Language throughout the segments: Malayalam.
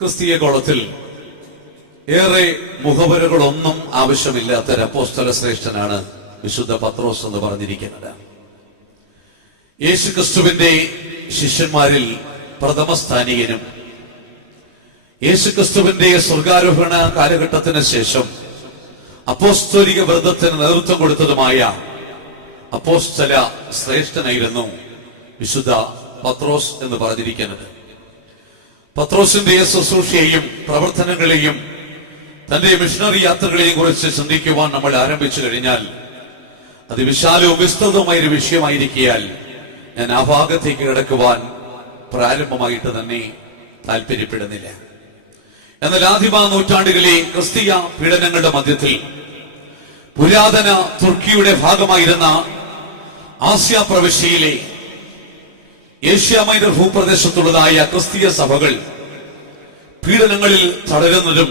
ക്രിസ്തീയ കോളത്തിൽ ഏറെ മുഖവരകളൊന്നും ആവശ്യമില്ലാത്ത ഒരു അപ്പോസ്തല ശ്രേഷ്ഠനാണ് വിശുദ്ധ പത്രോസ് എന്ന് പറഞ്ഞിരിക്കുന്നത്. യേശുക്രിസ്തുവിന്റെ ശിഷ്യന്മാരിൽ പ്രഥമസ്ഥാനീയനും യേശുക്രിസ്തുവിന്റെ സ്വർഗാരോഹണ കാലഘട്ടത്തിന് ശേഷം അപ്പോസ്തോലിക വ്രതത്തിന് നേതൃത്വം കൊടുത്തതുമായ അപ്പോസ്തല ശ്രേഷ്ഠനായിരുന്നു വിശുദ്ധ പത്രോസ് എന്ന് പറഞ്ഞിരിക്കുന്നത്. പത്രോസിന്റെ ശുശ്രൂഷയെയും പ്രവർത്തനങ്ങളെയും തന്റെ മിഷണറി യാത്രകളെയും കുറിച്ച് ചിന്തിക്കുവാൻ നമ്മൾ ആരംഭിച്ചു കഴിഞ്ഞാൽ അത് വിശാലവും വിസ്തൃതവുമായ ഒരു വിഷയമായിരിക്കാൽ ഞാൻ ആ ഭാഗത്തേക്ക് കിടക്കുവാൻ പ്രാരംഭമായിട്ട് തന്നെ താല്പര്യപ്പെടുന്നില്ല. എന്നാൽ ആദിമ നൂറ്റാണ്ടുകളിലെ ക്രിസ്തീയ പീഡനങ്ങളുടെ മധ്യത്തിൽ പുരാതന തുർക്കിയുടെ ഭാഗമായിരുന്ന ആസിയ പ്രവിശ്യയിലെ ഏഷ്യ മൈനർ ഭൂപ്രദേശത്തുള്ളതായ ക്രിസ്തീയ സഭകൾ പീഡനങ്ങളിൽ തളരുന്നതും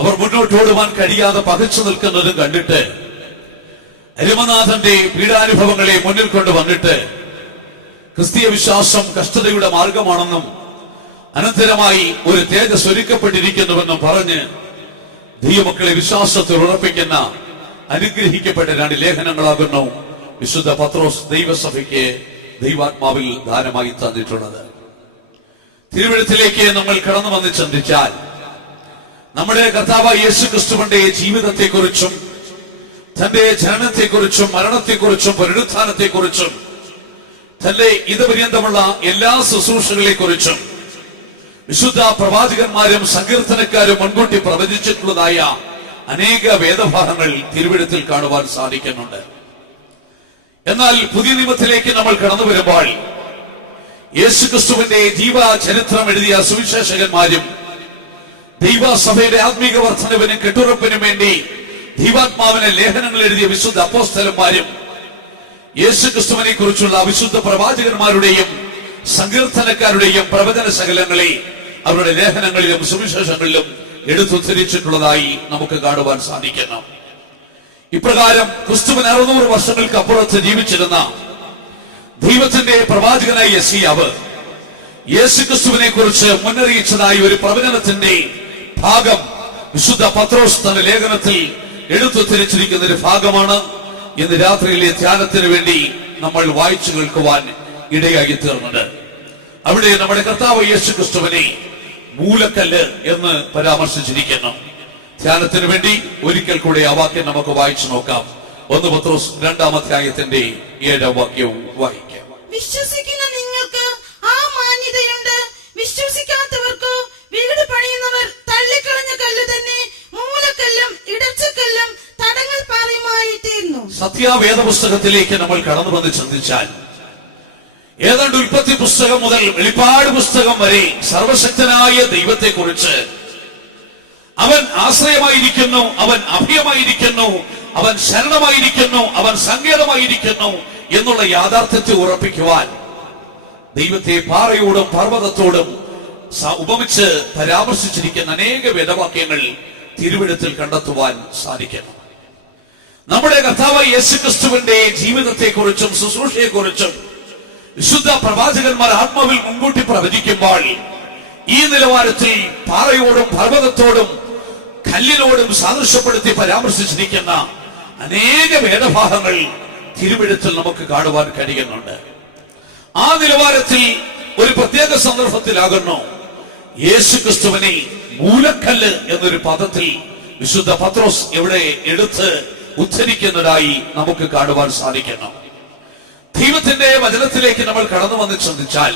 അവർ മുന്നോട്ടോടുവാൻ കഴിയാതെ പകച്ചു നിൽക്കുന്നതും കണ്ടിട്ട് അരിമനാഥന്റെ പീഡാനുഭവങ്ങളെ മുന്നിൽ കൊണ്ടുവന്നിട്ട് ക്രിസ്തീയ വിശ്വാസം കഷ്ടതയുടെ മാർഗമാണെന്നും അനന്തരമായി ഒരു തേജസ് ഒരുക്കപ്പെട്ടിരിക്കുന്നുവെന്നും പറഞ്ഞ് ദൈവമക്കളെ വിശ്വാസത്തിൽ ഉറപ്പിക്കുന്ന അനുഗ്രഹിക്കപ്പെട്ട രണ്ട് ലേഖനങ്ങളാകുന്നു വിശുദ്ധ പത്രോസ് ദൈവസഭയ്ക്ക് ദൈവാത്മാവിൽ ദാനമായി തന്നിട്ടുള്ളത്. തിരുവെഴുത്തിലേക്ക് നമ്മൾ കടന്നു വന്ന് ചിന്തിച്ചാൽ നമ്മുടെ കർത്താവായ യേശുക്രിസ്തുവിന്റെ ജീവിതത്തെക്കുറിച്ചും തന്റെ ജനനത്തെക്കുറിച്ചും മരണത്തെക്കുറിച്ചും പുനരുത്ഥാനത്തെക്കുറിച്ചും തന്റെ ഇതുപര്യന്തമുള്ള എല്ലാ ശുശ്രൂഷകളെ കുറിച്ചും വിശുദ്ധ പ്രവാചകന്മാരും സങ്കീർത്തനക്കാരും മുൻകൂട്ടി പ്രവചിച്ചിട്ടുള്ളതായ അനേക വേദഭാഗങ്ങൾ തിരുവെഴുത്തിൽ കാണുവാൻ സാധിക്കുന്നുണ്ട്. എന്നാൽ പുതിയ നിയമത്തിലേക്ക് നമ്മൾ കടന്നു വരുമ്പോൾ യേശുക്രിസ്തുവിന്റെ ജീവചരിത്രം എഴുതിയ സുവിശേഷകന്മാരും ദൈവസഭയുടെ ആത്മീക വർധനവിനും കെട്ടുറപ്പിനും വേണ്ടി ദൈവാത്മാവിനെ ലേഖനങ്ങൾ എഴുതിയ വിശുദ്ധ അപ്പോസ്തലന്മാരും യേശുക്രിസ്തുവിനെ കുറിച്ചുള്ള വിശുദ്ധ പ്രവാചകന്മാരുടെയും സങ്കീർത്തനക്കാരുടെയും പ്രവചന ശകലങ്ങളെ അവരുടെ ലേഖനങ്ങളിലും സുവിശേഷങ്ങളിലും എടുത്തുദ്ധരിച്ചിട്ടുള്ളതായി നമുക്ക് കാണുവാൻ സാധിക്കുന്നു. ഇപ്രകാരം ക്രിസ്തുവിന് 600 വർഷങ്ങൾക്ക് അപ്പുറത്ത് ജീവിച്ചിരുന്ന ദൈവത്തിന്റെ പ്രവാചകനായ യെശയ്യാവ് യേശുക്രിസ്തുവിനെ കുറിച്ച് മുന്നറിയിച്ചതായി ഒരു പ്രവചനത്തിന്റെ ഭാഗം വിശുദ്ധ പത്രോസ് തന്റെ ലേഖനത്തിൽ എടുത്തുദ്ധരിച്ചിരിക്കുന്ന ഒരു ഭാഗമാണ് ഇന്ന് രാത്രിയിലെ ധ്യാനത്തിന് വേണ്ടി നമ്മൾ വായിച്ചു കേൾക്കുവാൻ ഇടയായി തീർന്നത്. അവിടെ നമ്മുടെ കർത്താവ് യേശുക്രിസ്തുവിനെ മൂലക്കല്ല് എന്ന് പരാമർശിച്ചിരിക്കുന്നു. ധ്യാനത്തിന് വേണ്ടി ഒരിക്കൽ കൂടെ ആ വാക്യം നമുക്ക് വായിച്ചു നോക്കാം. 1 പത്രോസ് 2-ാം അധ്യായത്തിന്റെ 7-ാം വാക്യവും വായിക്കാം. വിശ്വസിക്കുന്ന നിങ്ങൾക്ക് ആ മാന്യതയുണ്ട്. വിശ്വസിക്കാത്തവർക്കോ വീട് പണിയുന്നവർ തള്ളിക്കളഞ്ഞ കല്ല് തന്നെ മൂലക്കല്ലും ഇടച്ചക്കല്ലും തടങ്ങൾ പാറയുമായി തീർന്നു. സത്യവേദ പുസ്തകത്തിലേക്ക് നമ്മൾ കടന്നു വന്ന് ചിന്തിച്ചാൽ ഏതാണ്ട് ഉൽപ്പത്തി പുസ്തകം മുതൽ വെളിപ്പാട് പുസ്തകം വരെ സർവശക്തനായ ദൈവത്തെ കുറിച്ച് അവൻ ആശ്രയമായിരിക്കുന്നു, അവൻ അഭയമായിരിക്കുന്നു, അവൻ ശരണമായിരിക്കുന്നു, അവൻ സങ്കേതമായിരിക്കുന്നു എന്നുള്ള യാഥാർത്ഥ്യത്തെ ഉറപ്പിക്കുവാൻ ദൈവത്തെ പാറയോടും പർവ്വതത്തോടും ഉപമിച്ച് പരാമർശിച്ചിരിക്കുന്ന അനേക വേദവാക്യങ്ങൾ തിരുവെഴുത്തിൽ കണ്ടെത്തുവാൻ സാധിക്കുന്നു. നമ്മുടെ കർത്താവായ യേശുക്രിസ്തുവിന്റെ ജീവിതത്തെക്കുറിച്ചും ശുശ്രൂഷയെക്കുറിച്ചും വിശുദ്ധ പ്രവാചകന്മാർ ആത്മാവിൽ മുൻകൂട്ടി പ്രവചിക്കുമ്പോൾ ഈ നിലവാരത്തിൽ പാറയോടും പർവ്വതത്തോടും കല്ലിനോടും സാദൃശ്യപ്പെടുത്തി പരാമർശിച്ചിരിക്കുന്ന അനേക വേദഭാഗങ്ങൾ തിരുവെഴുത്തിൽ നമുക്ക് കാണുവാൻ കഴിയുന്നുണ്ട്. ആ നിലവാരത്തിൽ ഒരു പ്രത്യേക സന്ദർഭത്തിലാകുന്നു യേശുക്രിസ്തുവിനെ മൂലക്കല്ല് എന്നൊരു പദത്തിൽ വിശുദ്ധ പത്രോസ് ഇവിടെ എടുത്ത് ഉദ്ധരിക്കുന്നതായി നമുക്ക് കാണുവാൻ സാധിക്കുന്നു. ദൈവത്തിന്റെ വചനത്തിലേക്ക് നമ്മൾ കടന്നു വന്ന് ചിന്തിച്ചാൽ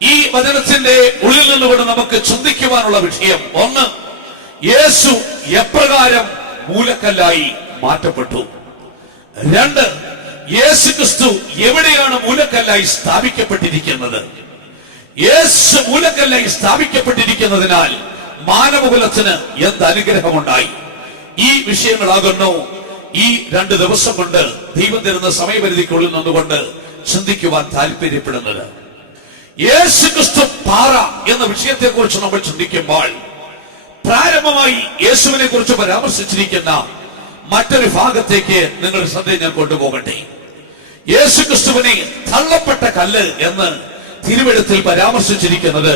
ഈ വചനത്തിന്റെ ഉള്ളിൽ നിന്നുകൊണ്ട് നമുക്ക് ചിന്തിക്കുവാനുള്ള വിഷയം, 1, യേശു എപ്രകാരം മൂലക്കല്ലായി മാറ്റപ്പെട്ടു. 2, യേശുക്രിസ്തു എവിടെയാണ് മൂലക്കല്ലായി സ്ഥാപിക്കപ്പെട്ടിരിക്കുന്നത്. യേശു മൂലക്കല്ലായി സ്ഥാപിക്കപ്പെട്ടിരിക്കുന്നതിനാൽ മാനവകുലത്തിന് എന്ത് അനുഗ്രഹമുണ്ടായി. ഈ വിഷയങ്ങളാകുന്നു ഈ 2 ദിവസം കൊണ്ട് ദൈവം തരുന്ന സമയപരിധിക്കുള്ളിൽ നിന്നുകൊണ്ട് ചിന്തിക്കുവാൻ താല്പര്യപ്പെടുന്നത്. യേശുക്രിസ്തു പാറ എന്ന വിഷയത്തെ കുറിച്ച് നമ്മൾ ചിന്തിക്കുമ്പോൾ പ്രാരംഭമായി യേശുവിനെ കുറിച്ച് പരാമർശിച്ചിരിക്കുന്ന മറ്റൊരു ഭാഗത്തേക്ക് നിങ്ങൾ ശ്രദ്ധ ഞാൻ കൊണ്ടുപോകട്ടെ. യേശുക്രിസ്തുവിനെ തള്ളപ്പെട്ട കല്ല് എന്ന് തിരുവെഴുത്തിൽ പരാമർശിച്ചിരിക്കുന്നത്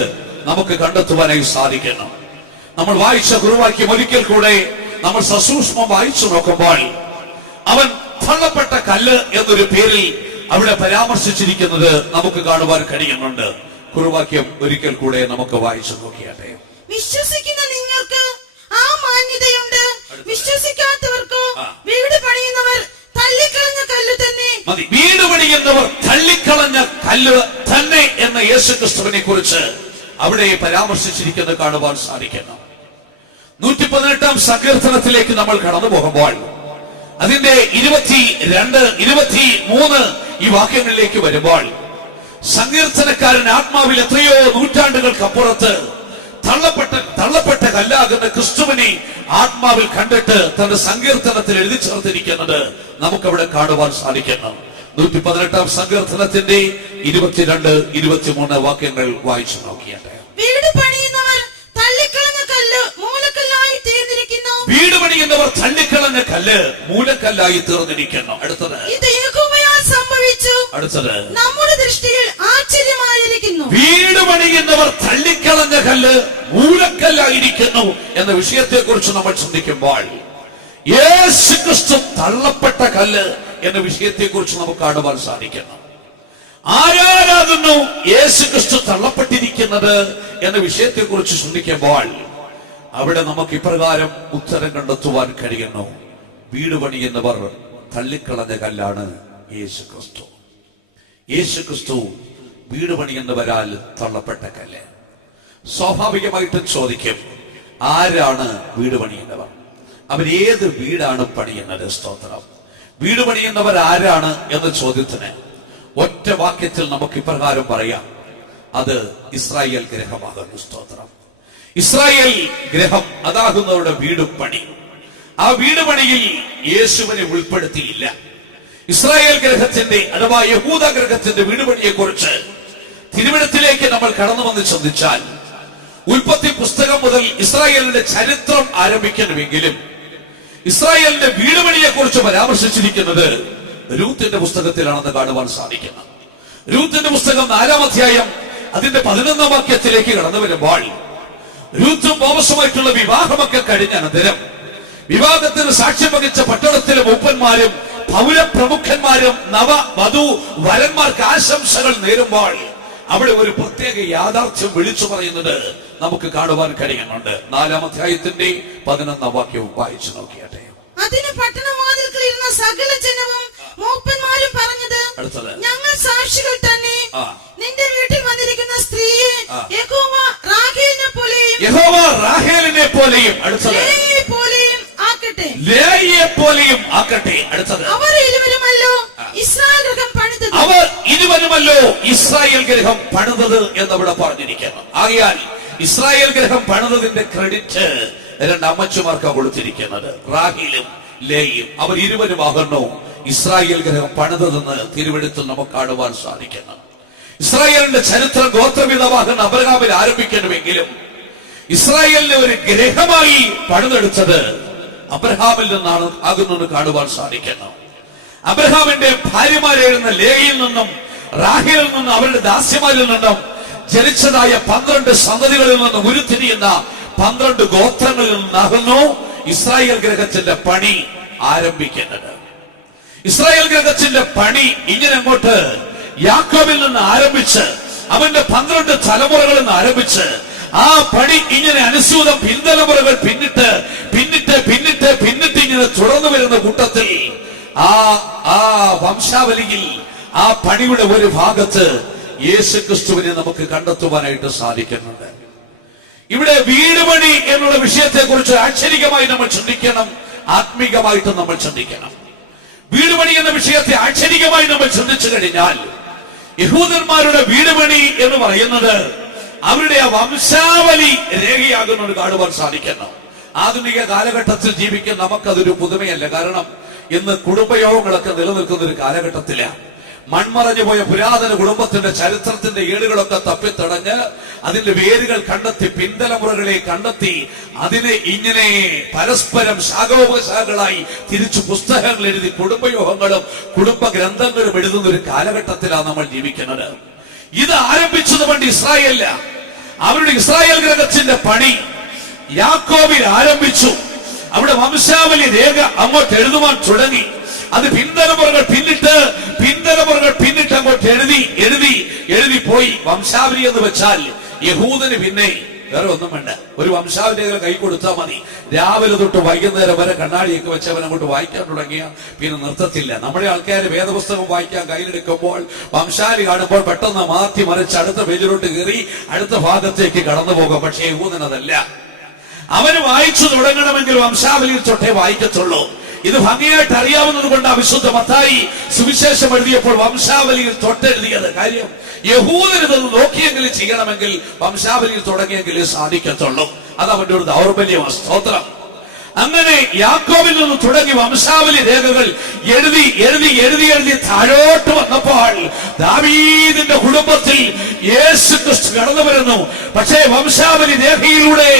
നമുക്ക് കണ്ടെത്തുവാനായി സാധിക്കണം. നമ്മൾ വായിച്ച കുറുവാക്യം ഒരിക്കൽ കൂടെ നമ്മൾ സസൂക്ഷ്മം വായിച്ചു നോക്കുമ്പോൾ അവൻ തള്ളപ്പെട്ട കല്ല് എന്നൊരു പേരിൽ അവിടെ പരാമർശിച്ചിരിക്കുന്നത് നമുക്ക് കാണുവാൻ കഴിയുന്നുണ്ട്. കുറുവാക്യം ഒരിക്കൽ കൂടെ നമുക്ക് വായിച്ചു നോക്കിയാട്ടെ. വിശ്വസിക്കുന്ന നിങ്ങൾക്ക് ആ മാന്യതയുണ്ട്, വിശ്വസിക്കാത്തവർക്കോ വീട് പണിയുന്നവർ തള്ളിക്കളഞ്ഞ കല്ല് തന്നെ. മതി, വീട് പണിയുന്നവർ തള്ളിക്കളഞ്ഞ കല്ല് തന്നെ എന്ന യേശുക്രിസ്തുവിനെ കുറിച്ച് അവിടെ പരാമർശിച്ചിരിക്കുന്നത് കാണുവാൻ സാധിക്കുന്നു. 118 സങ്കീർത്തനത്തിലേക്ക് നമ്മൾ കടന്നു പോകുമ്പോൾ അതിന്റെ 22, 23 ഈ വാക്യങ്ങളിലേക്ക് വരുമ്പോൾ സങ്കീർത്തനക്കാരൻ ആത്മാവിൽ എത്രയോ നൂറ്റാണ്ടുകൾക്കപ്പുറത്ത് തള്ളപ്പെട്ട കല്ലാകുന്ന ക്രിസ്തുവിനെ ആത്മാവിൽ കണ്ടിട്ട് തന്റെ സങ്കീർത്തനത്തിൽ എഴുതി ചേർത്തിരിക്കുന്നത് നമുക്കവിടെ കാണുവാൻ സാധിക്കുന്നു. 118 സങ്കീർത്തനത്തിന്റെ 22, 23 വാക്യങ്ങൾ വായിച്ചു നോക്കിയാട്ടെ. വീട് പണിയുന്നവർ തള്ളിക്കളഞ്ഞ കല്ല് മൂലക്കല്ലായി തീർന്നിരിക്കുന്നു. വീട് പണിയുന്നവർ തള്ളിക്കളഞ്ഞ കല്ല് മൂലക്കല്ലായി തീർന്നിരിക്കുന്നു. അടുത്തത്, ഇത് യഹോവയാൽ സംഭവിച്ചു. അടുത്തത്, നമ്മുടെ ദൃഷ്ടിയിൽ ആശ്ചര്യമായിരിക്കുന്നു. വീട് പണിയുന്നവർ തള്ളിക്കളഞ്ഞ കല്ല് മൂലക്കല്ലായിരിക്കുന്നു എന്ന വിഷയത്തെ കുറിച്ച് നമ്മൾ ചിന്തിക്കുമ്പോൾ യേശുക്രിസ്തു തള്ളപ്പെട്ട കല്ല് എന്ന വിഷയത്തെ കുറിച്ച് നമുക്ക് കാണുവാൻ സാധിക്കുന്നു. ആരാകുന്നു യേശുക്രിസ്തു തള്ളപ്പെട്ടിരിക്കുന്നത് എന്ന വിഷയത്തെ കുറിച്ച് ചിന്തിക്കുമ്പോൾ അവിടെ നമുക്ക് ഇപ്രകാരം ഉത്തരം കണ്ടെത്തുവാൻ കഴിയുന്നു. വീട് പണിയുന്നവർ തള്ളിക്കളഞ്ഞ കല്ലാണ് യേശുക്രിസ്തു. യേശുക്രിസ്തു വീട് പണിയുന്നവരാൽ തള്ളപ്പെട്ട കല്ല്. സ്വാഭാവികമായിട്ടും ചോദിക്കും, ആരാണ് വീട് പണിയുന്നവർ? അവരേത് വീടാണ് പണിയുന്നത്? സ്തോത്രം. വീട് പണിയുന്നവർ ആരാണ് എന്ന ചോദ്യത്തിന് ഒറ്റ വാക്യത്തിൽ നമുക്ക് ഇപ്രകാരം പറയാം, അത് ഇസ്രായേൽ ഗൃഹമാകുന്നു. സ്തോത്രം. ഇസ്രായേൽ ഗൃഹം അതാകുന്നവരുടെ വീട് പണി. ആ വീട് പണിയിൽ യേശുവിനെ ഉൾപ്പെടുത്തിയില്ല. ഇസ്രായേൽ ഗൃഹത്തിന്റെ അഥവാ യഹൂദ ഗൃഹത്തിന്റെ വീട് പണിയെ കുറിച്ച് തിരുവനന്തപുരത്തിലേക്ക് നമ്മൾ കടന്നു വന്ന് ചിന്തിച്ചാൽ ഉൽപ്പത്തി പുസ്തകം മുതൽ ഇസ്രായേലിന്റെ ചരിത്രം ആരംഭിക്കണമെങ്കിലും ഇസ്രായേലിന്റെ വീട് പണിയെ കുറിച്ച് പരാമർശിച്ചിരിക്കുന്നത് രൂത്തിന്റെ പുസ്തകത്തിലാണെന്ന് കാണുവാൻ സാധിക്കുന്നു. രൂത്തിന്റെ പുസ്തകം 4-ാം അധ്യായം അതിന്റെ 11-ാം വാക്യത്തിലേക്ക് കടന്നു വരുമ്പോൾ രൂത്തും ബോവസുമായിട്ടുള്ള വിവാഹമൊക്കെ കഴിഞ്ഞ അനന്തരം വിവാഹത്തിന് സാക്ഷ്യം വഹിച്ച പട്ടണത്തിലെ മൂപ്പന്മാരും പൗരപ്രമുഖന്മാരും നവവധു വരന്മാർക്ക് ആശംസകൾ നേരുമ്പോൾ അവിടെ ഒരു പ്രത്യേക യാഥാർത്ഥ്യം വിളിച്ചു പറയുന്നത് നമുക്ക് കാണുവാൻ കഴിയുന്നുണ്ട്. 4-ാം അധ്യായത്തിന്റെ 11-ാം വാക്യവും വായിച്ചു നോക്കിയാട്ടെ. അതിന് പട്ടണവാതിൽക്കൽ ഇരുന്ന സകല ജനവും മൂപ്പന്മാരും പറഞ്ഞത്, ഞങ്ങൾ സാക്ഷികൾ തന്നെ. നിന്റെ വീട്ടിൽ വന്നിരിക്കുന്ന സ്ത്രീയെ യഹോവ റാഹേലിനെ പോലെയും ലേയെ പോലെയും ആക്കട്ടെ. അടുത്തത്, അവർ ഇരുവരുമല്ലോ ഇസ്രായേൽ ഗൃഹം പണിതത് എന്നവിടെ പറഞ്ഞിരിക്കുന്നു. ആകയാൽ ഇസ്രായേൽ ഗൃഹം പണിതതിന്റെ ക്രെഡിറ്റ് 2 അമ്മച്ചുമാർക്ക് കൊടുത്തിരിക്കുന്നത്. റാഹേലും ലേയും അവർ ഇരുവരുമാകുന്നു ഇസ്രായേൽ ഗൃഹം പണിതതെന്ന് തിരുവെഴുത്തിൽ നമുക്ക് കാണുവാൻ സാധിക്കുന്നു. ഇസ്രായേലിന്റെ ചരിത്രം ഗോത്രപിതാവാകുന്ന അബ്രഹാമിൽ ആരംഭിക്കണമെങ്കിലും ഇസ്രായേലിനെ ഒരു ഗൃഹമായി പണിതെടുത്തത് അബ്രഹാമിൽ നിന്നാണ് ആകുന്നത് കാണുവാൻ സാധിക്കുന്നു. അബ്രഹാമിന്റെ ഭാര്യമാരായിരുന്ന ലേയിൽ നിന്നും റാഹേലിൽ നിന്നും അവരുടെ ദാസ്യമാരിൽ നിന്നും ജനിച്ചതായ 12 സന്തതികളിൽ നിന്നും ഉരുത്തിരിയുന്ന 12 ഗോത്രങ്ങളിൽ നിന്നാകുന്നു ഇസ്രായേൽ ഗൃഹത്തിന്റെ പണി ആരംഭിക്കുന്നത്. ഇസ്രായേൽ ഗൃഹത്തിന്റെ പണി ഇങ്ങനെ അങ്ങോട്ട് യാക്കോബിൽ നിന്ന് ആരംഭിച്ച് അവന്റെ 12 തലമുറകളിൽ നിന്ന് ആരംഭിച്ച് ആ പണി ഇങ്ങനെ അനുസ്യൂതം പിന്തലമുറകൾ പിന്നിട്ട് ഇങ്ങനെ തുടർന്നു വരുന്ന കൂട്ടത്തിൽ ആ വംശാവലിയിൽ ആ പണിയുടെ ഒരു ഭാഗത്ത് യേശുക്രിസ്തുവിനെ നമുക്ക് കണ്ടെത്തുവാനായിട്ട് സാധിക്കുന്നുണ്ട്. ഇവിടെ വീട് പണി എന്നുള്ള വിഷയത്തെ കുറിച്ച് ആക്ഷരികമായി നമ്മൾ ചിന്തിക്കണം, ആത്മീകമായിട്ട് നമ്മൾ ചിന്തിക്കണം. വീട് പണി എന്ന വിഷയത്തെ ആക്ഷരികമായി നമ്മൾ ചിന്തിച്ചു കഴിഞ്ഞാൽ യഹൂദന്മാരുടെ വീട് പണി എന്ന് പറയുന്നത് അവരുടെ ആ വംശാവലി രേഖയാകുന്നത് കാണുവാൻ സാധിക്കുന്നു. ആധുനിക കാലഘട്ടത്തിൽ ജീവിക്കുന്ന നമുക്കതൊരു പുതുമയല്ല. കാരണം ഇന്ന് കുടുംബയോഗങ്ങളൊക്കെ നിലനിൽക്കുന്ന ഒരു കാലഘട്ടത്തിലാണ്. മൺമറഞ്ഞു പോയ പുരാതന കുടുംബത്തിന്റെ ചരിത്രത്തിന്റെ ഏടുകളൊക്കെ തപ്പിത്തടഞ്ഞ് അതിന്റെ വേരുകൾ കണ്ടെത്തി പിന്തലമുറകളെ കണ്ടെത്തി അതിനെ ഇങ്ങനെ പരസ്പരം ശാഖോപശാഖകളായി തിരിച്ചു പുസ്തകങ്ങൾ എഴുതി കുടുംബയോഗങ്ങളും കുടുംബ ഗ്രന്ഥങ്ങളും എഴുതുന്ന ഒരു കാലഘട്ടത്തിലാണ് നമ്മൾ ജീവിക്കുന്നത്. ഇത് ആരംഭിച്ചത് പണ്ട് ഇസ്രായേലില. അവരുടെ ഇസ്രായേൽ ഗ്രഹത്തിന്റെ പണി യാക്കോബിൽ ആരംഭിച്ചു. അവിടെ വംശാവലി രേഖ അങ്ങോട്ട് എഴുതുവാൻ തുടങ്ങി. അത് പിന്തലമുറകൾ പിന്നിട്ട് അങ്ങോട്ട് എഴുതി പോയി. വംശാവലി എന്ന് വെച്ചാൽ യഹൂദന് പിന്നെ വേറെ ഒന്നും വേണ്ട, ഒരു വംശാവലികൾ കൈ കൊടുത്താൽ മതി. രാവിലെ തൊട്ട് വൈകുന്നേരം വരെ കണ്ണാടിയൊക്കെ വെച്ച് അവൻ അങ്ങോട്ട് വായിക്കാൻ തുടങ്ങിയ പിന്നെ നിർത്തത്തില്ല. നമ്മുടെ ആൾക്കാർ വേദപുസ്തകം വായിക്കാൻ കയ്യിലെടുക്കുമ്പോൾ വംശാവലി കാണുമ്പോൾ പെട്ടെന്ന് മാറ്റി മറിച്ച് അടുത്ത പേജിലോട്ട് കയറി അടുത്ത ഭാഗത്തേക്ക് കടന്നു പോകും. പക്ഷേ യഹൂദനതല്ല. അവന് വായിച്ചു തുടങ്ങണമെങ്കിൽ വംശാവലിയിൽ തൊട്ടേ വായിക്കത്തുള്ളൂ. ഇത് ഭംഗിയായിട്ട് അറിയാവുന്നത് കൊണ്ട് വിശുദ്ധ മത്തായി സുവിശേഷം എഴുതിയപ്പോൾ വംശാവലിയിൽ തൊട്ടെഴുതിയത്. കാര്യം യഹൂദന് ഇത് നോക്കിയെങ്കിലും ചെയ്യണമെങ്കിൽ വംശാവലിയിൽ തുടങ്ങിയെങ്കിലും സാധിക്കത്തുള്ളൂ. അത് അവന്റെ ഒരു ദൗർബല്യമാണ്. സ്തോത്രം. അങ്ങനെ യാക്കോബിൽ നിന്ന് തുടങ്ങി വംശാവലി രേഖകൾ എഴുതി താഴോട്ട് വന്നപ്പോൾ ദാവീദിന്റെ കുടുംബത്തിൽ യേശു ക്രിസ്തു കടന്നു വരുന്നു. പക്ഷേ വംശാവലി രേഖയിലൂടെ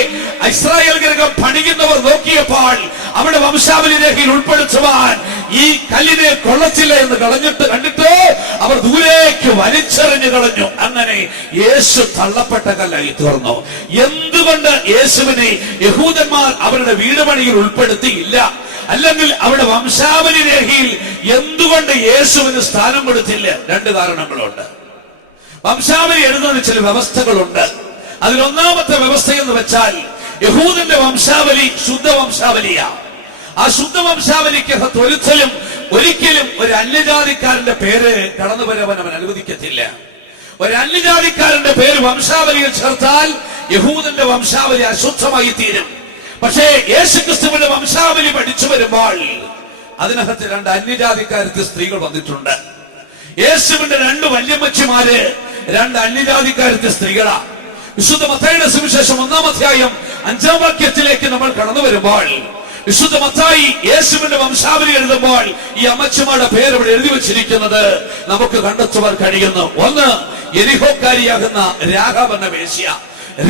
ഇസ്രായേൽ ഗ്രഹം പണിയുന്നവർ നോക്കിയപ്പോൾ അവിടെ വംശാവലി രേഖയിൽ ഉൾപ്പെടുത്തുവാൻ ഈ കല്ലിനെ കൊള്ളത്തില്ല എന്ന് കണ്ടിട്ട് അവർ ദൂരേക്ക് വലിച്ചെറിഞ്ഞു കളഞ്ഞു. അങ്ങനെ യേശു തള്ളപ്പെട്ട കല്ലായി തീർന്നു. എന്തുകൊണ്ട് യേശുവിനെ യഹൂദന്മാർ അവരുടെ വീട് പണിയിൽ ഉൾപ്പെടുത്തിയില്ല? അല്ലെങ്കിൽ അവിടെ വംശാവലി രേഖയിൽ എന്തുകൊണ്ട് യേശുവിന് സ്ഥാനം കൊടുത്തില്ല? രണ്ട് കാരണങ്ങളുണ്ട്. വംശാവലി എഴുതുന്ന ചില വ്യവസ്ഥകളുണ്ട്. അതിലൊന്നാമത്തെ വ്യവസ്ഥ എന്ന് വെച്ചാൽ യഹൂദന്റെ വംശാവലി ശുദ്ധ വംശാവലിയാ. ആ ശുദ്ധ വംശാവലിക്കകത്ത് ഒരിക്കലും ഒരു അന്യജാതിക്കാരന്റെ പേര് കടന്നു വരാൻ അവൻ അനുവദിക്കത്തില്ല. ഒരു അന്യജാതിക്കാരന്റെ പേര് വംശാവലിയിൽ ചേർത്താൽ യഹൂദന്റെ വംശാവലി അശുദ്ധമായി തീരും. പക്ഷേ യേശുക്രിസ്തുവിന്റെ വംശാവലി പഠിച്ചു വരുമ്പോൾ അതിനകത്ത് രണ്ട് അന്യജാതിക്കാരത്തെ സ്ത്രീകൾ വന്നിട്ടുണ്ട്. യേശുവിന്റെ രണ്ട് വല്യമ്മച്ചിമാര് രണ്ട് അന്യജാതിക്കാരത്തെ സ്ത്രീകളാ. വിശുദ്ധ മത്തായിയുടെ സുവിശേഷം 1-ാം അധ്യായം 5-ാം വാക്യത്തിലേക്ക് നമ്മൾ കടന്നു വരുമ്പോൾ വിശുദ്ധ മത്തായി യേശുവിന്റെ വംശാവലി എഴുതുമ്പോൾ ഈ അമ്മച്ചിമാരുടെ പേര് ഇവിടെ എഴുതി വെച്ചിരിക്കുന്നത് നമുക്ക് കണ്ടെത്തുവാൻ കഴിയുന്നു. ഒന്ന്, യെരിഹോക്കാരിയാകുന്ന രാഹാബ് എന്ന വേശ്യ.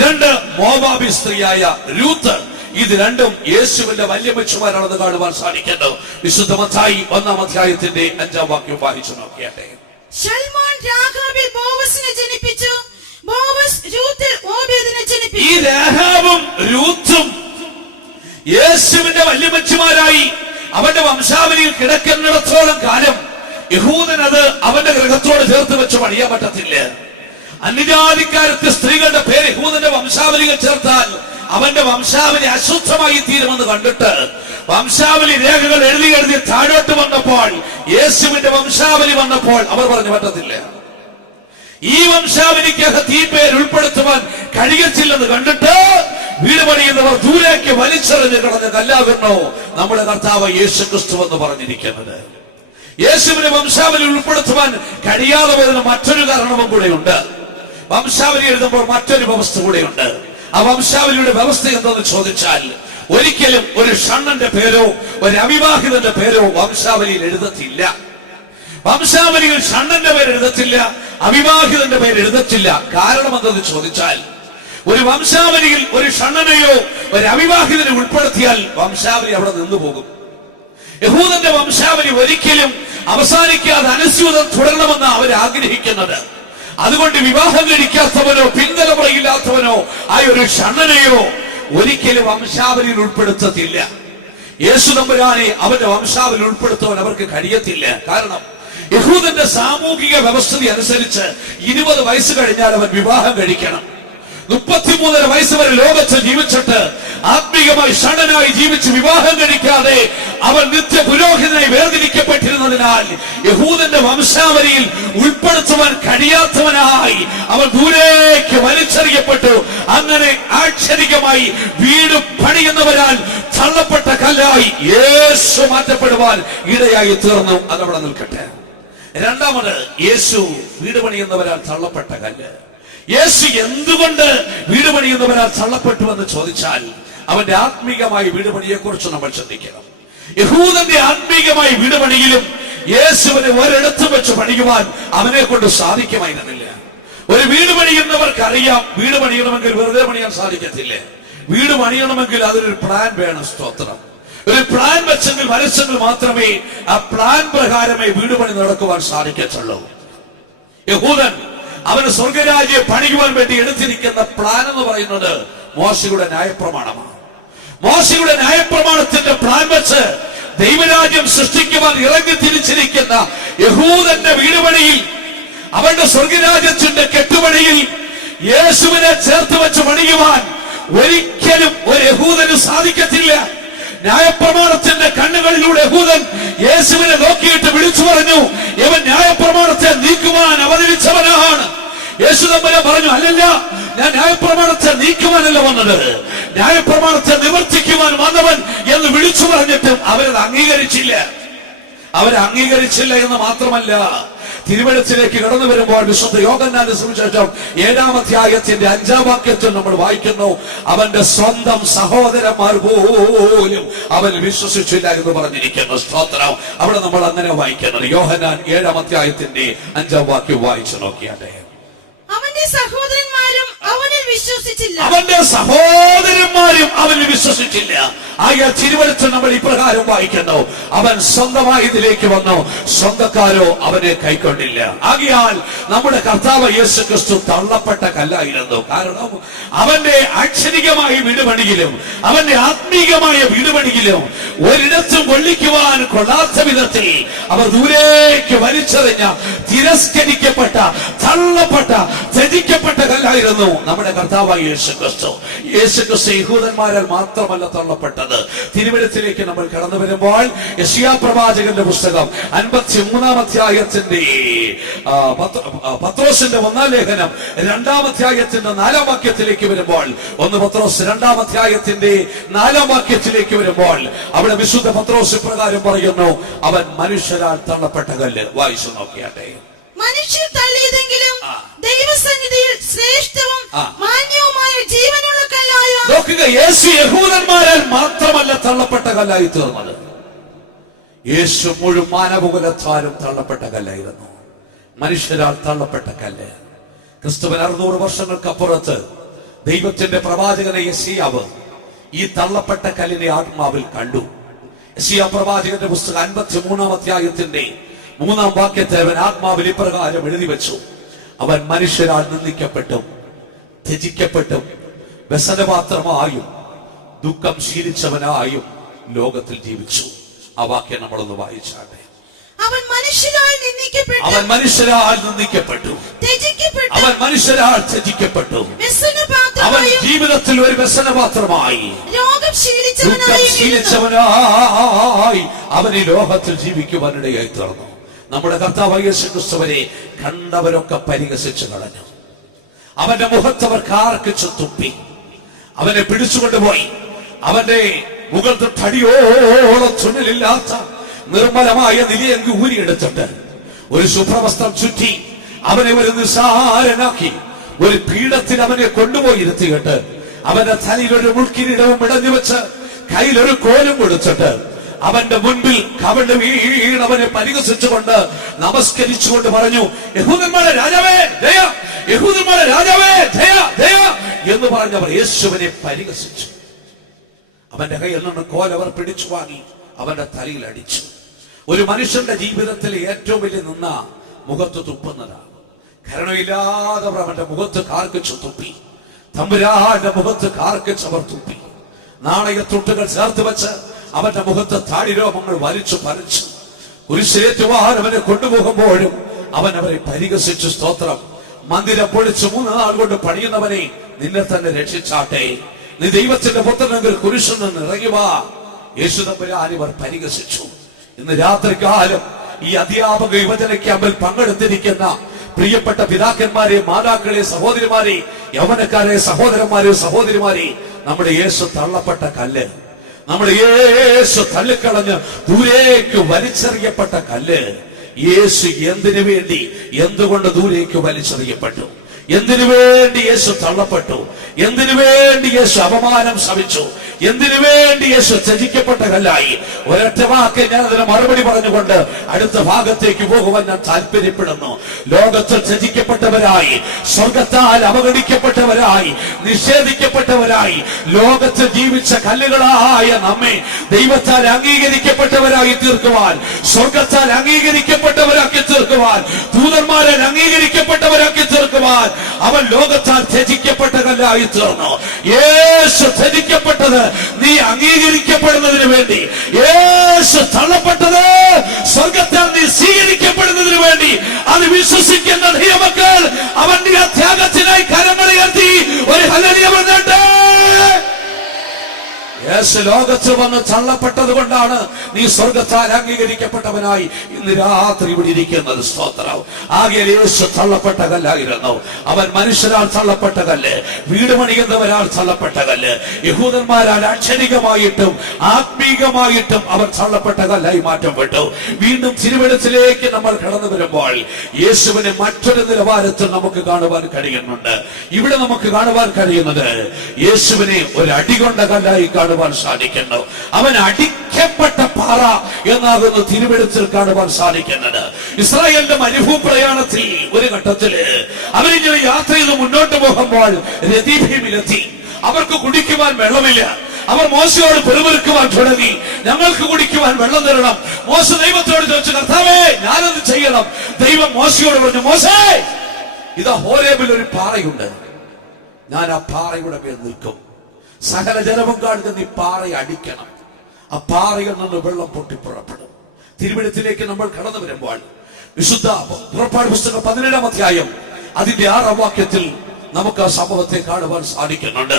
രണ്ട്, മോവാബി സ്ത്രീയായ രൂത്ത്. ഇത് രണ്ടും യേശുവിന്റെ വല്യമ്മച്ചിമാരാണെന്ന് കാണുവാൻ സാധിക്കുന്നു. വിശുദ്ധ മത്തായി 1-ാം അധ്യായത്തിന്റെ 5-ാം വാക്യം വായിച്ചു നോക്കിയാട്ടെ. ശൽമോൻ രാഹാബിൽ ബോവസിനെ ജനിപ്പിച്ചു, ബോവസ് രൂത്തിൽ ഓബേദിനെ ജനിപ്പിച്ചു. ഈ രാഹാബും രൂത്തും യേശുവിന്റെ വല്യമ്മച്ചിമാരായി അവന്റെ വംശാവലിയിൽ കിടക്കുന്നിടത്തോളം കാലം യഹൂദൻ അത് അവന്റെ ഗൃഹത്തോട് ചേർത്ത് വെച്ച് പണിയാൻ പറ്റത്തില്ല. അന്യജാതിക്കാരത്തെ സ്ത്രീകളുടെ പേര് യഹൂദന്റെ വംശാവലികൾ ചേർത്താൽ അവന്റെ വംശാവലി അശുദ്ധമായി തീരുമെന്ന് കണ്ടിട്ട് വംശാവലി രേഖകൾ എഴുതി താഴോട്ട് വന്നപ്പോൾ യേശുവിന്റെ വംശാവലി വന്നപ്പോൾ അവർ പറഞ്ഞു പറ്റത്തില്ല. ഈ വംശാവലിക്കകത്ത് ഈ പേര് ഉൾപ്പെടുത്തുവാൻ കഴിയത്തില്ലെന്ന് കണ്ടിട്ട് വീട് പണിയുന്നവർ ദൂരേക്ക് വലിച്ചെറിഞ്ഞ് കളഞ്ഞ കല്ലാകുന്നു നമ്മുടെ കർത്താവ് യേശു ക്രിസ്തു എന്ന് പറഞ്ഞിരിക്കുന്നത്. യേശുവിനെ വംശാവലി ഉൾപ്പെടുത്തുവാൻ കഴിയാതെ വരുന്ന മറ്റൊരു കാരണവും കൂടെയുണ്ട്. വംശാവലി എഴുതുമ്പോൾ മറ്റൊരു വ്യവസ്ഥ കൂടെയുണ്ട്. ആ വംശാവലിയുടെ വ്യവസ്ഥ എന്തെന്ന് ചോദിച്ചാൽ ഒരിക്കലും ഒരു ഷണ്ണന്റെ പേരോ ഒരു അവിവാഹിതന്റെ പേരോ വംശാവലിയിൽ എഴുതത്തില്ല. വംശാവലിയിൽ ഷണ്ണന്റെ പേര് എഴുതത്തില്ല, അവിവാഹിതന്റെ പേര് എഴുതത്തില്ല. കാരണം എന്തെന്ന് ചോദിച്ചാൽ ഒരു വംശാവലിയിൽ ഒരു ഷണ്ണനെയോ ഒരു അവിവാഹിതനെ ഉൾപ്പെടുത്തിയാൽ വംശാവലി അവിടെ നിന്നു പോകും. യഹൂദന്റെ വംശാവലി ഒരിക്കലും അവസാനിക്കാതെ അനുസ്യൂതം തുടരണമെന്ന് അവർ ആഗ്രഹിക്കുന്നത്. അതുകൊണ്ട് വിവാഹം കഴിക്കാത്തവനോ പിന്തലമുറയില്ലാത്തവനോ ആയ ഒരു ഷണ്ണനെയോ ഒരിക്കലും വംശാവലിയിൽ ഉൾപ്പെടുത്തത്തില്ല. യേശു തമ്പുരാനെ അവന്റെ വംശാവലിയിൽ ഉൾപ്പെടുത്തുവാൻ അവർക്ക് കഴിയത്തില്ല. കാരണം യഹൂദന്റെ സാമൂഹിക വ്യവസ്ഥിതി അനുസരിച്ച് 20 വയസ്സ് കഴിഞ്ഞാൽ അവൻ വിവാഹം കഴിക്കണം. 33.5 വയസ്സ് വരെ ലോകത്ത് ജീവിച്ചിട്ട് ആത്മീയമായി ഷണ്ണനായി ജീവിച്ച് വിവാഹം കഴിക്കാതെ അവൻ നിത്യ പുരോഹിതനായി വേർതിരിക്കപ്പെട്ടിരുന്നതിനാൽ യഹൂദന്റെ വംശാവലിയിൽ ഉൾപ്പെടുത്തുവാൻ കഴിയാത്തവനായി അവൻ ദൂരേക്ക് വലിച്ചെറിയപ്പെട്ടു. അങ്ങനെ ആക്ഷരികമായി വീട് പണിയുന്നവരാൽ തള്ളപ്പെട്ട കല്ലായി യേശു മാറ്റപ്പെടുവാൻ ഇടയായി തീർന്നു. അതവിടെ നിൽക്കട്ടെ. രണ്ടാമത്, യേശു വീട് പണിയുന്നവരാൽ തള്ളപ്പെട്ട കല്ല്. യേശു എന്തുകൊണ്ട് വീട് പണിയുന്നവരാൽ തള്ളപ്പെട്ടു എന്ന് ചോദിച്ചാൽ അവന്റെ ആത്മീകമായ വീട് പണിയെക്കുറിച്ച് നമ്മൾ ചിന്തിക്കണം. യഹൂദന്റെ ആത്മീകമായ വീട് പണിയിലും യേശുവിനെ ഒരിടത്ത് വെച്ച് പണിയുവാൻ അവനെ കൊണ്ട് സാധിക്കുമായിരുന്നില്ല. ഒരു വീട് പണിയുന്നവർക്കറിയാം വീട് പണിയണമെങ്കിൽ വെറുതെ പണിയാൻ സാധിക്കത്തില്ല. വീട് പണിയണമെങ്കിൽ അതിനൊരു പ്ലാൻ വേണം. സ്തോത്രം. ഒരു പ്ലാൻ വെച്ചെങ്കിൽ വരച്ചെങ്കിൽ മാത്രമേ ആ പ്ലാൻ പ്രകാരമേ വീട് പണി നടക്കുവാൻ സാധിക്കത്തുള്ളൂ. യഹൂദൻ അവന് സ്വർഗരാജ്യം പണിയുവാൻ വേണ്ടി എടുത്തിരിക്കുന്ന പ്ലാൻ എന്ന് പറയുന്നത് മോശയുടെ ന്യായപ്രമാണമാണ്. മോശയുടെ ന്യായപ്രമാണത്തിന്റെ പ്ലാൻ വെച്ച് ദൈവരാജ്യം സൃഷ്ടിക്കുവാൻ ഇറങ്ങി തിരിച്ചിരിക്കുന്ന യഹൂദന്റെ വീടുപണിയിൽ, അവന്റെ സ്വർഗരാജ്യത്തിന്റെ കെട്ടുപണിയിൽ യേശുവിനെ ചേർത്ത് വെച്ച് പണിയുവാൻ ഒരിക്കലും ഒരു യഹൂദന് സാധിക്കത്തില്ല. ന്യായപ്രമാണത്തിന്റെ കണ്ണുകളിലൂടെ യഹൂദൻ യേശുവിനെ നോക്കിയിട്ട് വിളിച്ചു പറഞ്ഞു, ഇവൻ ന്യായപ്രമാണത്തെ നീക്കുവാൻ അവതരിച്ചവനാണ്. യേശു തമ്പുരാൻ പറഞ്ഞു, അല്ലല്ല, ഞാൻ ന്യായപ്രമാണത്തെ നീക്കുവാനല്ല വന്നത്, ന്യായപ്രമാണത്തെ നിവർത്തിക്കുവാൻ വന്നവൻ എന്ന് വിളിച്ചു പറഞ്ഞിട്ടും അവരത് അംഗീകരിച്ചില്ല. അവരംഗീകരിച്ചില്ല എന്ന് മാത്രമല്ല, തിരുവെഴുത്തിലേക്ക് കടന്നു വരുമ്പോൾ വിശുദ്ധ യോഹന്നാന്റെ സുവിശേഷം 7-ാം അധ്യായത്തിന്റെ 5-ാം വാക്യത്തിൽ നമ്മൾ വായിക്കുന്നു, അവന്റെ സ്വന്തം സഹോദരന്മാർ പോലും അവൻ വിശ്വസിച്ചില്ല എന്ന് പറഞ്ഞിരിക്കുന്നു. സ്തോത്രം. അവിടെ നമ്മൾ അങ്ങനെ വായിക്കുന്നത് യോഹന്നാൻ 7-ാം അധ്യായത്തിന്റെ 5-ാം വാക്യം വായിച്ചു നോക്കിയാട്ടെ. അവന്റെ സഹോദരന്മാരും അവനിൽ വിശ്വസിച്ചില്ല. ആകയാൽ തിരുവെഴുത്ത് നമ്മൾ ഇപ്രകാരം വായിക്കുന്നു, അവൻ സ്വന്തമായി ഇതിലേക്ക് വന്നു, സ്വന്തക്കാരോ അവനെ കൈക്കൊണ്ടില്ല. ആകയാൽ നമ്മുടെ കർത്താവ് യേശു ക്രിസ്തു തള്ളപ്പെട്ട കല്ലായിരുന്നു. കാരണം അവന്റെ അക്ഷരികമായ വീടുപണിയിലും അവന്റെ ആത്മീകമായ വീടുപണിയിലും ഒരിടത്തും കൊള്ളിക്കുവാൻ കൊള്ളാത്ത വിധത്തിൽ അവർ ദൂരേക്ക് വലിച്ചെറിഞ്ഞ, തിരസ്കരിക്കപ്പെട്ട, തള്ളപ്പെട്ട, ത്യജിക്കപ്പെട്ട കല്ലായിരുന്നു നമ്മുടെ കർത്താവായ യേശു ക്രിസ്തു. യേശു ക്രിസ്തു യഹൂദന്മാരാൽ മാത്രമല്ല തള്ളപ്പെട്ടത്. തിരുവെഴുത്തിലേക്ക് നമ്മൾ കടന്നു വരുമ്പോൾ യെശയ്യാ പ്രവാചകന്റെ പുസ്തകം 53-ാം അധ്യായത്തിന്റെ പത്രോസിന്റെ 1-ാം ലേഖനം 2-ാം അധ്യായത്തിന്റെ 4-ാം വാക്യത്തിലേക്ക് വരുമ്പോൾ, 1 പത്രോസ് 2-ാം അധ്യായത്തിന്റെ 4-ാം വാക്യത്തിലേക്ക് വരുമ്പോൾ അവിടെ വിശുദ്ധ പത്രോസ് പ്രകാരം പറയുന്നു, അവൻ മനുഷ്യരാൽ തള്ളപ്പെട്ട കല്ല്. വായിച്ചു നോക്കിയാട്ടെ. മനുഷ്യർ തള്ളിയതെങ്കിലും ദൈവസന്നിധിയിൽ ശ്രേഷ്ഠവും മാന്യവുമായ ജീവനുള്ള കല്ലായ. നോക്കുക, യേശു യഹൂദന്മാരാൽ മാത്രമല്ല തള്ളപ്പെട്ട കല്ലായി തീർന്നത്, യേശു മുഴുവൻ മാനവകുലത്താലും തള്ളപ്പെട്ട കല്ലായിരുന്നു. മനുഷ്യരാൽ തള്ളപ്പെട്ട കല്ല്. ക്രിസ്തുവിന് 600 വർഷങ്ങൾക്കപ്പുറത്ത് ദൈവത്തിന്റെ പ്രവാചകനെ യെശയ്യാവ് ഈ തള്ളപ്പെട്ട കല്ലിനെ ആത്മാവിൽ കണ്ടു. യെശയ്യാ പ്രവാചകന്റെ പുസ്തകം 53-ാം അധ്യായത്തിന്റെ 3-ാം വാക്യത്തെ അവൻ ആത്മാവിൽ ഇപ്രകാരം എഴുതി വെച്ചു, അവൻ മനുഷ്യരാൽ നിന്ദിക്കപ്പെട്ടും ത്യജിക്കപ്പെട്ടും വ്യസനപാത്രമായും ദുഃഖം ശീലിച്ചവനായും ലോകത്തിൽ ജീവിച്ചു. ആ വാക്യം നമ്മളൊന്ന് വായിച്ചാട്ടെ. അവൻ മനുഷ്യരാൽ നിന്ദിക്കപ്പെട്ടു, അവൻ മനുഷ്യരാൽ നിന്ദിക്കപ്പെട്ടു, അവൻ മനുഷ്യരാൽ ത്യജിക്കപ്പെട്ടു, അവൻ ജീവിതത്തിൽ ഒരു വ്യസനപാത്രമായി, രോഗം ശീലിച്ചവനായി അവൻ ഈ ലോകത്തിൽ ജീവിക്കുവാനിടയായി തീർന്നു. നമ്മുടെ കർത്താവായ യേശു ക്രിസ്തുവിനെ കണ്ടവരൊക്കെ പരിഹസിച്ചു കളഞ്ഞു. അവന്റെ മുഖത്തവർ കാർക്കിച്ചു തുപ്പി. അവനെ പിടിച്ചുകൊണ്ടുപോയി അവന്റെ മുകൾ തൊട്ടടിയോളം ചുണലില്ലാത്ത നിർമ്മലമായ നിലയങ്കി ഊരിയെടുത്തിട്ട് ഒരു ശുഭ്രവസ്ത്രം ചുറ്റി അവനെ ഒരു നിസ്സാരനാക്കി ഒരു പീഠത്തിൽ അവനെ കൊണ്ടുപോയി ഇരുത്തിയിട്ട് അവന്റെ തലയിൽ ഒരു മുൾക്കിരീടവും ഇടഞ്ഞു വെച്ച് കയ്യിലൊരു കോലും കൊടുത്തിട്ട് അവന്റെ മുൻപിൽ കവിണ്ട് വീണ് അവനെ പരിഹസിച്ചുകൊണ്ട് നമസ്കരിച്ചുകൊണ്ട് പറഞ്ഞു, യഹൂദന്മാരുടെ രാജാവേ ദയ, യഹൂദന്മാരുടെ രാജാവേ ദയ, ദയ എന്ന് പറഞ്ഞവർ യേശുവിനെ പരിഹസിച്ചു. അവന്റെ കയ്യിൽ നിന്ന് കോലവർ പിടിച്ചു വാങ്ങി അവന്റെ തലയിൽ അടിച്ചു. ഒരു മനുഷ്യന്റെ ജീവിതത്തിൽ ഏറ്റവും വലിയ നിന്ന മുഖത്ത് തുപ്പുന്നതാണ്. കരുണയില്ലാതവർ അവന്റെ മുഖത്ത് കാർക്കിച്ചു തുപ്പി. തമ്പുരാന്റെ മുഖത്ത് കാർക്കിച്ചവർ തുപ്പി. നാണയത്തുട്ടുകൾ ചേർത്ത് വെച്ച് അവന്റെ മുഖത്ത് താടിരോമങ്ങൾ വലിച്ചു പറിച്ചു. കുരിശേറ്റുവാൻ അവനെ കൊണ്ടുപോകുമ്പോഴും അവൻ അവരെ പരിഹസിച്ചു. സ്തോത്രം. മന്ദിരം പൊളിച്ച് 3 നാൾ കൊണ്ട് പണിയുന്നവനെ നിന്നെ തന്നെ രക്ഷിച്ചാട്ടെ, നീ ദൈവത്തിന്റെ പുത്രനെങ്കിൽ കുരിശിൽ നിന്ന് ഇറങ്ങി വാ. യേശു തമ്പുരാൻ ഇവർ പരിഹസിച്ചു. ഇന്ന് രാത്രികാലം ഈ അധ്യാപക യുവജന ക്യാമ്പിൽ പങ്കെടുത്തിരിക്കുന്ന പ്രിയപ്പെട്ട പിതാക്കന്മാരെ, മാതാക്കളെ, സഹോദരിമാരെ, യൗവനക്കാരെ, സഹോദരന്മാരെ, സഹോദരിമാരെ, നമ്മുടെ യേശു തള്ളപ്പെട്ട കല്ല്, നമ്മുടെ യേശു തള്ളിക്കളഞ്ഞ് ദൂരേക്ക് വലിച്ചെറിയപ്പെട്ട കല്ല്. യേശു എന്തിനു വേണ്ടി, എന്തുകൊണ്ട് ദൂരേക്ക് വലിച്ചെറിയപ്പെട്ടു? എന്തിനു വേണ്ടി യേശു തള്ളപ്പെട്ടു? എന്തിനു വേണ്ടി യേശു അപമാനം ശമിച്ചു? എന്തിനു വേണ്ടി യേശു ത്യജിക്കപ്പെട്ട കല്ലായി? ഒരൊറ്റ വാക്ക് ഞാൻ അതിന് മറുപടി പറഞ്ഞുകൊണ്ട് അടുത്ത ഭാഗത്തേക്ക് പോകുവാൻ ഞാൻ താല്പര്യപ്പെടുന്നു. ലോകത്തിൽ ത്യജിക്കപ്പെട്ടവരായി, സ്വർഗത്താൽ അവഗണിക്കപ്പെട്ടവരായി, നിഷേധിക്കപ്പെട്ടവരായി, ലോകത്തിൽ ജീവിച്ച കല്ലുകളായ നമ്മെ ദൈവത്താൽ അംഗീകരിക്കപ്പെട്ടവരായി തീർക്കുവാൻ, സ്വർഗത്താൽ അംഗീകരിക്കപ്പെട്ടവരാക്കി തീർക്കുവാൻ, ദൂതന്മാരാൽ അംഗീകരിക്കപ്പെട്ടവരാക്കി തീർക്കുവാൻ അവൻ ലോകത്താൽ ത്യജിക്കപ്പെട്ട കല്ലായി തീർന്നു. യേശു ത്യജിക്കപ്പെട്ടത് നീ അംഗീകരിക്കപ്പെടുന്നതിന് വേണ്ടി, യേശു തള്ളപ്പെട്ടത് സ്വർഗത്താൽ നീ സ്വീകരിക്കപ്പെടുന്നതിന് വേണ്ടി. അത് വിശ്വസിക്കുന്ന ദൈവമക്കൾ അവന്റെ ആ ത്യാഗത്തിനായി കരങ്ങളുയർത്തി ഒരു ഹല്ലേലൂയ പറഞ്ഞിട്ട്. യേശു ലോകത്ത് വന്ന് തള്ളപ്പെട്ടത് കൊണ്ടാണ് നീ സ്വർഗത്താൽ അംഗീകരിക്കപ്പെട്ടവനായി ഇന്ന് രാത്രി ഇവിടെ ഇരിക്കുന്നത്. സ്തോത്രം. ആകയാൽ യേശു തള്ളപ്പെട്ട കല്ലായിരുന്നു. അവൻ മനുഷ്യരാൽ തള്ളപ്പെട്ട കല്ല്, വീട് പണിയുന്നവരാൽ തള്ളപ്പെട്ട കല്ല്, യഹൂദന്മാരാൽ അക്ഷരികമായിട്ടും ആത്മീകമായിട്ടും അവൻ തള്ളപ്പെട്ട കല്ലായി മാറ്റപ്പെട്ടു. വീണ്ടും തിരുവെഴുത്തിലേക്ക് നമ്മൾ കടന്നു വരുമ്പോൾ യേശുവിനെ മറ്റൊരു നിലവാരത്തിൽ നമുക്ക് കാണുവാൻ കഴിയുന്നുണ്ട്. ഇവിടെ നമുക്ക് കാണുവാൻ കഴിയുന്നത് യേശുവിനെ ഒരു അടികൊണ്ട കല്ലായി കാണുവാൻ സാധിക്കുന്നു. അവൻ അടിക്കപ്പെട്ട പാറ എന്നാകുന്നു തിരുവെഴുത്തിൽ കാണുവാൻ സാധിക്കുന്നത്. ഇസ്രായേലിന്റെ മരുഭൂപ്രയാണത്തിൽ ഒരു ഘട്ടത്തില് അവരിങ്ങനെ യാത്ര ചെയ്ത് മുന്നോട്ട് പോകുമ്പോൾ രതീഭീമിലെത്തി. അവർക്ക് കുടിക്കുവാൻ വെള്ളമില്ല. അവർ മോശയോട് പെരുമെറുക്കുവാൻ തുടങ്ങി. ഞങ്ങൾക്ക് കുടിക്കുവാൻ വെള്ളം തരണം. മോശ ദൈവത്തോട് ചോദിച്ചു, കർത്താവേ ഞാനത് ചെയ്യണം. ദൈവം മോശയോട് പറഞ്ഞു, മോശേ ഇതാ ഹോരേബിൽ ഒരു പാറയുണ്ട്, ഞാൻ ആ പാറയുടെ മേൽ നിൽക്കും. സകല ജനവും കാണുന്ന നീ പാറയെ അടിക്കണം. ആ പാറയിൽ നിന്ന് വെള്ളം പൊട്ടിപ്പുറപ്പെടും. തിരുവെഴുത്തിലേക്ക് നമ്മൾ കടന്നു വരുമ്പോൾ വിശുദ്ധ പുറപ്പാട് പുസ്തകം 17-ാം അധ്യായം അതിന്റെ 6-ാം വാക്യത്തിൽ നമുക്ക് ആ സംഭവത്തെ കാണുവാൻ സാധിക്കുന്നുണ്ട്.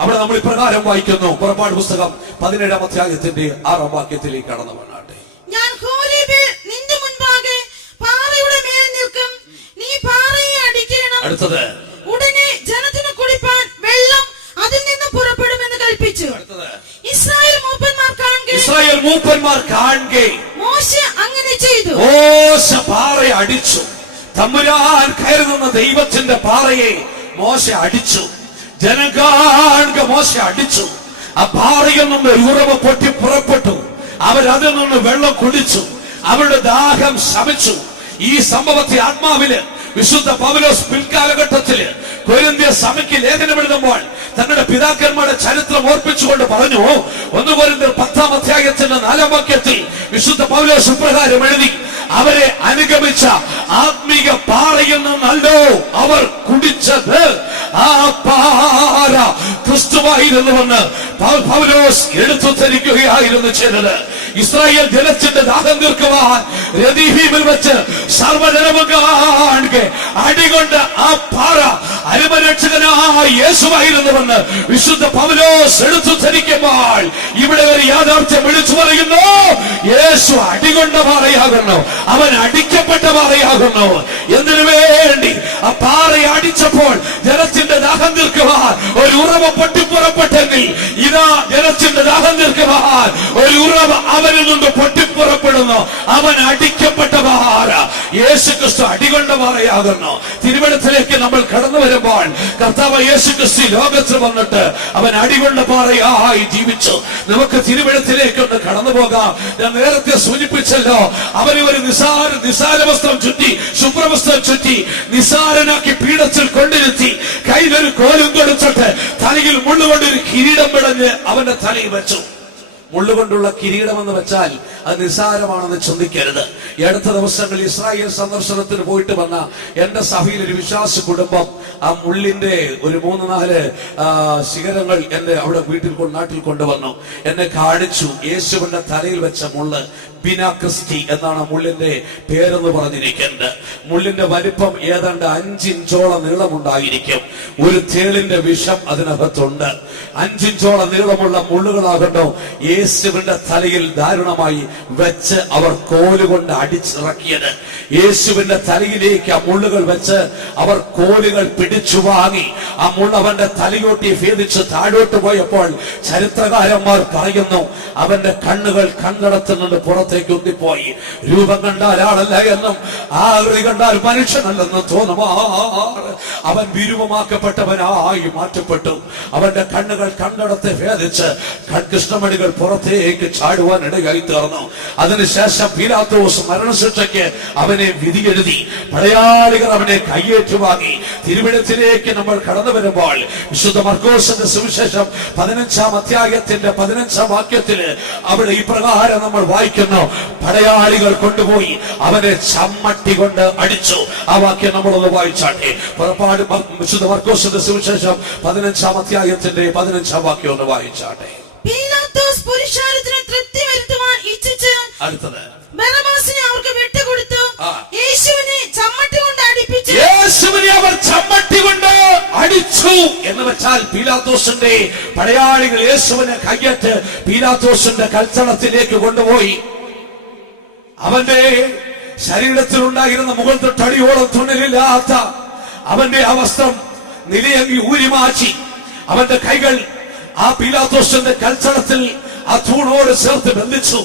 അവിടെ നമ്മൾ ഇപ്രകാരം വായിക്കുന്നു. പുറപ്പാട് പുസ്തകം 17-ാം അധ്യായത്തിന്റെ 6-ാം വാക്യത്തിലേക്ക് കടന്നു വന്നാട്ടെ. ഞാൻ ഹോരേബിൽ നിന്റെ മുൻപാകെ പാറയുടെ മേൽ നിൽക്കും, നീ പാറയെ അടിക്കണം. അടുത്തത്, ഉടനെ ജനത്തിന് കുടിപ്പാൻ വെള്ളം അതിൽ നിന്ന് പുറപ്പെടുമെന്ന് കൽപ്പിച്ചു. ഇസ്രായേൽ മൂപ്പന്മാർ കാണുകെ മോശ അങ്ങനെ ചെയ്തു. മോശ പാറയെ അടിച്ചു. തമ്പുരാൻ കയറി നിന്ന ദൈവത്തിന്റെ പാറയെ മോശ അടിച്ചു. ജനം കാണുക മോശ അടിച്ചു. ആ പാറയിൽ നിന്ന് ഉറവ പൊട്ടി പുറപ്പെട്ടു. അവരതിൽ നിന്ന് വെള്ളം കുടിച്ചു. അവരുടെ ദാഹം ശമിച്ചു. ഈ സംഭവത്തെ ആത്മാവില് വിശുദ്ധ പൗലോസ് പിൽക്കാലഘട്ടത്തില് കൊരിന്ത്യ സഭയ്ക്ക് ലേഖനം എഴുതുമ്പോൾ തങ്ങളുടെ പിതാക്കന്മാരുടെ ചരിത്രം ഓർപ്പിച്ചുകൊണ്ട് പറഞ്ഞു. 1 കൊരിന്ത്യർ 10-ാം അധ്യായത്തിന്റെ 4-ാം വാക്യത്തിൽ വിശുദ്ധ പൗലോസ് ഇപ്രകാരം എഴുതി, അവരെ അനുഗമിച്ച ആത്മീക പാറയിൽ നിന്നല്ലോ അവർ കുടിച്ചത്, ആ പാറ ക്രിസ്തുവായിരുന്നുവെന്ന് പൗലോസ് എടുത്തുദ്ധരിക്കുകയായിരുന്നു ചെയ്തത്. ഇസ്രായേൽ ജനത്തിന്റെ ദാഹം തീർക്കുവാൻ രതീഭീമിൽ വെച്ച് സർവ്വജനവും കാണുക അടികൊണ്ട് ആ പാറ അരുമരക്ഷകനായ യേശുവായിരുന്നുവെന്ന് വിശുദ്ധ പൗലോസ് എടുത്തുദ്ധരിക്കുമ്പോൾ ഇവിടെ ഒരു യാഥാർത്ഥ്യം വിളിച്ചു പറയുന്നു. യേശു അടികൊണ്ട പാറയാകുന്നു. അവൻ അടിക്കപ്പെട്ട പാറയാകുന്നു. എന്തിനു വേണ്ടി? ആ പാറയെ അടിച്ചപ്പോൾ ജനത്തിന്റെ ദാഹം തീർക്കുവാൻ ഒരു ഉറവ പൊട്ടിപ്പുറപ്പെട്ടെങ്കിൽ ഇതാ ജനത്തിന്റെ ദാഹം തീർക്കുവാൻ ഒരു ഉറവ അവനിൽ നിന്ന് പൊട്ടിപ്പുറപ്പെടുന്നു. അവൻ അടിക്കപ്പെട്ട പാറ. യേശു ക്രിസ്തു അടികൊണ്ട പാറയാകുന്നു. തിരുവെഴുത്തിലേക്ക് നമ്മൾ കടന്നു വരുമ്പോൾ കർത്താവ് യേശു ക്രിസ്തു ലോകത്തിൽ വന്നിട്ട് അവൻ അടികൊണ്ട പാറയായി ജീവിച്ചു. നമുക്ക് തിരുവെഴുത്തിലേക്ക് ഒന്ന് കടന്നു പോകാം. ഞാൻ നേരത്തെ സൂചിപ്പിച്ചല്ലോ, അവനെ ഒരു നിസാര വസ്ത്രം ചുറ്റി, ശുഭ്രവസ്ത്രം ചുറ്റി, നിസാരനാക്കി പീഠത്തിൽ കൊണ്ടിരുത്തി, കയ്യിലൊരു കോലും കൊടുത്തിട്ട് തലയിൽ മുള്ളുകൊണ്ടൊരു കിരീടം പിടഞ്ഞ് അവന്റെ തലയിൽ വെച്ചു. മുള്ളുകൊണ്ടുള്ള കിരീടം എന്ന് വെച്ചാൽ അത് നിസ്സാരമാണെന്ന് ചിന്തിക്കരുത്. ഈ അടുത്ത ദിവസങ്ങളിൽ ഇസ്രായേൽ സന്ദർശനത്തിന് പോയിട്ട് വന്ന എന്റെ സഭയിൽ ഒരു വിശ്വാസ കുടുംബം ആ മുള്ളിന്റെ ഒരു 3-4 ശിഖരങ്ങൾ എന്റെ അവിടെ നാട്ടിൽ കൊണ്ടുവന്നു. എന്നെ കാണിച്ചു. യേശുവിന്റെ തലയിൽ വെച്ച മുള്ള് ബിന ക്രിസ്റ്റി എന്നാണ് മുള്ളിന്റെ പേരെന്ന് പറഞ്ഞിരിക്കുന്നത്. മുള്ളിന്റെ വലിപ്പം ഏതാണ്ട് 5 ഇഞ്ചോളം നീളമുണ്ടായിരിക്കും. ഒരു തേളിന്റെ വിഷം അതിനകത്തുണ്ട്. 5 ഇഞ്ചോളം നീളമുള്ള മുള്ളുകളാകട്ടോ യേശുവിന്റെ തലയിൽ ദാരുണമായി വെച്ച് അവർ കോലുകൊണ്ട് അടിച്ചിറക്കിയത്. യേശുവിന്റെ തലയിലേക്ക് ആ മുള്ളുകൾ വെച്ച് അവർ കോലുകൾ പിടിച്ചു വാങ്ങി. ആ മുള്ള അവന്റെ തലയോട്ടി ഭേദിച്ച് താഴോട്ട് പോയപ്പോൾ ചരിത്രകാരന്മാർ പറയുന്നു, അവന്റെ കണ്ണുകൾ കണ്ണടത്തിൽ നിന്ന് പുറത്തേക്ക് ഉന്തിപ്പോയി. രൂപം കണ്ടാൽ ആളല്ല എന്നും ആകൃതി കണ്ടാൽ മനുഷ്യനല്ലെന്നും തോന്നുമാർ അവൻ വിരൂപമാക്കപ്പെട്ടവനായി മാറ്റപ്പെട്ടു. അവന്റെ കണ്ണുകൾ കണ്ണടത്തെ ഭേദിച്ച് കൃഷ്ണമണികൾ പുറത്തേക്ക് ചാടുവാൻ ഇടയായി തീർന്നു. അതിനുശേഷം പീലാത്തോസ് മരണശിക്ഷയ്ക്ക് അവനെ വിധിയെഴുതി. പടയാളികൾ അവനെ കയ്യേറ്റുവാങ്ങി. തിരുവിടത്തിലേക്ക് നമ്മൾ കടന്നു വരുമ്പോൾ വിശുദ്ധ മർക്കോസിന്റെ സുവിശേഷം 15-ാം അധ്യായത്തിന്റെ 15-ാം വാക്യത്തില് അവിടെ ഇപ്രകാരം നമ്മൾ വായിക്കുന്നു, പടയാളികൾ കൊണ്ടുപോയി അവനെ ചമ്മട്ടി കൊണ്ട് അടിച്ചു. ആ വാക്യം നമ്മളൊന്ന് വായിച്ചാട്ടെ. പുറപ്പാട് വിശുദ്ധ മർക്കോസിന്റെ സുവിശേഷം 15-ാം അധ്യായത്തിന്റെ 15-ാം വാക്യം ഒന്ന് വായിച്ചാട്ടെ. പീലാത്തോസ് പുരുഷാരത്തിന് തൃപ്തി വരുത്തുവാൻ ഇച്ഛിച്ച് അടുത്തത് ബറബ്ബാസിനെ അവർക്ക് വിട്ടുകൊടുത്തു. യേശുവിനെ ചമ്മട്ടി കൊണ്ട് അടിപ്പിച്ചു. യേശുവിനെ അവർ ചമ്മട്ടി കൊണ്ട് അടിച്ചു എന്ന് വെച്ചാൽ പീലാത്തോസിന്റെ പടയാളികൾ യേശുവിനെ കയ്യേറ്റ് പീലാത്തോസിന്റെ കൽച്ചളത്തിലേക്ക് കൊണ്ടുപോയി. അവന്റെ ശരീരത്തിൽ ഉണ്ടായിരുന്ന മുകൾ തൊട്ടടിയോളം തുന്നലില്ലാത്ത അവന്റെ ആ വസ്ത്രം നിലയങ്ങി ഊരിമാറ്റി അവന്റെ കൈകൾ ആ പീലാത്തോസിന്റെ കൽച്ചളത്തിൽ ആ തൂണോട് ചേർത്ത് ബന്ധിച്ചു.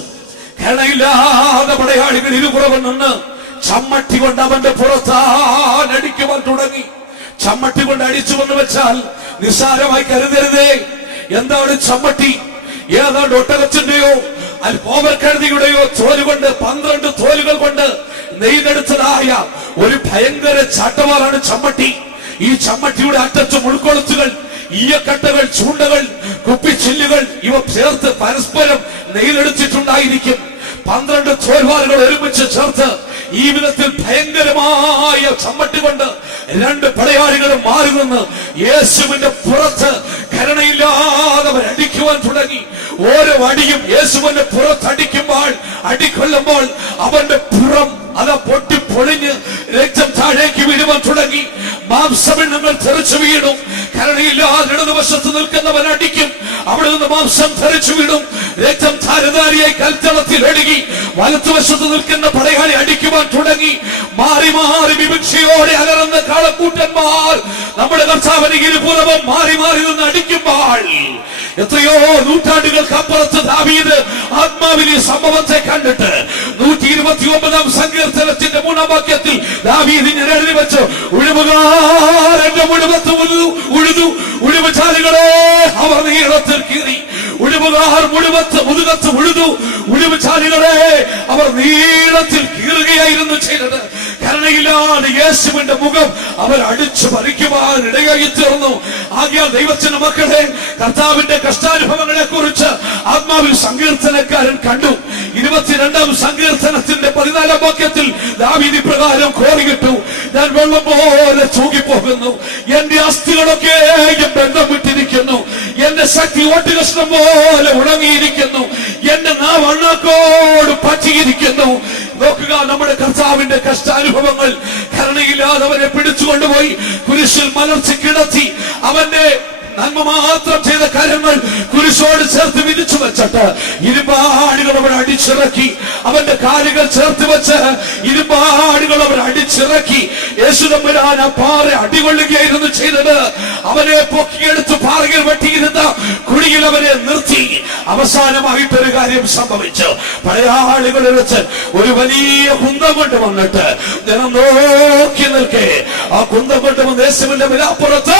കരണയില്ലാതെ പടയാളികൾ ഇരുപുറവും നിന്ന് ചമ്മട്ടി കൊണ്ട് അവന്റെ പുറത്താനടിക്കുവാൻ തുടങ്ങി. ചമ്മട്ടി കൊണ്ട് അടിച്ചു എന്ന് വെച്ചാൽ നിസ്സാരമായി കരുതരുതേ. എന്താണ് ചമ്മട്ടി? ഏതാണ്ട് ഒട്ടകത്തിന്റെയോ കോവർക്കഴുതിയുടെയോ തോലുകൊണ്ട് 12 തോലുകൾ കൊണ്ട് നെയ്തെടുത്തതായ ഒരു ഭയങ്കര ചാട്ടവാറാണ് ചമ്മട്ടി. ഈ ചമ്മട്ടിയുടെ അറ്റത്ത് മുൾക്കൊളുത്തുകൾ, ഈയക്കട്ടകൾ, ചൂണ്ടകൾ, കുപ്പിച്ചില്ലുകൾ ഇവ ചേർത്ത് പരസ്പരം നെയ്തെടുത്തിട്ടുണ്ടായിരിക്കും. 12 തോൽവാറുകൾ ഒരുമിച്ച് ചേർത്ത് ഈ വിധത്തിൽ ഭയങ്കരമായ ചമ്മട്ടി കൊണ്ട് 2 പടയാളികളും മാറി നിന്ന് യേശുവിന്റെ പുറത്ത് കരുണയില്ലാതെ അടിക്കുവാൻ തുടങ്ങി. ഓരോ അടിയും യേശുവിന്റെ പുറത്തടിക്കുമ്പോൾ അടിക്കൊള്ളുമ്പോൾ അവന്റെ പുറം അതാ പൊട്ടി പൊളിഞ്ഞ് രക്തം താഴേക്ക് വീഴുവാൻ തുടങ്ങി. മാംസമെണ്ണങ്ങൾ തെറിച്ചു വീണു. കരുണയില്ലാതെ ഇടതുവശത്ത് നിൽക്കുന്നവൻ അടിക്കും, അവിടെ നിന്ന് മാംസം തെറിച്ചു വീണും. രക്തം ധാരധാരിയായി കൽത്തളത്തിൽ ഒഴുകി. വലത്തുവശത്ത് നിൽക്കുന്ന പടയാളി അടിക്കുവാൻ തുടങ്ങി. മാറി മാറി വിവക്ഷയോടെ അലറുന്ന കാളക്കൂട്ടന്മാർ നമ്മുടെ കർത്താവിന് ഇരുപുറവും മാറി മാറി നിന്ന് അടിക്കുമ്പോൾ എത്രയോ നൂറ്റാണ്ടുകൾക്ക് അപ്പുറത്ത് ദാവീദ് ആത്മാവിൽ ഈ സംഭവത്തെ കണ്ടിട്ട് 129-ാം സങ്കീർത്തനത്തിന്റെ 3-ാം വാക്യത്തിൽ ദാവീദിനെ എഴുതി വെച്ചു, ഉഴുവുകാരന്റെ മുഴുവത്ത് ഉഴുതു, ഉഴുവുചാലുകളെ അവർ നീളത്തിൽ കീറി. ഉഴുവുകാർ മുതുകത്ത് ഉഴുതു, ഉഴുവുചാലുകളെ അവർ നീളത്തിൽ കീറുകയായിരുന്നു ചെയ്തത്. കരുണയില്ലാതെ യേശുവിന്റെ മുഖം അവർ അടിച്ചു പറിക്കുവാൻ ഇടയായി തീർന്നു. ആകയാൽ ദൈവത്തിന്റെ മക്കളെ, കർത്താവിന്റെ കഷ്ടാനുഭവങ്ങളെ കുറിച്ച് ആത്മാവിൽ സങ്കീർത്തനക്കാരൻ കണ്ടു. 22-ാം സങ്കീർത്തനത്തിന്റെ 14-ാം വാക്യത്തിൽ ദാവീദ് പ്രകാരം കോറിയിട്ടു, ഞാൻ വെള്ളം പോലെ തൂകിപ്പോകുന്നു, എന്റെ അസ്ഥികളൊക്കെയും ബന്ധം വിട്ടിരിക്കുന്നു, എന്റെ ശക്തി ഓട്ടുകഷ്ണം പോലെ ഉണങ്ങിയിരിക്കുന്നു, എന്റെ നാവ് അണ്ണാക്കോട് പറ്റിയിരിക്കുന്നു. നോക്കുക, നമ്മുടെ കർത്താവിന്റെ കഷ്ടാനുഭവങ്ങൾ. കരുണയില്ലാതവനെ പിടിച്ചുകൊണ്ടുപോയി കുരിശിൽ മലർച്ചി കിടത്തി അവന്റെ നന്മ മാത്രം ചെയ്ത കാര്യങ്ങൾ കുരിശോട് ചേർത്ത് വിധിച്ചു വെച്ചിട്ട് ഇരുമ്പാടുകൾ അവർ അടിച്ചിറക്കി. അവന്റെ കാലുകൾ ചേർത്ത് വെച്ച് ഇരുമ്പാടുകൾ അവർ അടിച്ചിറക്കി. യേശുദമ്പുരാൻ ആ പാറ അടികൊള്ളുകയായിരുന്നു ചെയ്തത്. അവനെ പൊക്കിയെടുത്ത് പാറയിൽ വെട്ടിയിരുന്ന കുഴിയിൽ അവനെ നിർത്തി. അവസാനമായിട്ടൊരു കാര്യം സംഭവിച്ചു. പഴയാളുകൾ വെച്ച് ഒരു വലിയ കുന്തം കൊണ്ട് വന്നിട്ട് ജനം നോക്കി നിൽക്കെ ആ കുന്തം കൊണ്ട് വന്ന് യേശുവിന്റെ വിലാപ്പുറത്ത്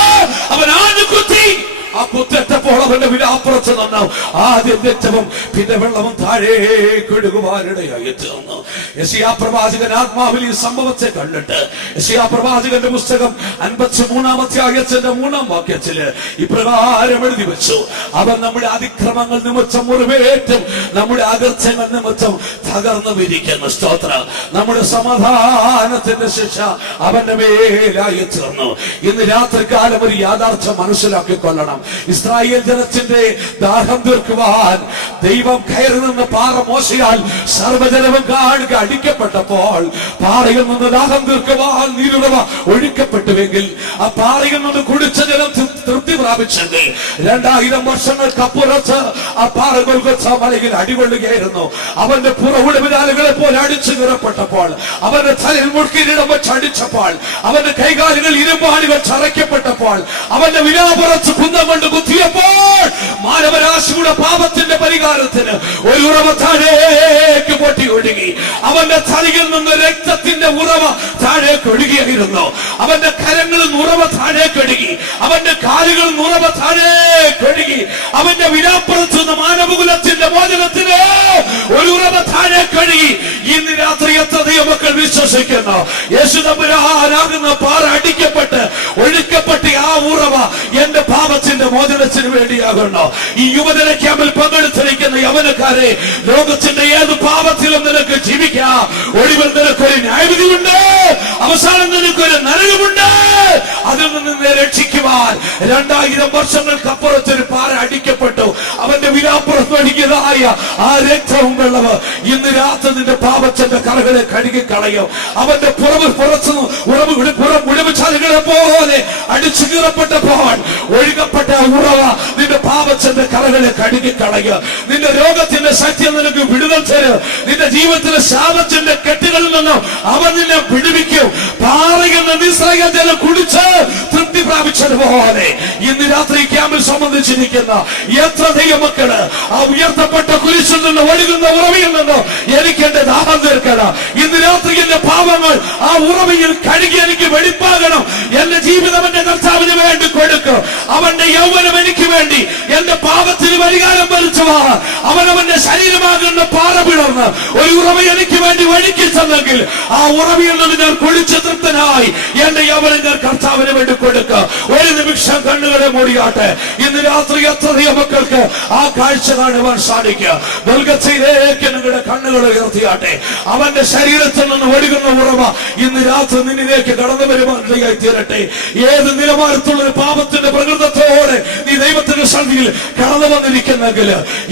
അവൻ ആഞ്ഞുകുത്തി. ആ കുത്തിട്ടപ്പോൾ അവന്റെ വിലാപ്പുറത്ത് നിന്നു ആദ്യം രക്തവും പിന്നെ വെള്ളവും താഴേക്ക് ഒഴുകുവാനിടയായി തീർന്നു. യെശയ്യാ പ്രവാചകൻ ആത്മാവിൽ ഈ സംഭവത്തെ കണ്ടിട്ട് യെശയ്യാ പ്രവാചകന്റെ പുസ്തകം 53-ാം അധ്യായത്തിന്റെ 3-ാം വാക്യത്തില് ഇപ്രകാരം എഴുതി വെച്ചു, അവൻ നമ്മുടെ അതിക്രമങ്ങൾ നിമിത്തം മുറിവേറ്റും നമ്മുടെ അകൃത്യങ്ങൾ നിമിത്തം തകർന്നു വിരിക്കുന്നു. സ്തോത്രം. നമ്മുടെ സമാധാനത്തിന്റെ ശിക്ഷ അവന്റെ മേലായി തീർന്നു. ഇന്ന് രാത്രികാലം ഒരു യാഥാർത്ഥ്യം മനസ്സിലാക്കിക്കൊള്ളണം. ഇസ്രായേൽ ജനത്തിന്റെ ദാഹം തീർക്കുവാൻ ദൈവം കയറി നിന്ന് പാറ മോശയാൽ സർവ്വജനവും കാണുക അടിക്കപ്പെട്ടപ്പോൾ പാറയിൽ നിന്ന് ദാഹം തീർക്കുവാൻ നീരുറവ ഒഴുക്കപ്പെട്ടുവെങ്കിൽ ആ പാറയിൽ നിന്ന് കുടിച്ച ജനം തൃപ്തി പ്രാപിച്ചെങ്കിൽ 2000 വർഷങ്ങൾക്കപ്പുറത്ത് ആ പാറ ഗൊൽഗോഥ മലയിൽ അടികൊള്ളുകയായിരുന്നു. അവന്റെ പുറകുടവിനാലുകളെ പോലെ അടിച്ചു കീറപ്പെട്ടപ്പോൾ, അവന്റെ തലയിൽ മുൾക്കിരീടം വെച്ച് അടിച്ചപ്പോൾ, അവന്റെ കൈകാലുകൾ ഇരുമ്പാണികൾ ചതയ്ക്കപ്പെട്ടപ്പോൾ, അവന്റെ വിലാപുറത്ത് കുന്തം കൊണ്ട് കുത്തിയപ്പോൾ മാനവരാശിയുടെ പാപത്തിന്റെ പരിഹാരത്തിന് ഒരു ഉറവ താഴേക്ക് പൊട്ടി ഒഴുകി. അവന്റെ തലയിൽ നിന്ന് രക്തത്തിന്റെ ഉറവ താഴേക്ക് ഒഴുകിയായിരുന്നു. അവന്റെ കരങ്ങളിൽ നിന്ന് ഉറവ താഴേക്ക് ഒഴുകി. അവന്റെ കാലുകളിൽ നിന്ന് ഉറവ താഴേക്ക് ഒഴുകി. അവന്റെ വിലാപ്പുറത്ത് നിന്ന് മാനവകുലത്തിന്റെ മോചനത്തിന് ഒരു ഉറവ താഴേക്ക് ഒഴുകി. ഇന്ന് രാത്രി എത്ര ദൈവമക്കൾ വിശ്വസിക്കുന്നു യേശു തമ്പുരാനാകുന്ന പാറ അടിക്കപ്പെട്ട് ഒഴുക്കപ്പെട്ട് ആ ഉറവ എന്റെ പാപത്തിന്റെ മോചനത്തിന് വേണ്ടിയാകുന്നു. ഈ യുവജന ക്യാമ്പിൽ പങ്കെടുത്തിരിക്കുന്ന യവനക്കാരെ, ലോകത്തിന്റെ ഏത് പാപത്തിലും നിനക്ക് ജീവിക്കാം. ഒടുവിൽ നിനക്കൊരു ന്യായവിധിയുണ്ട്, അവസാനം നിനക്കൊരു നരകമുണ്ട്. അതിൽ നിന്ന് രക്ഷിക്കുവാൻ 2000 വർഷങ്ങൾക്കപ്പുറത്ത് ഒരു പാറ അടിക്കപ്പെട്ടു. അവന്റെ വിലാപ്പുറത്ത് ഒഴുകിയതായ ആ രക്തവും വെള്ളവും ഇന്ന് രാത്രി നിന്റെ പാപത്തിന്റെ കറകളെ കഴുകിക്കളയും. അവന്റെ ഉഴവുചാലുകളെ പോലെ അടിച്ചു കീറപ്പെട്ടപ്പോൾ ഒഴുകപ്പെട്ട ഉറവ നിന്റെ പാപത്തിന്റെ കറകളെ കഴുകിക്കളയും. നിന്റെ രോഗത്തിന്റെ ശക്തി നിനക്ക് വിടുതൽ തരും. നിന്റെ ജീവിതത്തിലെ ശാപത്തിന്റെ കെട്ടുകളിൽ നിന്നും അവൻ നിന്നെ വിടുവിക്കും. പാറയിൽ നിന്ന് ഇസ്രായേൽ ജനം കുടിച്ച് തൃപ്തി പ്രാപിച്ചതുപോലെ ഇന്ന് രാത്രി ക്യാമ്പിൽ സംബന്ധിച്ചിരിക്കുന്ന എത്ര ദൈവമക്കള് ആ ഉയർത്തപ്പെട്ട കുരിശിൽ നിന്ന് ഒഴുകുന്ന ഉറവയിൽ നിന്ന് എനിക്ക് എന്റെ ദാഹം തീർക്കണം. ഇന്ന് രാത്രി എന്റെ പാപങ്ങൾ ആ ഉറവയിൽ കഴുകി എനിക്ക് വെളിപ്പാകണം. എന്റെ ജീവിതം എന്റെ കർത്താവിന് വേണ്ടി കൊടുക്കും. അവന്റെ യൗവനം എനിക്ക് വേണ്ടി എന്റെ പാപത്തിന് പരിഹാരം വരുത്തുവാ. അവനവന്റെ ശരീരമാകുന്ന പാറ പിളർന്ന് ഒരു ഉറവ എനിക്ക് വേണ്ടി വഴിക്ക് ചെന്നെങ്കിൽ ആ ഉറവയിൽ നിന്ന് ഞാൻ കുളിച്ച് തൃപ്തനായി എന്റെ യൗവനം ഞാൻ കർത്താവിന് വേണ്ടി കൊടുക്കുക. ഒരു നിമിഷം കണ്ണുകളെ മൂടിയാട്ടെ. ഇന്ന് രാത്രി എത്ര മക്കൾക്ക് ആ കാഴ്ച കാണുവാൻ സാധിക്കുക. ഗൊൽഗോഥയിലേക്ക് നിങ്ങളുടെ കണ്ണുകൾ ഉയർത്തിയാട്ടെ. അവന്റെ ശരീരത്തിൽ നിന്ന് ഒഴുകുന്ന ഉറവ ഇന്ന് രാത്രി നിന്നിലേക്ക് കടന്നു വരുവാനായി തീരട്ടെ. ഏത് നിലവാരത്തുള്ള പാപത്തിന്റെ പ്രകൃതത്തോടെ നീ ദൈവത്തിന്റെ സന്നിധിയിൽ കടന്നു വന്നിരിക്കുന്നെങ്കിൽ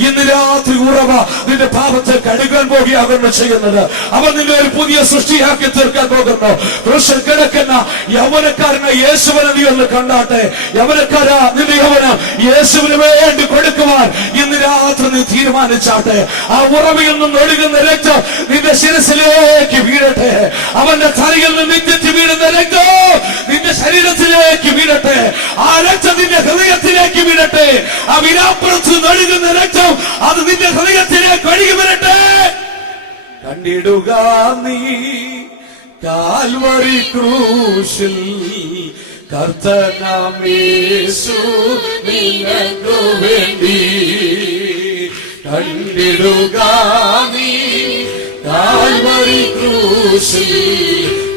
ഇന്ന് രാത്രി ഉറവ നിന്റെ പാപത്തെ കഴുകാൻ പോകുകയാകുന്നു ചെയ്യുന്നത്. അവൻ നിന്നെ ഒരു പുതിയ സൃഷ്ടിയാക്കി തീർക്കാൻ പോകുന്നു. പുരുഷൻ കിടക്കുന്ന യൗവനക്കാരനെ യേശുവിനെ നീ ഒന്ന് കണ്ടാട്ടെ. യൗവനക്കാരാ, നിന്റെ യൗവനം യേശുവിന് വേണ്ടി കൊടുക്കുവാൻ ഇന്ന് രാത്രി നീ തീരുമാനിച്ചാട്ടെ. ആ ഉറവയിൽ നിന്ന് ഒഴുകുന്ന രക്തം നിന്റെ ശിരസിലേക്ക് വീഴട്ടെ. അവന്റെ തലയിൽ നിന്ന് നിത്യത്തിൽ വീഴുന്ന രക്തം നിന്റെ ശരീരത്തിലേക്ക് വീഴട്ടെ. ആ രക്തം നിന്റെ ഹൃദയത്തിലേക്ക് വീഴട്ടെ. ആ വിലാപ്പുറത്ത് ഒഴുകുന്ന രക്തം അത് നിന്റെ ഹൃദയത്തിലേക്ക് ഒഴുകി വരട്ടെ. കണ്ടിടുക നീ കാൽവരി ക്രൂശിൽ കർത്തനാം യേശു നിനക്കു വേണ്ടി. കണ്ടിടുക നീ കാൽവരി ക്രൂശിൽ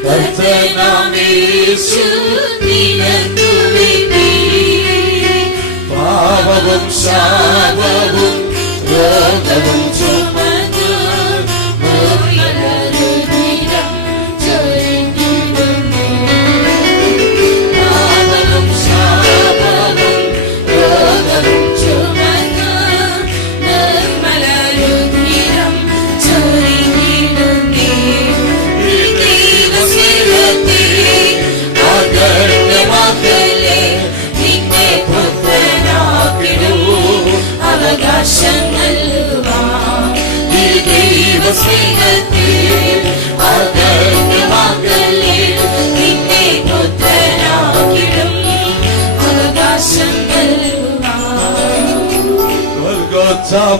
കർത്തനാം യേശു നിനക്കു വേണ്ടി. പാപവും ശാപവും രോഗവും ചുമന്നു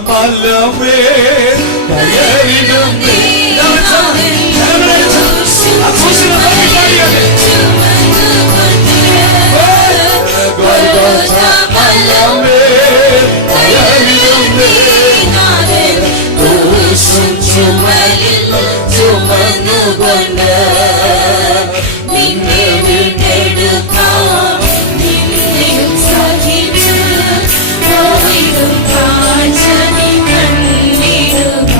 മലമേ കയറിടും ചുമന്നുകൊണ്ട് നിന്നെ വീണ്ടെടുക്കാം. നിന്നെയും സഹിച്ചു പോയിടും കാഴ്ച നീ കണ്ടിടുക.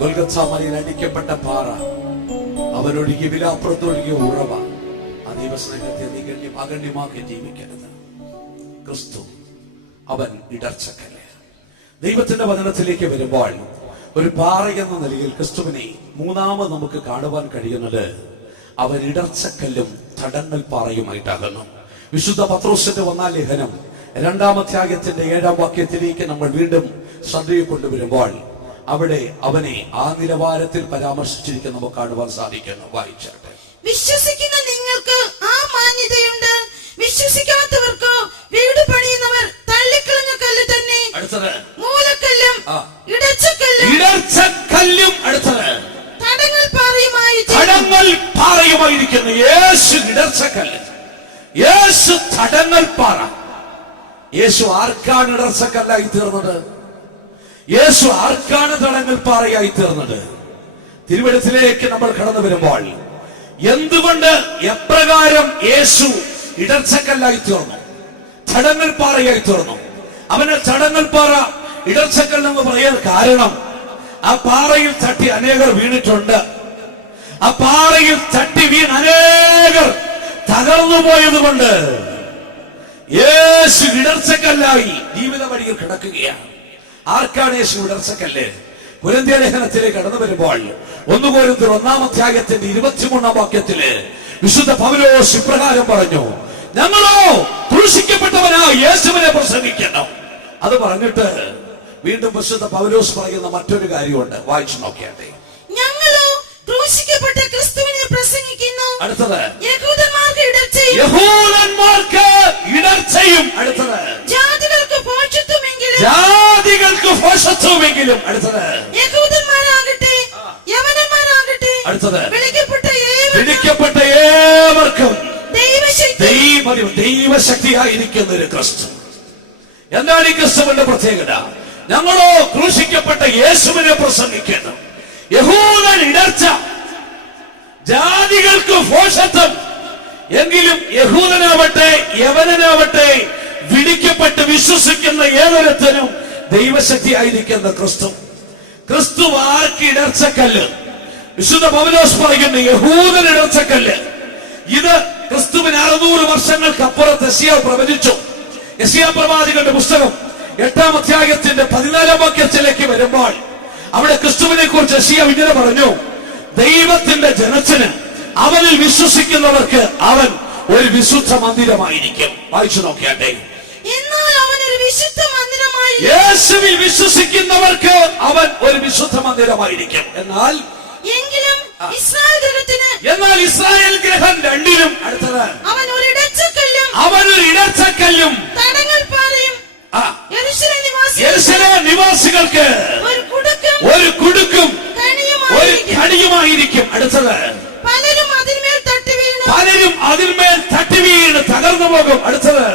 ഗൊൽഗോഥാ മലയിൽ അടിക്കപ്പെട്ട പാറ, അവനൊഴുകിയ വിലാപ്പുറത്തൊഴുകിയ ഉറവ. ആ ദൈവസ്നേഹത്തെ നീ അഗണ്യമാക്കി ജീവിക്കരുത്. ക്രിസ്തു അവൻ ഇടർച്ചക്കല്ല്. ദൈവത്തിന്റെ വചനത്തിലേക്ക് വരുമ്പോൾ ഒരു പാറ എന്ന നിലയിൽ ക്രിസ്തുവിനെ മൂന്നാമത് നമുക്ക് കാണുവാൻ കഴിയുന്നത് അവൻ ഇടർച്ചക്കല്ലും തടങ്ങൽ പാറയുമായിട്ടാകുന്നു. വിശുദ്ധ പത്രോസിന്റെ 1-ാം ലേഖനം 2-ാം അധ്യായത്തിന്റെ 7-ാം വാക്യത്തിലേക്ക് നമ്മൾ വീണ്ടും ശ്രദ്ധയെ കൊണ്ടുവരുമ്പോൾ അവിടെ അവനെ ആ നിലവാരത്തിൽ പരാമർശിച്ചിരിക്കുന്ന നമുക്ക് കാണുവാൻ സാധിക്കുന്നു. വായിച്ചാട്ടെ. വിശ്വസിക്കുന്ന നിങ്ങൾക്ക് ആ മാന്യതയുണ്ട്, വിശ്വസിക്കാത്തവർക്കോ വീട് പണിയുന്നവർ തള്ളിക്കളഞ്ഞ കല്ല് തന്നെ അടുത്തത് മൂലക്കല്ലും ഇടർച്ചക്കല്ലും അടുത്തത് തടങ്ങൽ പാറയുമായിരിക്കുന്നു. യേശു ഇടർച്ചക്കല്ല്, യേശു തടങ്ങൽ പാറ. യേശു ആർക്കാണ് ഇടർച്ചക്കല്ലായി തീർന്നത്? യേശു ആർക്കാണ് തടങ്ങൽ പാറയായി തീർന്നത്? തിരുവെഴുത്തിലേക്ക് നമ്മൾ കടന്നു വരുമ്പോൾ എന്തുകൊണ്ട് എപ്രകാരം യേശു ഇടർച്ചക്കല്ലായി തീർന്നു, തടങ്ങൽ പാറയായി തീർന്നു? അവന് തടങ്ങൽ പാറ, ഇടർച്ചക്കല്ലെന്ന് പറയാൻ കാരണം ആ പാറയിൽ തട്ടി അനേകർ വീണിട്ടുണ്ട്. ആ പാറയിൽ തട്ടി വീണ് അനേകർ തകർന്നു പോയതുകൊണ്ട് യേശു ഇടർച്ചക്കല്ലായി ജീവിത വഴിയിൽ കിടക്കുകയാണ്. ആർക്കാണ് യേശു ഇടർച്ചക്കല്ല്? കൊരിന്ത്യർ ലേഖനത്തിലേക്ക് കടന്നു വരുമ്പോൾ 1 കൊരിന്ത്യർ 1-ാം അധ്യായത്തിന്റെ 23-ാം വാക്യത്തില് വിശുദ്ധ പൗലോസ് ഇപ്രകാരം പറഞ്ഞു, ഞങ്ങളോ ക്രൂശിക്കപ്പെട്ടവനായ യേശുവിനെ പ്രസംഗിക്കണം. അത് പറഞ്ഞിട്ട് വീണ്ടും വിശുദ്ധ പൗലോസ് പറയുന്ന മറ്റൊരു കാര്യമുണ്ട്. വായിച്ചു നോക്കിയാട്ടെ. ഞങ്ങളോ ക്രൂശിക്കപ്പെട്ട ക്രിസ്തുവിനെ പ്രസംഗിക്കുന്നു. അടുത്തത് യഹൂദന്മാർക്ക് ഇടർച്ചയും. അടുത്തത് ജാതികൾക്ക് ഭോഷത്വമെങ്കിലും. അടുത്തത് യഹൂദന്മാരാകട്ടെ യവനന്മാരാകട്ടെ. അടുത്തത് വിളിക്കപ്പെട്ട ഏവർക്കും ദൈവശക്തിയായിരിക്കുന്ന ഒരു ക്രിസ്തു. എന്താണ് ഈ ക്രിസ്തുവിന്റെ പ്രത്യേകത? ഞങ്ങളോ ക്രൂശിക്കപ്പെട്ട യേശുവിനെ പ്രസംഗിക്കുന്നു. യഹൂദൻ ഇടർച്ച, ജാതികൾക്ക് ഭോഷത്വം. എങ്കിലും യഹൂദനാവട്ടെ യവനനാവട്ടെ വിളിക്കപ്പെട്ട് വിശ്വസിക്കുന്ന ഏതൊരുത്തനും ദൈവശക്തിയായിരിക്കുന്ന ക്രിസ്തു. ക്രിസ്തു ആർക്ക് ഇടർച്ചക്കല്ല്? വിശുദ്ധ പൗലോസ് പറയുന്നു യഹൂദൻ ഇടർച്ചക്കല്ല്. ഇത് ക്രിസ്തുവിന് 600 വർഷങ്ങൾക്കപ്പുറത്ത് യെശയ്യാവ് പ്രവചിച്ചു. യെശയ്യാവ് പ്രവാചകന്റെ പുസ്തകം 8-ാം അധ്യായത്തിന്റെ 14-ാം വാക്യത്തിലേക്ക് വരുമ്പോൾ അവിടെ ക്രിസ്തുവിനെ കുറിച്ച് യെശയ്യാവ് ഇങ്ങനെ പറഞ്ഞു, ദൈവത്തിന്റെ ജനത്തിന് അവനിൽ വിശ്വസിക്കുന്നവർക്ക് അവൻ ഒരു വിശുദ്ധ മന്ദിരമായിരിക്കും. വായിച്ചു നോക്കിയാട്ടെ. യേശുവിൽ വിശ്വസിക്കുന്നവർക്ക് അവൻ ഒരു വിശുദ്ധ മന്ദിരമായിരിക്കും. എന്നാൽ ഇസ്രായേൽ ഗ്രഹം രണ്ടിലും അടുത്തത് അവൻ ഒരു ഇടർച്ചക്കല്ലും യെരൂശലേം നിവാസികൾക്ക് ഒരു കുടുക്കും ഒരു കണിയുമായിരിക്കും. അടുത്തത് പലരും അതിന്മേൽ തട്ടി വീണ് തകർന്നു പോകും. അടുത്തത്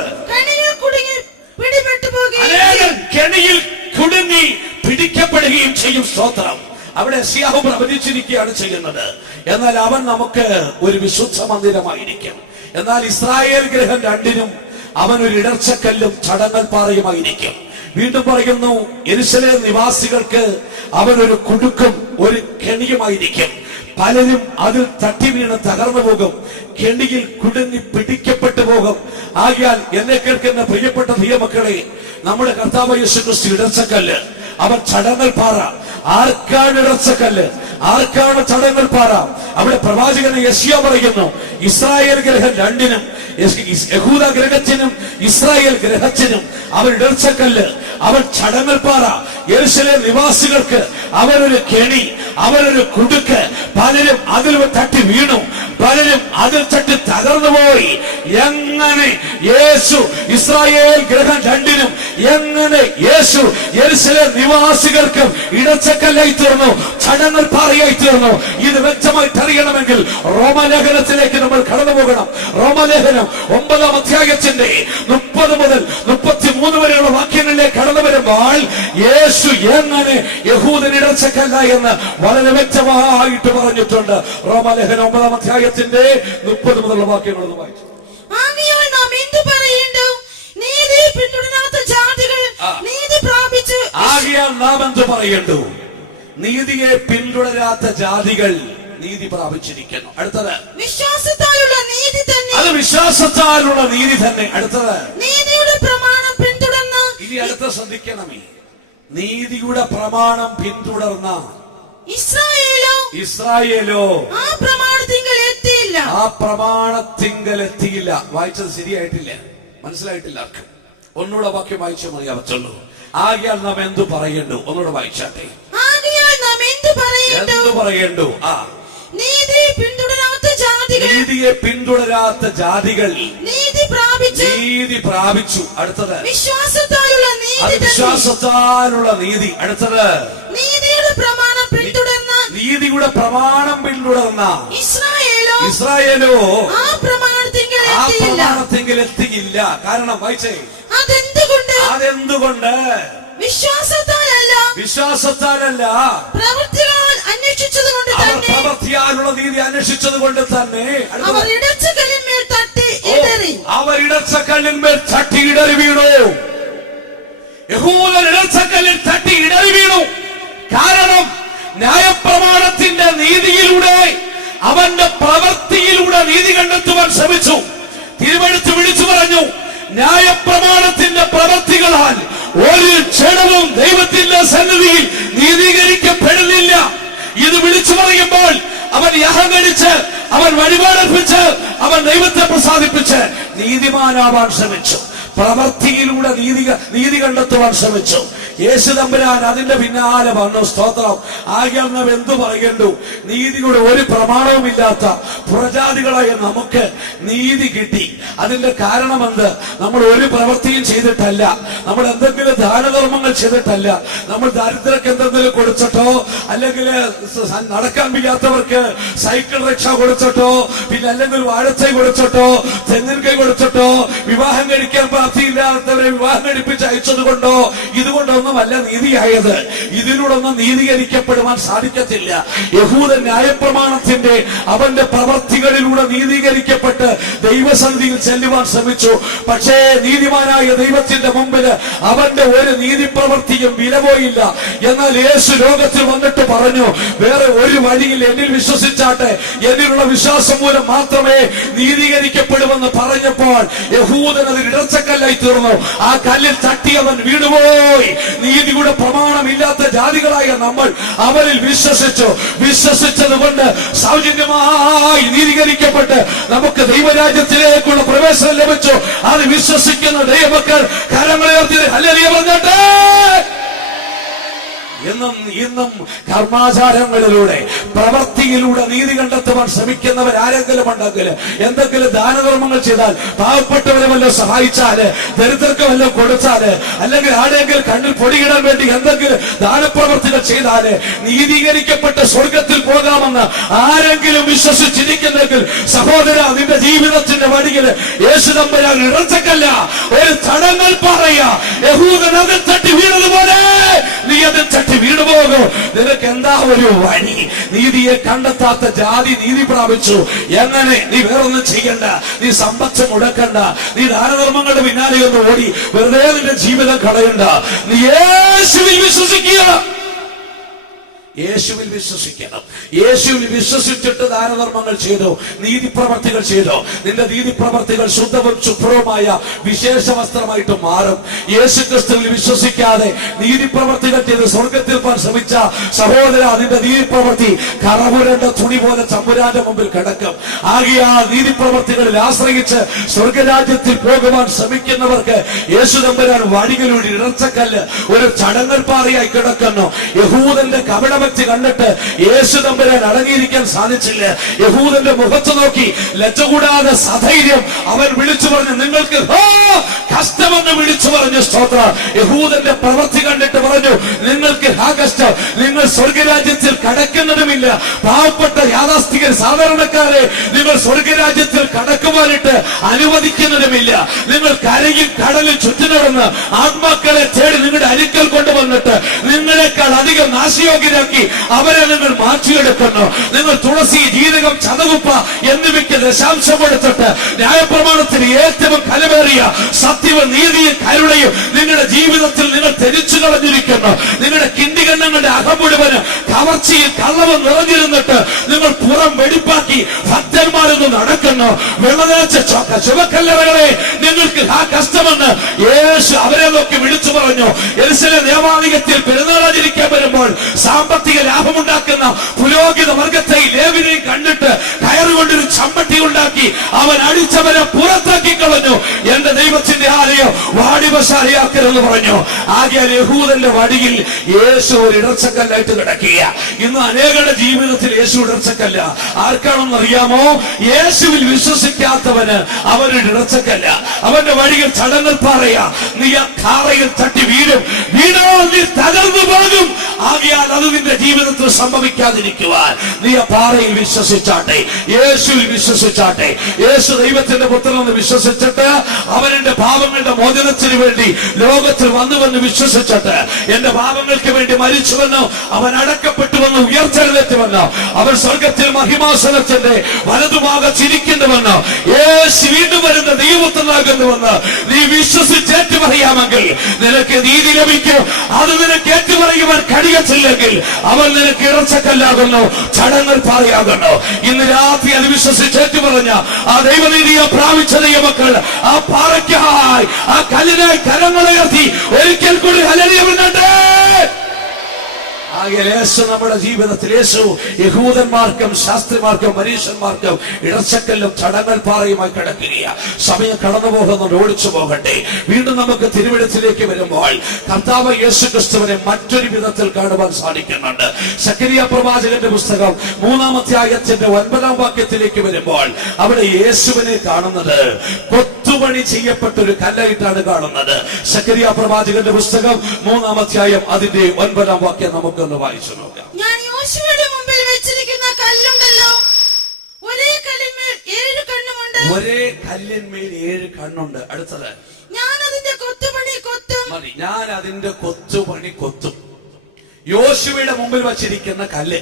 അനേകർ കെണിയിൽ കുടുങ്ങി പിടിക്കപ്പെടുകയും ചെയ്യും. സ്തോത്രം. അവിടെ യെശയ്യാവ് പ്രവചിച്ചിരിക്കുകയാണ് ചെയ്യുന്നത്. എന്നാൽ അവൻ നമുക്ക് ഒരു വിശുദ്ധ മന്ദിരമായിരിക്കും. എന്നാൽ ഇസ്രായേൽ ഗ്രഹം രണ്ടിനും അവൻ ഒരു ഇടർച്ചക്കല്ലും തടങ്ങൽ പാറയുമായിരിക്കും. വീണ്ടും പറയുന്നു, യെരൂശലേം നിവാസികൾക്ക് അവൻ ഒരു കുടുക്കും ഒരു കെണിയുമായിരിക്കും. പലരും അതിൽ തട്ടി വീണ് തകർന്നു പോകും, കെണിയിൽ കുടുങ്ങി പിടിക്കപ്പെട്ടു പോകും. ആകയാൽ എന്നെ കേൾക്കുന്ന പ്രിയപ്പെട്ട ദൈവമക്കളെ, നമ്മുടെ കർത്താവ് യേശു ക്രിസ്തു ഇടർച്ചക്കല്ല്, അവൻ തടങ്ങൽ പാറ. ആർക്കാണ് ഇടർച്ചക്കല്ല്? ആർക്കാണ് തടങ്ങൽ പാറ? അവിടെ പ്രവാചകൻ യെശയ്യാവ് പറയുന്നു, ഇസ്രായേൽ ഗ്രഹം രണ്ടിനും, യഹൂദ ഗ്രഹത്തിനും ഇസ്രായേൽ ഗ്രഹത്തിനും അവൻ ഇടർച്ചക്കല്ല്, അവൻ തടങ്ങൽ പാറ. യെരൂശലേം നിവാസികൾക്ക് അവനൊരു കെണി, അവനൊരു കുടുക്ക്. പലരും അതിൽ തട്ടി വീണു, പലരും അതിൽ തട്ടി തകർന്നുപോയി. എങ്ങനെ യേശു ഇസ്രായേൽ ഗ്രഹം രണ്ടിനും, എങ്ങനെ യേശു യെരൂശലേം നിവാസികൾക്കും ഇടർച്ചക്കല്ലായി തീർന്നു, തടങ്ങൽ പാറയായി തീർന്നു? ഇത് വ്യക്തമായിട്ട് അറിയണമെങ്കിൽ റോമാലേഖനത്തിലേക്ക് നമ്മൾ കടന്നു പോകണം. റോമാലേഖനം 9-ാം അധ്യായത്തിന്റെ 30 മുതൽ 33 വരെയുള്ള വാക്യങ്ങളിലേക്ക് കടന്നു വരുമ്പോൾ യേശു എങ്ങനെ യഹൂദൻ ഇടർച്ചക്കല്ല എന്ന് വളരെ വ്യക്തമായിട്ട് പറഞ്ഞിട്ടുണ്ട്. റോമാലേഖനം 9-ാം അധ്യായത്തിന്റെ 30 മുതലുള്ള വാക്യങ്ങൾ ഒന്ന് വായിച്ചു. ആകയാൽ നാം എന്തു പറയേണ്ടു? നീതി പിന്തുടരാത്ത ജാതികൾ നീതി പ്രാപിച്ചു. ആകയാൽ നാം എന്തു പറയേണ്ടു? നീതിയെ പിന്തുടരാത്ത ജാതികൾ നീതി പ്രാപിച്ചിരിക്കുന്നു. അടുത്തത് വിശ്വാസത്താലുള്ള നീതി തന്നെ. അത് വിശ്വാസത്താലുള്ള നീതി തന്നെ. അടുത്തത് നീതിയുടെ പ്രമാണം പിന്തുടർന്ന. ഇനി അടുത്ത ശ്രദ്ധിക്കണമേ, നീതിയുടെ പ്രമാണം പിന്തുടർന്ന ഇസ്രായേലോ ആ പ്രമാണത്തിങ്കൽ എത്തിയില്ല. ആ പ്രമാണത്തിങ്കൽ എത്തിയില്ല. വായിച്ചത് ശരിയായിട്ടില്ല, മനസ്സിലായിട്ടില്ല. ഒന്നുകൂടെ വാക്യം വായിച്ചു മതിയാവത്തുള്ളൂ. ആകയാൽ നാം എന്തു പറയണ്ടു? ഒന്നുകൂടെ വായിച്ചാട്ടെ. ആകയാൽ നാം എന്തു പറയണ്ടു? നീതിയെ പിന്തുടരാത്ത ജാതികൾ നീതി പ്രാപിച്ചു. അടുത്തത് വിശ്വാസത്താലുള്ള നീതി. അടുത്തത് നീതിയുടെ പ്രമാണം പിന്തുടർന്ന ഇസ്രായേലോ ആ പ്രമാണത്തിങ്കൽ എത്തിയില്ല. കാരണം വായിച്ചേ, അതെന്തുകൊണ്ട്? വിശ്വാസത്താലല്ല, പ്രവൃത്തിയാൽ പ്രവൃത്തിയാലുള്ള നീതി അന്വേഷിച്ചത് കൊണ്ട് തന്നെ അവർ ഇടച്ചക്കല്ലിന്മേൽ തട്ടി ഇടറി വീണു. യഹൂദർ ഇടച്ചക്കല്ലിൽ തട്ടി ഇടറി വീണു. കാരണം ന്യായപ്രമാണത്തിന്റെ നീതിയിലൂടെ, അവന്റെ പ്രവൃത്തിയിലൂടെ നീതി കണ്ടെത്തുവാൻ ശ്രമിച്ചു. തിരുവെഴുത്ത് വിളിച്ചു പറഞ്ഞു, ന്യായപ്രമാണത്തിന്റെ പ്രവൃത്തികളാൽ ഒരു ക്ഷണവും ദൈവത്തിന്റെ സന്നിധിയിൽ നീതീകരിക്കപ്പെടുന്നില്ല. ഇത് വിളിച്ചു പറയുമ്പോൾ അവൻ യാഗം കഴിച്ച്, അവൻ വഴിപാടർപ്പിച്ച്, അവൻ ദൈവത്തെ പ്രസാദിപ്പിച്ച് നീതിമാനാവാൻ ശ്രമിച്ചു. പ്രവൃത്തിയിലൂടെ നീതി കണ്ടെത്തുവാൻ ശ്രമിച്ചു. യേശു തമ്പുരാൻ അതിന്റെ പിന്നാലെ വന്നു. സ്തോത്രം. ആകയാൽ നാം എന്തു പറയണ്ടു? നീതിയുടെ ഒരു പ്രമാണവുമില്ലാത്ത പുറജാതികളായ നമുക്ക് നീതി കിട്ടി. അതിന്റെ കാരണം എന്ത്? നമ്മൾ ഒരു പ്രവൃത്തിയും ചെയ്തിട്ടല്ല, നമ്മൾ എന്തെങ്കിലും ദാനധർമ്മങ്ങൾ ചെയ്തിട്ടല്ല, നമ്മൾ ദരിദ്രർക്ക് എന്തെങ്കിലും കൊടുത്തിട്ടോ, അല്ലെങ്കിൽ നടക്കാൻ വയ്യാത്തവർക്ക് സൈക്കിൾ റിക്ഷ കൊടുത്തിട്ടോ, പിന്നെ അല്ലെങ്കിൽ വാഴത്തൈ കൊടുത്തിട്ടോ, തെങ്ങിൻ കൈ കൊടുത്തിട്ടോ, വിവാഹം കഴിക്കാൻ പ്രാപ്തിയില്ലാത്തവരെ വിവാഹം കഴിപ്പിച്ച് അയച്ചത് കൊണ്ടോ, ഇതുകൊണ്ടൊന്നുമല്ല നീതിയായത്. ഇതിലൂടൊന്നും നീതീകരിക്കപ്പെടുവാൻ സാധിക്കത്തില്ല. യഹൂദ ന്യായപ്രമാണത്തിന്റെ അവന്റെ പ്രവർത്തികളിലൂടെ നീതീകരിക്കപ്പെട്ട് ദൈവസന്നിധിയിൽ ചെല്ലുവാൻ ശ്രമിച്ചു. പക്ഷേ നീതിമാനായ ദൈവത്തിന്റെ മുമ്പിൽ അവന്റെ ഒരു നീതിപ്രവൃത്തിയും വില പോയില്ല. എന്നാൽ യേശു ലോകത്തിൽ വന്നിട്ട് പറഞ്ഞു, വേറെ ഒരു വഴിയിൽ എന്നിൽ വിശ്വസിച്ചാട്ടെ, എന്നിലുള്ള വിശ്വാസം മൂലം മാത്രമേ നീതീകരിക്കപ്പെടുമെന്ന് പറഞ്ഞപ്പോൾ യഹൂദൻ അതിൽ ഇടച്ചക്കല്ലായി തീർന്നു. ആ കല്ലിൽ തട്ടിയവൻ വീണുപോയി. നീതിയുടെ പ്രമാണമില്ലാത്ത ജാതികളായ നമ്മൾ അവരിൽ വിശ്വസിച്ചത് കൊണ്ട് സൗജന്യമായി നീതീകരിക്കപ്പെട്ട് നമുക്ക് ദൈവരാജ്യത്തിലേക്കുള്ള പ്രവേശനം ലഭിച്ചു. അത് വിശ്വസിക്കുന്ന ദൈവമക്കൾ കരങ്ങളുയർത്തി ഹല്ലേലൂയ പറഞ്ഞാട്ടെ. ഇന്നും കർമാചാരങ്ങളിലൂടെ, പ്രവൃത്തിയിലൂടെ നീതി കണ്ടെത്തുവാൻ ശ്രമിക്കുന്നവർ ആരെങ്കിലും ഉണ്ടെങ്കിൽ, എന്തെങ്കിലും ദാനധർമ്മങ്ങൾ ചെയ്താൽ, പാവപ്പെട്ടവരെ വല്ലതും സഹായിച്ചാല്, ദരിദ്രർക്ക് വല്ലതും കൊടുത്താല്, അല്ലെങ്കിൽ ആരെങ്കിലും കണ്ണിൽ പൊടിയിടാൻ വേണ്ടി എന്തെങ്കിലും ദാനപ്രവർത്തികൾ ചെയ്താല് നീതീകരിക്കപ്പെട്ട സ്വർഗത്തിൽ പോകാമെന്ന് ആരെങ്കിലും വിശ്വസിച്ചിരിക്കുന്നെങ്കിൽ, സഹോദര, നിന്റെ ജീവിതത്തിന്റെ വഴിയിൽ യേശു തമ്പുരാൻ ഇടച്ചക്കല്ല, ഒരു തടങ്ങൾ പറയാ. യഹൂദൻ അതിൽ തട്ടി വീണതുപോലെ നീ അതിൽ വീണുപോകും. നിനക്ക് എന്താ ഒരു വഴി? നീതിയെ കണ്ടെത്താത്ത ജാതി നീതി പ്രാപിച്ചു. എങ്ങനെ? നീ വേറൊന്നും ചെയ്യണ്ട, നീ സമ്പത്ത് മുടക്കണ്ട, നീ ദാനധർമ്മങ്ങളുടെ പിന്നാലെ ഒന്ന് ഓടി വെറുതെ നിന്റെ ജീവിതം കളയണ്ട. നീ യേശുവിൽ വിശ്വസിക്കുക. യേശുവിൽ വിശ്വസിക്കണം. യേശുവിൽ വിശ്വസിച്ചിട്ട് ദാനധർമ്മങ്ങൾ ചെയ്തു, നീതിപ്രവർത്തികൾ ചെയ്തു. നിന്റെ നീതിപ്രവർത്തികൾ ശുദ്ധവും ശുഭ്രവുമായ വിശേഷ വസ്ത്രമായിട്ട് മാറും. യേശു ക്രിസ്തുവിൽ വിശ്വസിക്കാതെ നീതിപ്രവർത്തികൾ ചെയ്ത് സ്വർഗത്തിൽ പോകാൻ ശ്രമിച്ച സഹോദര, നിന്റെ നീതിപ്രവർത്തി കറപുരണ്ട തുണി പോലെ തമ്പുരാന്റെ മുമ്പിൽ കിടക്കും. ആകയാൽ നീതിപ്രവർത്തികളിൽ ആശ്രയിച്ച് സ്വർഗരാജ്യത്തിൽ പോകുവാൻ ശ്രമിക്കുന്നവർക്ക് യേശു തമ്പുരാൻ വഴികളിലൂടെ ഇടച്ചക്കല്ല് ഒരു ചടങ്ങൽപ്പാറയായി കിടക്കുന്നു. യഹൂദന്റെ കപടഭക്തി കണ്ടിട്ട് യേശു തമ്പുരാൻ അടങ്ങിയിരിക്കാൻ സാധിച്ചില്ല. യഹൂദന്റെ മുഖത്ത് നോക്കി ലജ്ജ കൂടാതെ സധൈര്യം അവൻ വിളിച്ചു പറഞ്ഞു, നിങ്ങൾക്ക് കഷ്ടമെന്ന് വിളിച്ചു പറഞ്ഞു. സ്തോത്ര. യഹൂദന്റെ പ്രവൃത്തി കണ്ടിട്ട് പറഞ്ഞു, നിങ്ങൾക്ക് കഷ്ടം, നിങ്ങൾ സ്വർഗരാജ്യത്തിൽ കടക്കുന്നതുമില്ല. പാവപ്പെട്ട യാഥാസ്ഥികർ സാധാരണക്കാരെ നിങ്ങൾ സ്വർഗരാജ്യത്തിൽ കടക്കുവാനിട്ട് അനുവദിക്കുന്നതുമില്ല. നിങ്ങൾ കരയും കടലിൽ ചുറ്റി നടന്ന് ആത്മാക്കളെ തേടി നിങ്ങളുടെ അരിക്കൽ കൊണ്ടുവന്നിട്ട് നിങ്ങളെക്കാൾ അധികം നാശയോഗ്യരാക്കി അവരെ നിങ്ങൾ മാറ്റിയെടുക്കുന്നു. നിങ്ങൾ തുളസി, ജീരകം, ചതകുപ്പ എന്നിവയ്ക്ക് ദശാംശം കൊടുത്തിട്ട് ന്യായപ്രമാണത്തിന് ഏറ്റവും കലമേറിയ സത്യവും നീതിയും കരുണയും നിങ്ങളുടെ ജീവിതത്തിൽ നിങ്ങൾ ധരിച്ചു കളഞ്ഞിരിക്കുന്നു. നിങ്ങളുടെ കിണ്ടികണ്ണങ്ങളുടെ അകം മുഴുവന് കവർച്ചയും കള്ളവും നിറഞ്ഞിരുന്നിട്ട് നിങ്ങൾ പുറം വെടിപ്പാക്കി ഭക്തന്മാരൊന്ന് നടക്കുന്നു. വെള്ളനേച്ച ചുവക്കല്ലറകളെ നിങ്ങൾക്ക് ആ കഷ്ടമെന്ന് യേശു അവരെ നോക്കി വിളിച്ചു പറഞ്ഞു. യെരൂശലേം ദേവാലയത്തിൽ പെരുന്നാളാചരിക്കാൻ വരുമ്പോൾ സാമ്പത്തിക ലാഭമുണ്ടാക്കുന്ന പുരോഹിത വർഗത്തെ ലേവിനെയും കണ്ടിട്ട് കയറുകൊണ്ടൊരു ചമ്മട്ടി ഉണ്ടാക്കി അവൻ അടിച്ചവരെ പുറത്താക്കി കളഞ്ഞു. എന്റെ ദൈവത്തിന്റെ ആലയം വാടിവശാലയാക്കരുതെന്ന് പറഞ്ഞു. ആകയാൽ യഹൂദന്റെ വടിയിൽ യേശു ഒരു ഇടർച്ചക്കല്ലായിട്ട് കിടക്കുക. ഇന്ന് അനേകരുടെ ജീവിതത്തിൽ യേശു ഇടർച്ചക്കല്ല. ആർക്കാണെന്ന് അറിയാമോ? യേശുവിൽ വിശ്വസിക്കാത്തവന് അവനൊരു ഇടർച്ചക്കല്ല. അവന്റെ വഴിയിൽ ചടങ്ങൽ പാറയാ. നീ ആ കാറയിൽ തട്ടി വീഴും. വീണാൽ നീ തകർന്നു പോകും. ആകയാൽ അത് നിന്റെ ജീവിതത്തിൽ സംഭവിക്കാതിരിക്കുവാൻ നീ ആ പാറയിൽ വിശ്വസിച്ചാട്ടെ, യേശുവിൽ വിശ്വസിച്ചാട്ടെ. യേശു ദൈവത്തിന്റെ പുത്രനെന്ന് വിശ്വസിച്ചിട്ട് അവൻ എന്റെ പാപങ്ങളുടെ മോചനത്തിന് വേണ്ടി ലോകത്തിൽ വന്നുവെന്ന് വിശ്വസിച്ചിട്ട് എന്റെ പാപങ്ങൾക്ക് വേണ്ടി മരിച്ചുവെന്നോ അവൻ അടക്കപ്പെട്ടുവെന്ന് ഉയർത്തെഴുന്നേറ്റുവെന്നോ അവൻ സ്വർഗത്തിൽ മഹിമാസനത്തിന്റെ വലതുഭാഗത്തിരിക്കുന്നുവെന്നോ യേശു വീണ്ടും വരുന്ന ദൈവപുത്രനാകുന്നുവെന്ന് നീ വിശ്വസിച്ചേറ്റു പറയാമെങ്കിൽ നിനക്ക് നീതി ലഭിക്കും. അത് നിനക്ക് ഏറ്റുപറയുവാൻ കഴിയത്തില്ലെങ്കിൽ അവൻ നിനക്ക് ഇറച്ചക്കല്ലാകുന്നു, ചടങ്ങൽ പാറയാകുന്നു. ഇന്ന് രാത്രി അത് വിശ്വസിച്ചേറ്റു പറഞ്ഞ ആ ദൈവനീതിയെ പ്രാപിച്ച ദൈവമക്കൾ ആ പാറയ്ക്കായി, ആ കല്ലിനായി കരങ്ങളുയർത്തി ഒരിക്കൽ കൂടി ഹല്ലേലൂയ പറഞ്ഞാട്ടെ. യേശു നമ്മുടെ ജീവിതത്തിൽ, യേശു യഹൂദന്മാർക്കും ശാസ്ത്രിമാർക്കും പരീശന്മാർക്കും ഇടർച്ചക്കല്ലും ചടങ്ങൽ പാറയുമായി കിടക്കുകയാണ്. സമയം കടന്നു പോകുന്നുണ്ട്, ഓടിച്ചു പോകട്ടെ. വീണ്ടും നമുക്ക് തിരുവെഴുത്തിലേക്ക് വരുമ്പോൾ കർത്താവ് യേശു ക്രിസ്തുവിനെ മറ്റൊരു വിധത്തിൽ കാണുവാൻ സാധിക്കുന്നുണ്ട്. സഖരിയ പ്രവാചകന്റെ പുസ്തകം 3-ാം അധ്യായത്തിന്റെ 9-ാം വാക്യത്തിലേക്ക് വരുമ്പോൾ അവിടെ യേശുവിനെ കാണുന്നത് കൊത്തുപണി ചെയ്യപ്പെട്ട ഒരു കല്ലായിട്ടാണ് കാണുന്നത്. സഖരിയ പ്രവാചകന്റെ പുസ്തകം 3-ാം അധ്യായം അതിന്റെ 9-ാം വാക്യം നമുക്ക് വായിച്ചു നോക്കാം. ഞാൻ യോശുവയുടെ മുമ്പിൽ വെച്ചിരിക്കുന്ന കല്ലുണ്ടല്ലോ, ഒരേ കല്ലിന്മേൽ 7 കണ്ണുമുണ്ട്. ഒരേ കല്ലിന്മേൽ 7 കണ്ണുണ്ട്. അടുത്തത്, ഞാൻ അതിന്റെ കൊത്തുപണി കൊത്തും. മതി, ഞാൻ അതിന്റെ കൊത്തുപണി കൊത്തും. യോശുവയുടെ മുമ്പിൽ വച്ചിരിക്കുന്ന കല്ല്,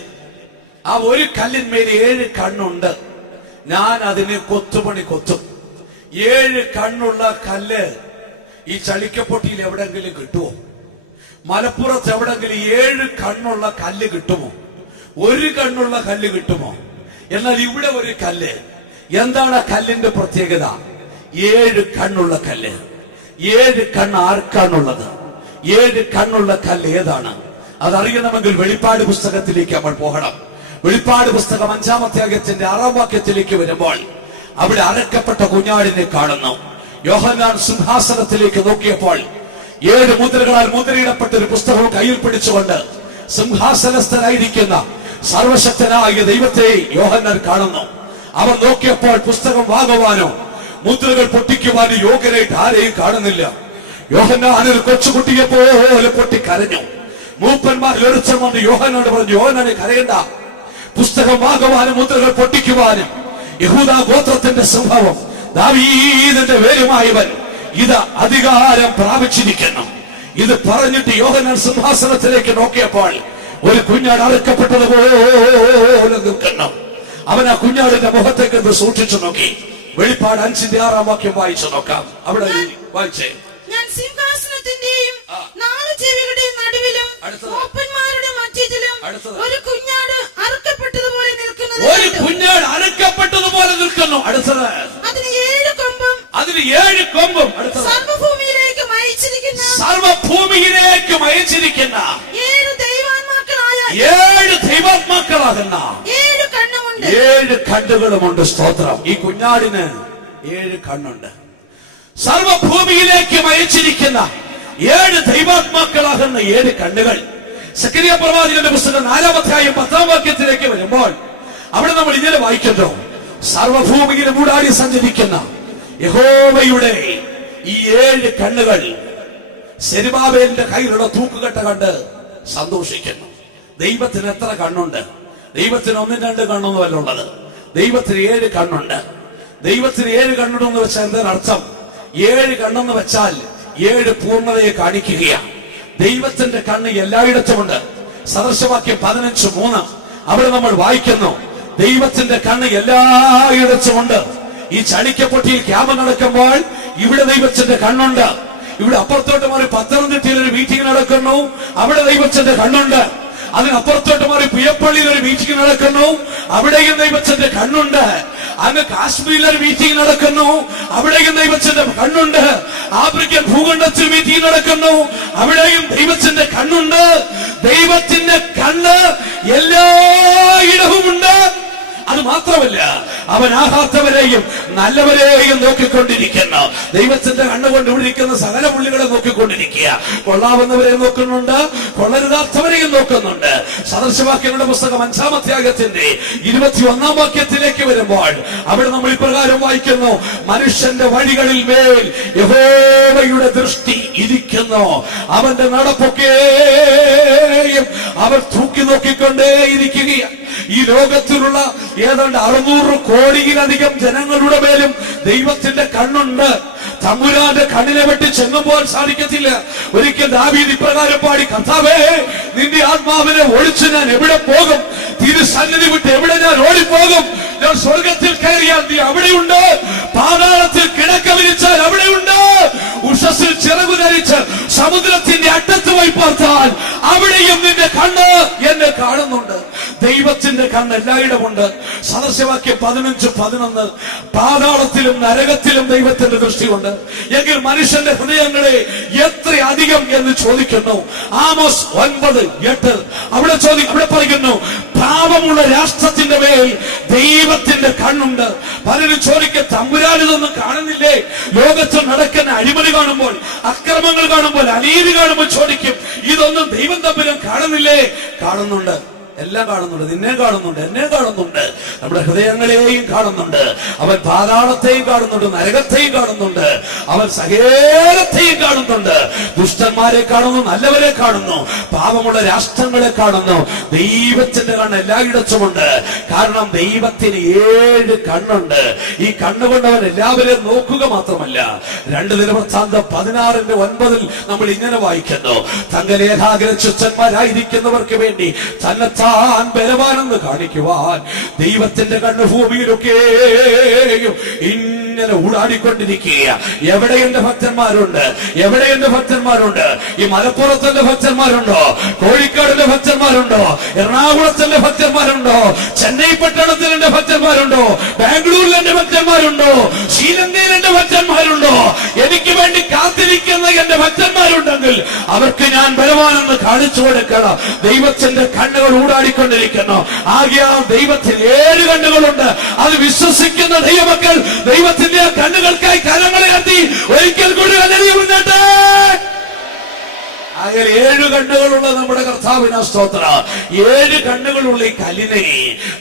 ആ ഒരു കല്ലിന്മേൽ 7 കണ്ണുണ്ട്. ഞാൻ അതിന് കൊത്തുപണി കൊത്തും. 7 കണ്ണുള്ള കല്ല് ഈ ചളിക്കപ്പൊട്ടിയിൽ എവിടെങ്കിലും കിട്ടുമോ? മലപ്പുറത്ത് എവിടെങ്കിലും 7 കണ്ണുള്ള കല്ല് കിട്ടുമോ? ഒരു കണ്ണുള്ള കല്ല് കിട്ടുമോ? എന്നാൽ ഇവിടെ ഒരു കല്ല്. എന്താണ് ആ കല്ലിന്റെ പ്രത്യേകത? 7 കണ്ണുള്ള കല്ല്. 7 കണ്ണ് ആർക്കാണുള്ളത്? 7 കണ്ണുള്ള കല്ല് ഏതാണ്? അതറിയണമെങ്കിൽ വെളിപ്പാട് പുസ്തകത്തിലേക്ക് നമ്മൾ പോകണം. വെളിപ്പാട് പുസ്തകം 5-ാം അധ്യായത്തിന്റെ 6-ാം വാക്യത്തിലേക്ക് വരുമ്പോൾ അവിടെ അറക്കപ്പെട്ട കുഞ്ഞാടിനെ കാണുന്നു. യോഹന്നാൻ സിംഹാസനത്തിലേക്ക് നോക്കിയപ്പോൾ 7 മുദ്രകളാൽ മുദ്രയിടപ്പെട്ട ഒരു പുസ്തകവും കയ്യിൽ പിടിച്ചുകൊണ്ട് സിംഹാസനസ്ഥനായിരിക്കുന്ന സർവശക്തനായ ദൈവത്തെ യോഹന്നാൻ കാണുന്നു. അവൻ നോക്കിയപ്പോൾ പുസ്തകം വാങ്ങുവാനോ മുദ്രകൾ പൊട്ടിക്കുവാനോ യോഗ്യനായിട്ട് ആരെയും കാണുന്നില്ല. യോഹന്നാൻ ഒരു കൊച്ചുകുട്ടിയെ പോലെ പൊട്ടിക്കരഞ്ഞു. മൂപ്പന്മാരിൽ ഒരുത്തൻ വന്ന് യോഹന്നാനോട് പറഞ്ഞു, യോഹന്നാനെ കരയണ്ട, പുസ്തകം വാങ്ങുവാനും മുദ്രകൾ പൊട്ടിക്കുവാനും യഹൂദാ ഗോത്രത്തിന്റെ സംഭവം ദാവീദിന്റെ വേരുമായവൻ ഇത് അധികാരം പ്രാപിച്ചിരിക്കുന്നു. ഇത് പറഞ്ഞിട്ട് യോഹന്നാൻ സിംഹാസനത്തിലേക്ക് നോക്കിയപ്പോൾ ഒരു കുഞ്ഞാട് അറുക്കപ്പെട്ടതുപോലെ നിൽക്കുന്നു. അവൻ ആ കുഞ്ഞാടിന്റെ മുഖത്തേക്ക് സൂക്ഷിച്ചു നോക്കി. വെളിപ്പാട് 5-ന്റെ 6-ാം വാക്യം വായിച്ചു നോക്കാം. അവിടെ വായിച്ചേ. ഞാൻ സിംഹാസനത്തിന്റെയും 4 ചെവികളുടെയും നടുവിലും മൂപ്പന്മാരുടെ മധ്യത്തിലും ഒരു കുഞ്ഞാട് അറുക്കപ്പെട്ടതുപോലെ നിൽക്കുന്നത്. ഒരു കുഞ്ഞാട് അറുക്കപ്പെട്ടതുപോലെ നിൽക്കുന്നു. അടുത്തത്, അതിന് 7 കൊമ്പും. അതിന് 7 കൊമ്പും. സർവ്വഭൂമിയിലേക്ക് അയച്ചിരിക്കുന്ന 7 ദൈവാത്മാക്കളായ 7 ദൈവാത്മാക്കളാകുന്ന 7 കണ്ണുമുണ്ട്. 7 കണ്ണുകളുമുണ്ട്. സ്തോത്രം. ഈ കുഞ്ഞാടിന് 7 കണ്ണുണ്ട്. സർവഭൂമിയിലേക്ക് അയച്ചിരിക്കുന്ന 7 ദൈവാത്മാക്കളാകുന്ന 7 കണ്ണുകൾ. സഖരിയ പ്രവാചകന്റെ പുസ്തകം 4-ാം അധ്യായം 10-ാം വാക്യത്തിലേക്ക് വരുമ്പോൾ അവിടെ നമ്മൾ ഇങ്ങനെ വായിക്കുന്നു, സർവഭൂമിയിലും മൂടാടി സഞ്ചരിക്കുന്ന യഹോവയുടെ ഈ 7 കണ്ണുകൾ സെരുബാബേലിന്റെ കയ്യിലുള്ള തൂക്കുകെട്ട കണ്ട് സന്തോഷിക്കുന്നു. ദൈവത്തിന് എത്ര കണ്ണുണ്ട്? ദൈവത്തിന് 1-2 കണ്ണൊന്നും അല്ല ഉള്ളത്. ദൈവത്തിന് 7 കണ്ണുണ്ട്. ദൈവത്തിന് 7 കണ്ണുണ്ടെന്ന് വെച്ചാൽ എന്തിനർത്ഥം? 7 കണ്ണെന്ന് വെച്ചാൽ 7 പൂർണ്ണതയെ കാണിക്കുകയാണ്. ദൈവത്തിന്റെ കണ്ണ് എല്ലായിടത്തുമുണ്ട്. സദൃശവാക്യം 15:3 അവിടെ നമ്മൾ വായിക്കുന്നു, ദൈവത്തിന്റെ കണ്ണ് എല്ലായിടത്തുമുണ്ട്. ഈ ചടിക്കപ്പൊട്ടിയിൽ ക്യാമ്പ് നടക്കുമ്പോൾ ഇവിടെ ദൈവത്തിന്റെ കണ്ണുണ്ട്. ഇവിടെ അപ്പുറത്തോട്ട് മാറി പത്തനംതിട്ടയിൽ ഒരു മീറ്റിംഗ് നടക്കുന്നു, അവിടെ ദൈവത്തിന്റെ കണ്ണുണ്ട്. അതിനപ്പുറത്തോട്ട് മാറി പുയപ്പള്ളിയിൽ ഒരു മീറ്റിംഗ് നടക്കുന്നു, അവിടെയും ദൈവത്തിന്റെ കണ്ണുണ്ട്. അങ്ങ് കാശ്മീരിൽ ഒരു മീറ്റിംഗ് നടക്കുന്നു, അവിടെയും ദൈവത്തിന്റെ കണ്ണുണ്ട്. ആഫ്രിക്കൻ ഭൂഖണ്ഡത്തിൽ മീറ്റിംഗ് നടക്കുന്നു, അവിടെയും ദൈവത്തിന്റെ കണ്ണുണ്ട്. ദൈവത്തിന്റെ കണ്ണ് എല്ലായിടവുമുണ്ട്. അത് മാത്രമല്ല, അവൻ ആഹാത്തവരെയും നല്ലവരെയും നോക്കിക്കൊണ്ടിരിക്കുന്നു. ദൈവത്തിന്റെ കണ്ണുകൊണ്ട് ഇവിടെ ഇരിക്കുന്ന സകല പുള്ളികളെ നോക്കിക്കൊണ്ടിരിക്കുക. കൊള്ളാവുന്നവരെ നോക്കുന്നുണ്ട്, കൊള്ളരുതാത്തവരെയും നോക്കുന്നുണ്ട്. സദൃശവാക്യങ്ങളുടെ പുസ്തകം 5-ാം അധ്യായത്തിന്റെ 21-ാം വാക്യത്തിലേക്ക് വരുമ്പോൾ അവിടെ നമ്മൾ ഇപ്രകാരം വായിക്കുന്നു, മനുഷ്യന്റെ വഴികളിൽ മേൽ യഹോവയുടെ ദൃഷ്ടി ഇരിക്കുന്നു, അവന്റെ നടപ്പൊക്കെയും അവർ തൂക്കി നോക്കിക്കൊണ്ടേയിരിക്കുകയാണ്. ഈ ലോകത്തിലുള്ള ഏതാണ്ട് 600 കോടിയിലധികം ജനങ്ങളുടെ മേലും ദൈവത്തിന്റെ കണ്ണുണ്ട്. തമ്പുരാന്റെ കണ്ണിനെ വെട്ടി ചെങ്ങുമ്പോൾ സാധിക്കത്തില്ല. ഒരിക്കൽ ദാവീദ് ഇപ്രകാരം പാടി, കർത്താവേ, നിന്റെ ആത്മാവിനെ ഒളിച്ച് ഞാൻ എവിടെ പോകും? തിരുസന്നിധി വിട്ട് എവിടെ ഞാൻ ഓടിപ്പോകും? ഞാൻ സ്വർഗത്തിൽ കയറിയാൽ നീ അവിടെയുണ്ട്, പാതാളത്തിൽ കിടക്ക വിരിച്ചാൽ അവിടെയുണ്ട്, ഉഷസ്സിൽ ചിറകു ധരിച്ച് സമുദ്രത്തിന്റെ അറ്റത്ത് പോയി പാർത്താൽ അവിടെയും നിന്റെ കണ്ണ് എന്നെ കാണുന്നുണ്ട്. ദൈവത്തിന്റെ കണ്ണ് എല്ലായിടമുണ്ട്. സദൃശവാക്യം 15:11 പാതാളത്തിലും നരകത്തിലും ദൈവത്തിന്റെ ദൃഷ്ടിയുണ്ട്. എങ്കിൽ മനുഷ്യന്റെ ഹൃദയങ്ങളെ എത്രയധികം എന്ന് ചോദിക്കുന്നു. ആമോസ് 9:8 അവിടെ പറയുന്നു, പാപമുള്ള രാഷ്ട്രത്തിന്റെ മേൽ ദൈവത്തിന്റെ കണ്ണുണ്ട്. പലരും ചോദിക്കുക, തമ്പുരാനിതൊന്നും കാണുന്നില്ലേ? ലോകത്തിൽ നടക്കുന്ന അഴിമതി കാണുമ്പോൾ, അക്രമങ്ങൾ കാണുമ്പോൾ, അനീതി കാണുമ്പോൾ ചോദിക്കും, ഇതൊന്നും ദൈവം തമ്പുരാൻ കാണുന്നില്ലേ? കാണുന്നുണ്ട്, എല്ലാം കാണുന്നുണ്ട്. നിന്നെ കാണുന്നുണ്ട്, എന്നെ കാണുന്നുണ്ട്, നമ്മുടെ ഹൃദയങ്ങളെയും കാണുന്നുണ്ട്. അവൻ പാതാളത്തെയും കാണുന്നുണ്ട്, നരകത്തെയും കാണുന്നുണ്ട്, അവൻ സകലത്തെയും കാണുന്നുണ്ട്. ദുഷ്ടന്മാരെ കാണുന്നു, നല്ലവരെ കാണുന്നു, പാപമുള്ള രാഷ്ട്രങ്ങളെ കാണുന്നു. ദൈവത്തിന്റെ കണ്ണ് എല്ലായിടത്തുമുണ്ട്. കാരണം ദൈവത്തിന് 7 കണ്ണുണ്ട്. ഈ കണ്ണുകൊണ്ട് അവൻ എല്ലാവരെയും നോക്കുക മാത്രമല്ല, 2 ദിനവൃത്താന്തം 16:9 നമ്മൾ ഇങ്ങനെ വായിക്കുന്നു, തങ്ങൾ ഏകാഗ്രചിത്തന്മാരായിരിക്കുന്നവർക്ക് വേണ്ടി തന്നെത്താൻ ബലവാനെന്ന് കാണിക്കുവാൻ ദൈവത്തിന്റെ കണ്ണ് ഭൂമിയിലൊക്കെയും ഇങ്ങനെ ഊടാടിക്കൊണ്ടിരിക്കുക. എവിടെ എന്റെ ഭക്തന്മാരുണ്ട്? എവിടെ എന്റെ ഭക്തന്മാരുണ്ട്? ഈ മലപ്പുറത്തിന്റെ ഭക്തന്മാരുണ്ടോ? കോഴിക്കോടിന്റെ ഭക്തന്മാരുണ്ടോ? എറണാകുളത്തിന്റെ ഭക്തന്മാരുണ്ടോ? ചെന്നൈ പട്ടണത്തിൽ എന്റെ ഭക്തന്മാരുണ്ടോ? ബാംഗ്ലൂരിൽ എന്റെ ഭക്തന്മാരുണ്ടോ? ശ്രീലങ്കയിൽ എന്റെ ഭക്തന്മാരുണ്ടോ? എനിക്ക് വേണ്ടി കാത്തിരിക്കുന്ന എന്റെ ഭക്തന്മാരുണ്ടെങ്കിൽ അവർക്ക് ഞാൻ ബലവാനെന്ന് കാണിച്ചു കൊടുക്കണം. ദൈവത്തിന്റെ കണ്ണുകൾ ഊടാടിക്കൊണ്ടിരിക്കുന്നു. ആകയാൽ ദൈവത്തിൽ 7 കണ്ണുകളുണ്ട്. അത് വിശ്വസിക്കുന്ന ദൈവമക്കൾ ദൈവത്തിന്റെ കണ്ണുകൾക്കായി കരങ്ങളെ എത്തി ഒരിക്കൽ കൂടി മുന്നേറ്റെ. 7 കണ്ണുകളുള്ള നമ്മുടെ കർത്താവിന് സ്തോത്രം. 7 കണ്ണുകളുള്ള ഈ കല്ലിനെ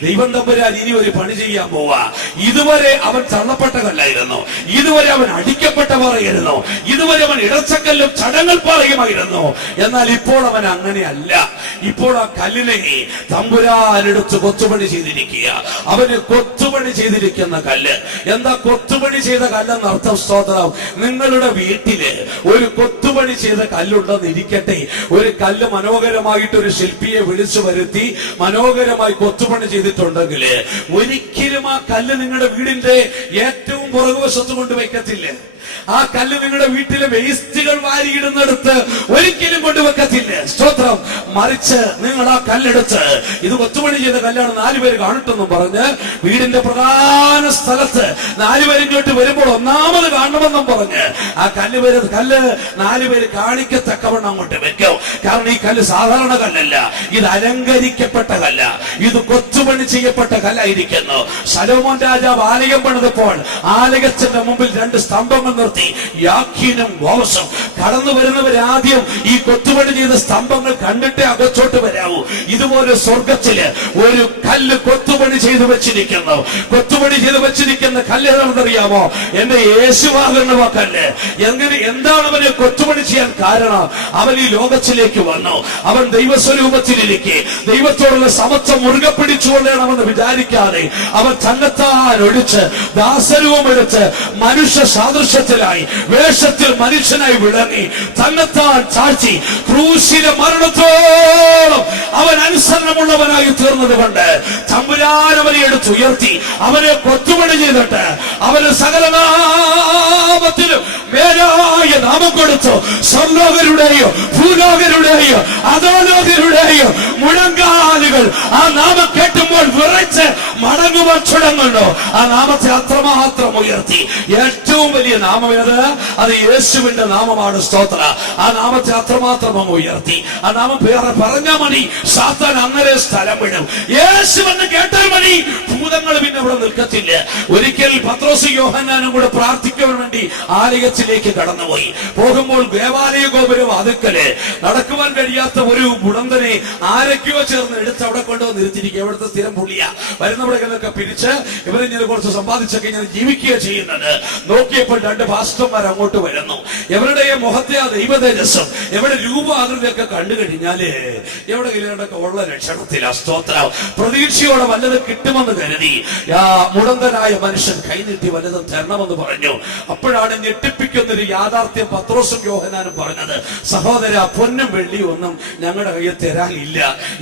ദൈവം തമ്പുരാൻ ഇനി ഒരു പണി ചെയ്യാൻ പോവാ. ഇതുവരെ അവൻ തള്ളപ്പെട്ട കല്ലായിരുന്നു, ഇതുവരെ അവൻ അടിക്കപ്പെട്ട പാറയായിരുന്നു, ഇതുവരെ അവൻ ഇടച്ചക്കല്ലും ചടങ്ങൽ പാറയുമായിരുന്നു. എന്നാൽ ഇപ്പോൾ അവൻ അങ്ങനെയല്ല. ഇപ്പോൾ ആ കല്ലിനെ തമ്പുരാനെടുത്ത് കൊത്തുപണി ചെയ്തിരിക്കുക. അവന് കൊത്തുപണി ചെയ്തിരിക്കുന്ന കല്ല്. എന്താ കൊത്തുപണി ചെയ്ത കല്ലെന്ന് അർത്ഥം? സ്തോത്രം. നിങ്ങളുടെ വീട്ടില് ഒരു കൊത്തുപണി ചെയ്ത കല്ലുണ്ടെന്ന് ഇരിക്കട്ടെ. ഒരു കല്ല് മനോഹരമായിട്ട് ഒരു ശില്പിയെ വിളിച്ചു വരുത്തി മനോഹരമായി കൊത്തുപണി ചെയ്തിട്ടുണ്ടെങ്കിൽ ഒരിക്കലും ആ കല്ല് നിങ്ങളുടെ വീടിന്റെ ഏറ്റവും പുറകുവശത്ത് കൊണ്ട് വയ്ക്കത്തില്ല. ആ കല്ല് നിങ്ങളുടെ വീട്ടിലെ വേസ്റ്റുകൾ വാരിയിടുന്നിടത്ത് ഒരിക്കലും കൊണ്ടുവെക്കത്തില്ല. സ്തോത്രം. മറിച്ച് നിങ്ങൾ ആ കല്ലെടുത്ത്, ഇത് കൊത്തുപണി ചെയ്ത കല്ലാണ്, 4 പേര് കാണട്ടെന്നും പറഞ്ഞ് വീടിന്റെ പ്രധാന സ്ഥലത്ത് 4 പേര് ഇങ്ങോട്ട് വരുമ്പോൾ ഒന്നാമത് കാണണമെന്നും പറഞ്ഞ് ആ കല്ല് 4 പേര് കാണിക്കത്തക്കവണ്ണം അങ്ങോട്ട് വെക്കും. കാരണം ഈ കല്ല് സാധാരണ കല്ലല്ല, ഇത് അലങ്കരിക്കപ്പെട്ട കല്ല, ഇത് കൊത്തുപണി ചെയ്യപ്പെട്ട കല്ലായിരിക്കുന്നു. ശലോമോൻ രാജാവ് ആലയം പണിതപ്പോൾ ആലയത്തിന്റെ മുമ്പിൽ 2 സ്തംഭങ്ങൾ നിർത്തി. യാഖീനും ഗോവസും കടന്നു വരുന്നവരാദ്യം ഈ കൊത്തുപണി ചെയ്ത സ്തംഭങ്ങൾ കണ്ടിട്ടേ അകത്തോട്ട് വരാവൂ. ഇതുപോലെ സ്വർഗത്തില് ഒരു കല്ല് കൊത്തുപണി ചെയ്തു വെച്ചിരിക്കുന്നു. കൊത്തുപണി ചെയ്ത് വെച്ചിരിക്കുന്ന ചെയ്യുന്ന കല്ല് ഏതാണെന്നറിയാമോ? എന്റെ യേശുവാകുന്ന കല്ല്. എന്താണ് അവനെ കൊത്തുപണി ചെയ്യാൻ കാരണം? അവൻ ഈ ലോകത്തിലേക്ക് വന്നു. അവൻ ദൈവസ്വരൂപത്തിലിരിക്കെ ദൈവത്തോടുള്ള സമത്വം മുറുകെ പിടിച്ചുകൊള്ളണമെന്ന് വിചാരിക്കാതെ അവൻ തന്നെത്താൻ ഒഴിച്ച് ദാസരൂപം എടുത്ത് മനുഷ്യ സാദൃശ്യത്തിലായി വേഷത്തിൽ മനുഷ്യനായി വിളങ്ങി തന്നെത്താൻ ചാഴ്ചി ക്രൂശിലെ മരണത്തോളം അവൻ അനുസരണമുള്ളവനായി തീർന്നത് കൊണ്ട് തമ്പുരാൻ അവനെ എടുത്തുയർത്തി അവനെ കൊത്തുപണി ചെയ്തിട്ട് അവന് സകലനാമത്തിലും മേലായ നാമം കൊടുത്തു. സ്വർലോകരുടെയോ ഭൂലോകരുടെയോ അധോലോകരുടെയോ മുഴങ്കാലുകൾ ആ നാമം കേട്ടുമ്പോൾ വിറച്ച് മടങ്ങുവാൻ തുടങ്ങുന്നു. ആ നാമത്തെ അത്രമാത്രം ഉയർത്തി. ഏറ്റവും വലിയ നാമം ഏത്? അത് യേശുവിന്റെ നാമമാണ്. സ്തോത്ര. ആ നാമത്തെ അത്രമാത്രം അങ്ങ് ഉയർത്തി. ആ നാമം വേറെ പറഞ്ഞാൽ മതി, സാത്താൻ അങ്ങനെ സ്ഥലം വിടും. യേശുവെന്ന് കേട്ടാൽ മതി, ഭൂതങ്ങൾ പിന്നെ അവിടെ നിൽക്കത്തില്ല. ഒരിക്കൽ പത്രോസ് യോഹന്നാനും കൂടെ പ്രാർത്ഥിക്കാൻ വേണ്ടി ആലയത്തിലേക്ക് കടന്നുപോയി. പോകുമ്പോൾ ദേവാലയ ഗോപുരം അതുക്കല് നടക്കുവാൻ കഴിയാത്ത ഒരു മുടന്തനെ ആരൊക്കെയോ ചേർന്ന് എടുത്ത് അവിടെ കൊണ്ടുവന്ന് നിർത്തിയിരിക്കുക. എവിടുത്തെ സ്ഥിരം പുള്ളിയാ. വരുന്നവിടെയൊക്കെ പിരിച്ച് ഇവരിങ്ങനെ കുറച്ച് സമ്പാദിച്ചൊക്കെ ഇങ്ങനെ ജീവിക്കുക ചെയ്യുന്നത്. നോക്കിയപ്പോൾ രണ്ട് പാസ്റ്റർമാർ അങ്ങോട്ട് വരുന്നു. എവരുടെ മുഖത്തെ ആ ദൈവതേജസ്സും എവിടെ രൂപാകൃതിയൊക്കെ കണ്ടു കഴിഞ്ഞാല് എവിടെ കിലോടൊക്കെ ഉള്ള ലക്ഷണത്തിലാ. സ്തോത്രം. പ്രതീക്ഷയോടെ വല്ലതും കിട്ടുമെന്ന് കരുതി ആ മുടന്തനായ മനുഷ്യൻ കൈനീട്ടി വല്ലതും തരണമെന്ന് പറഞ്ഞു. അപ്പോഴാണ് ഞെട്ടിപ്പിക്കുന്നൊരു യാഥാർത്ഥ്യം പത്രോസും യോഹന്നാനും പറഞ്ഞത്. സഹോദര, പൊന്നും വെള്ളിയും ഒന്നും ഞങ്ങളുടെ കയ്യിൽ തരാനില്ല.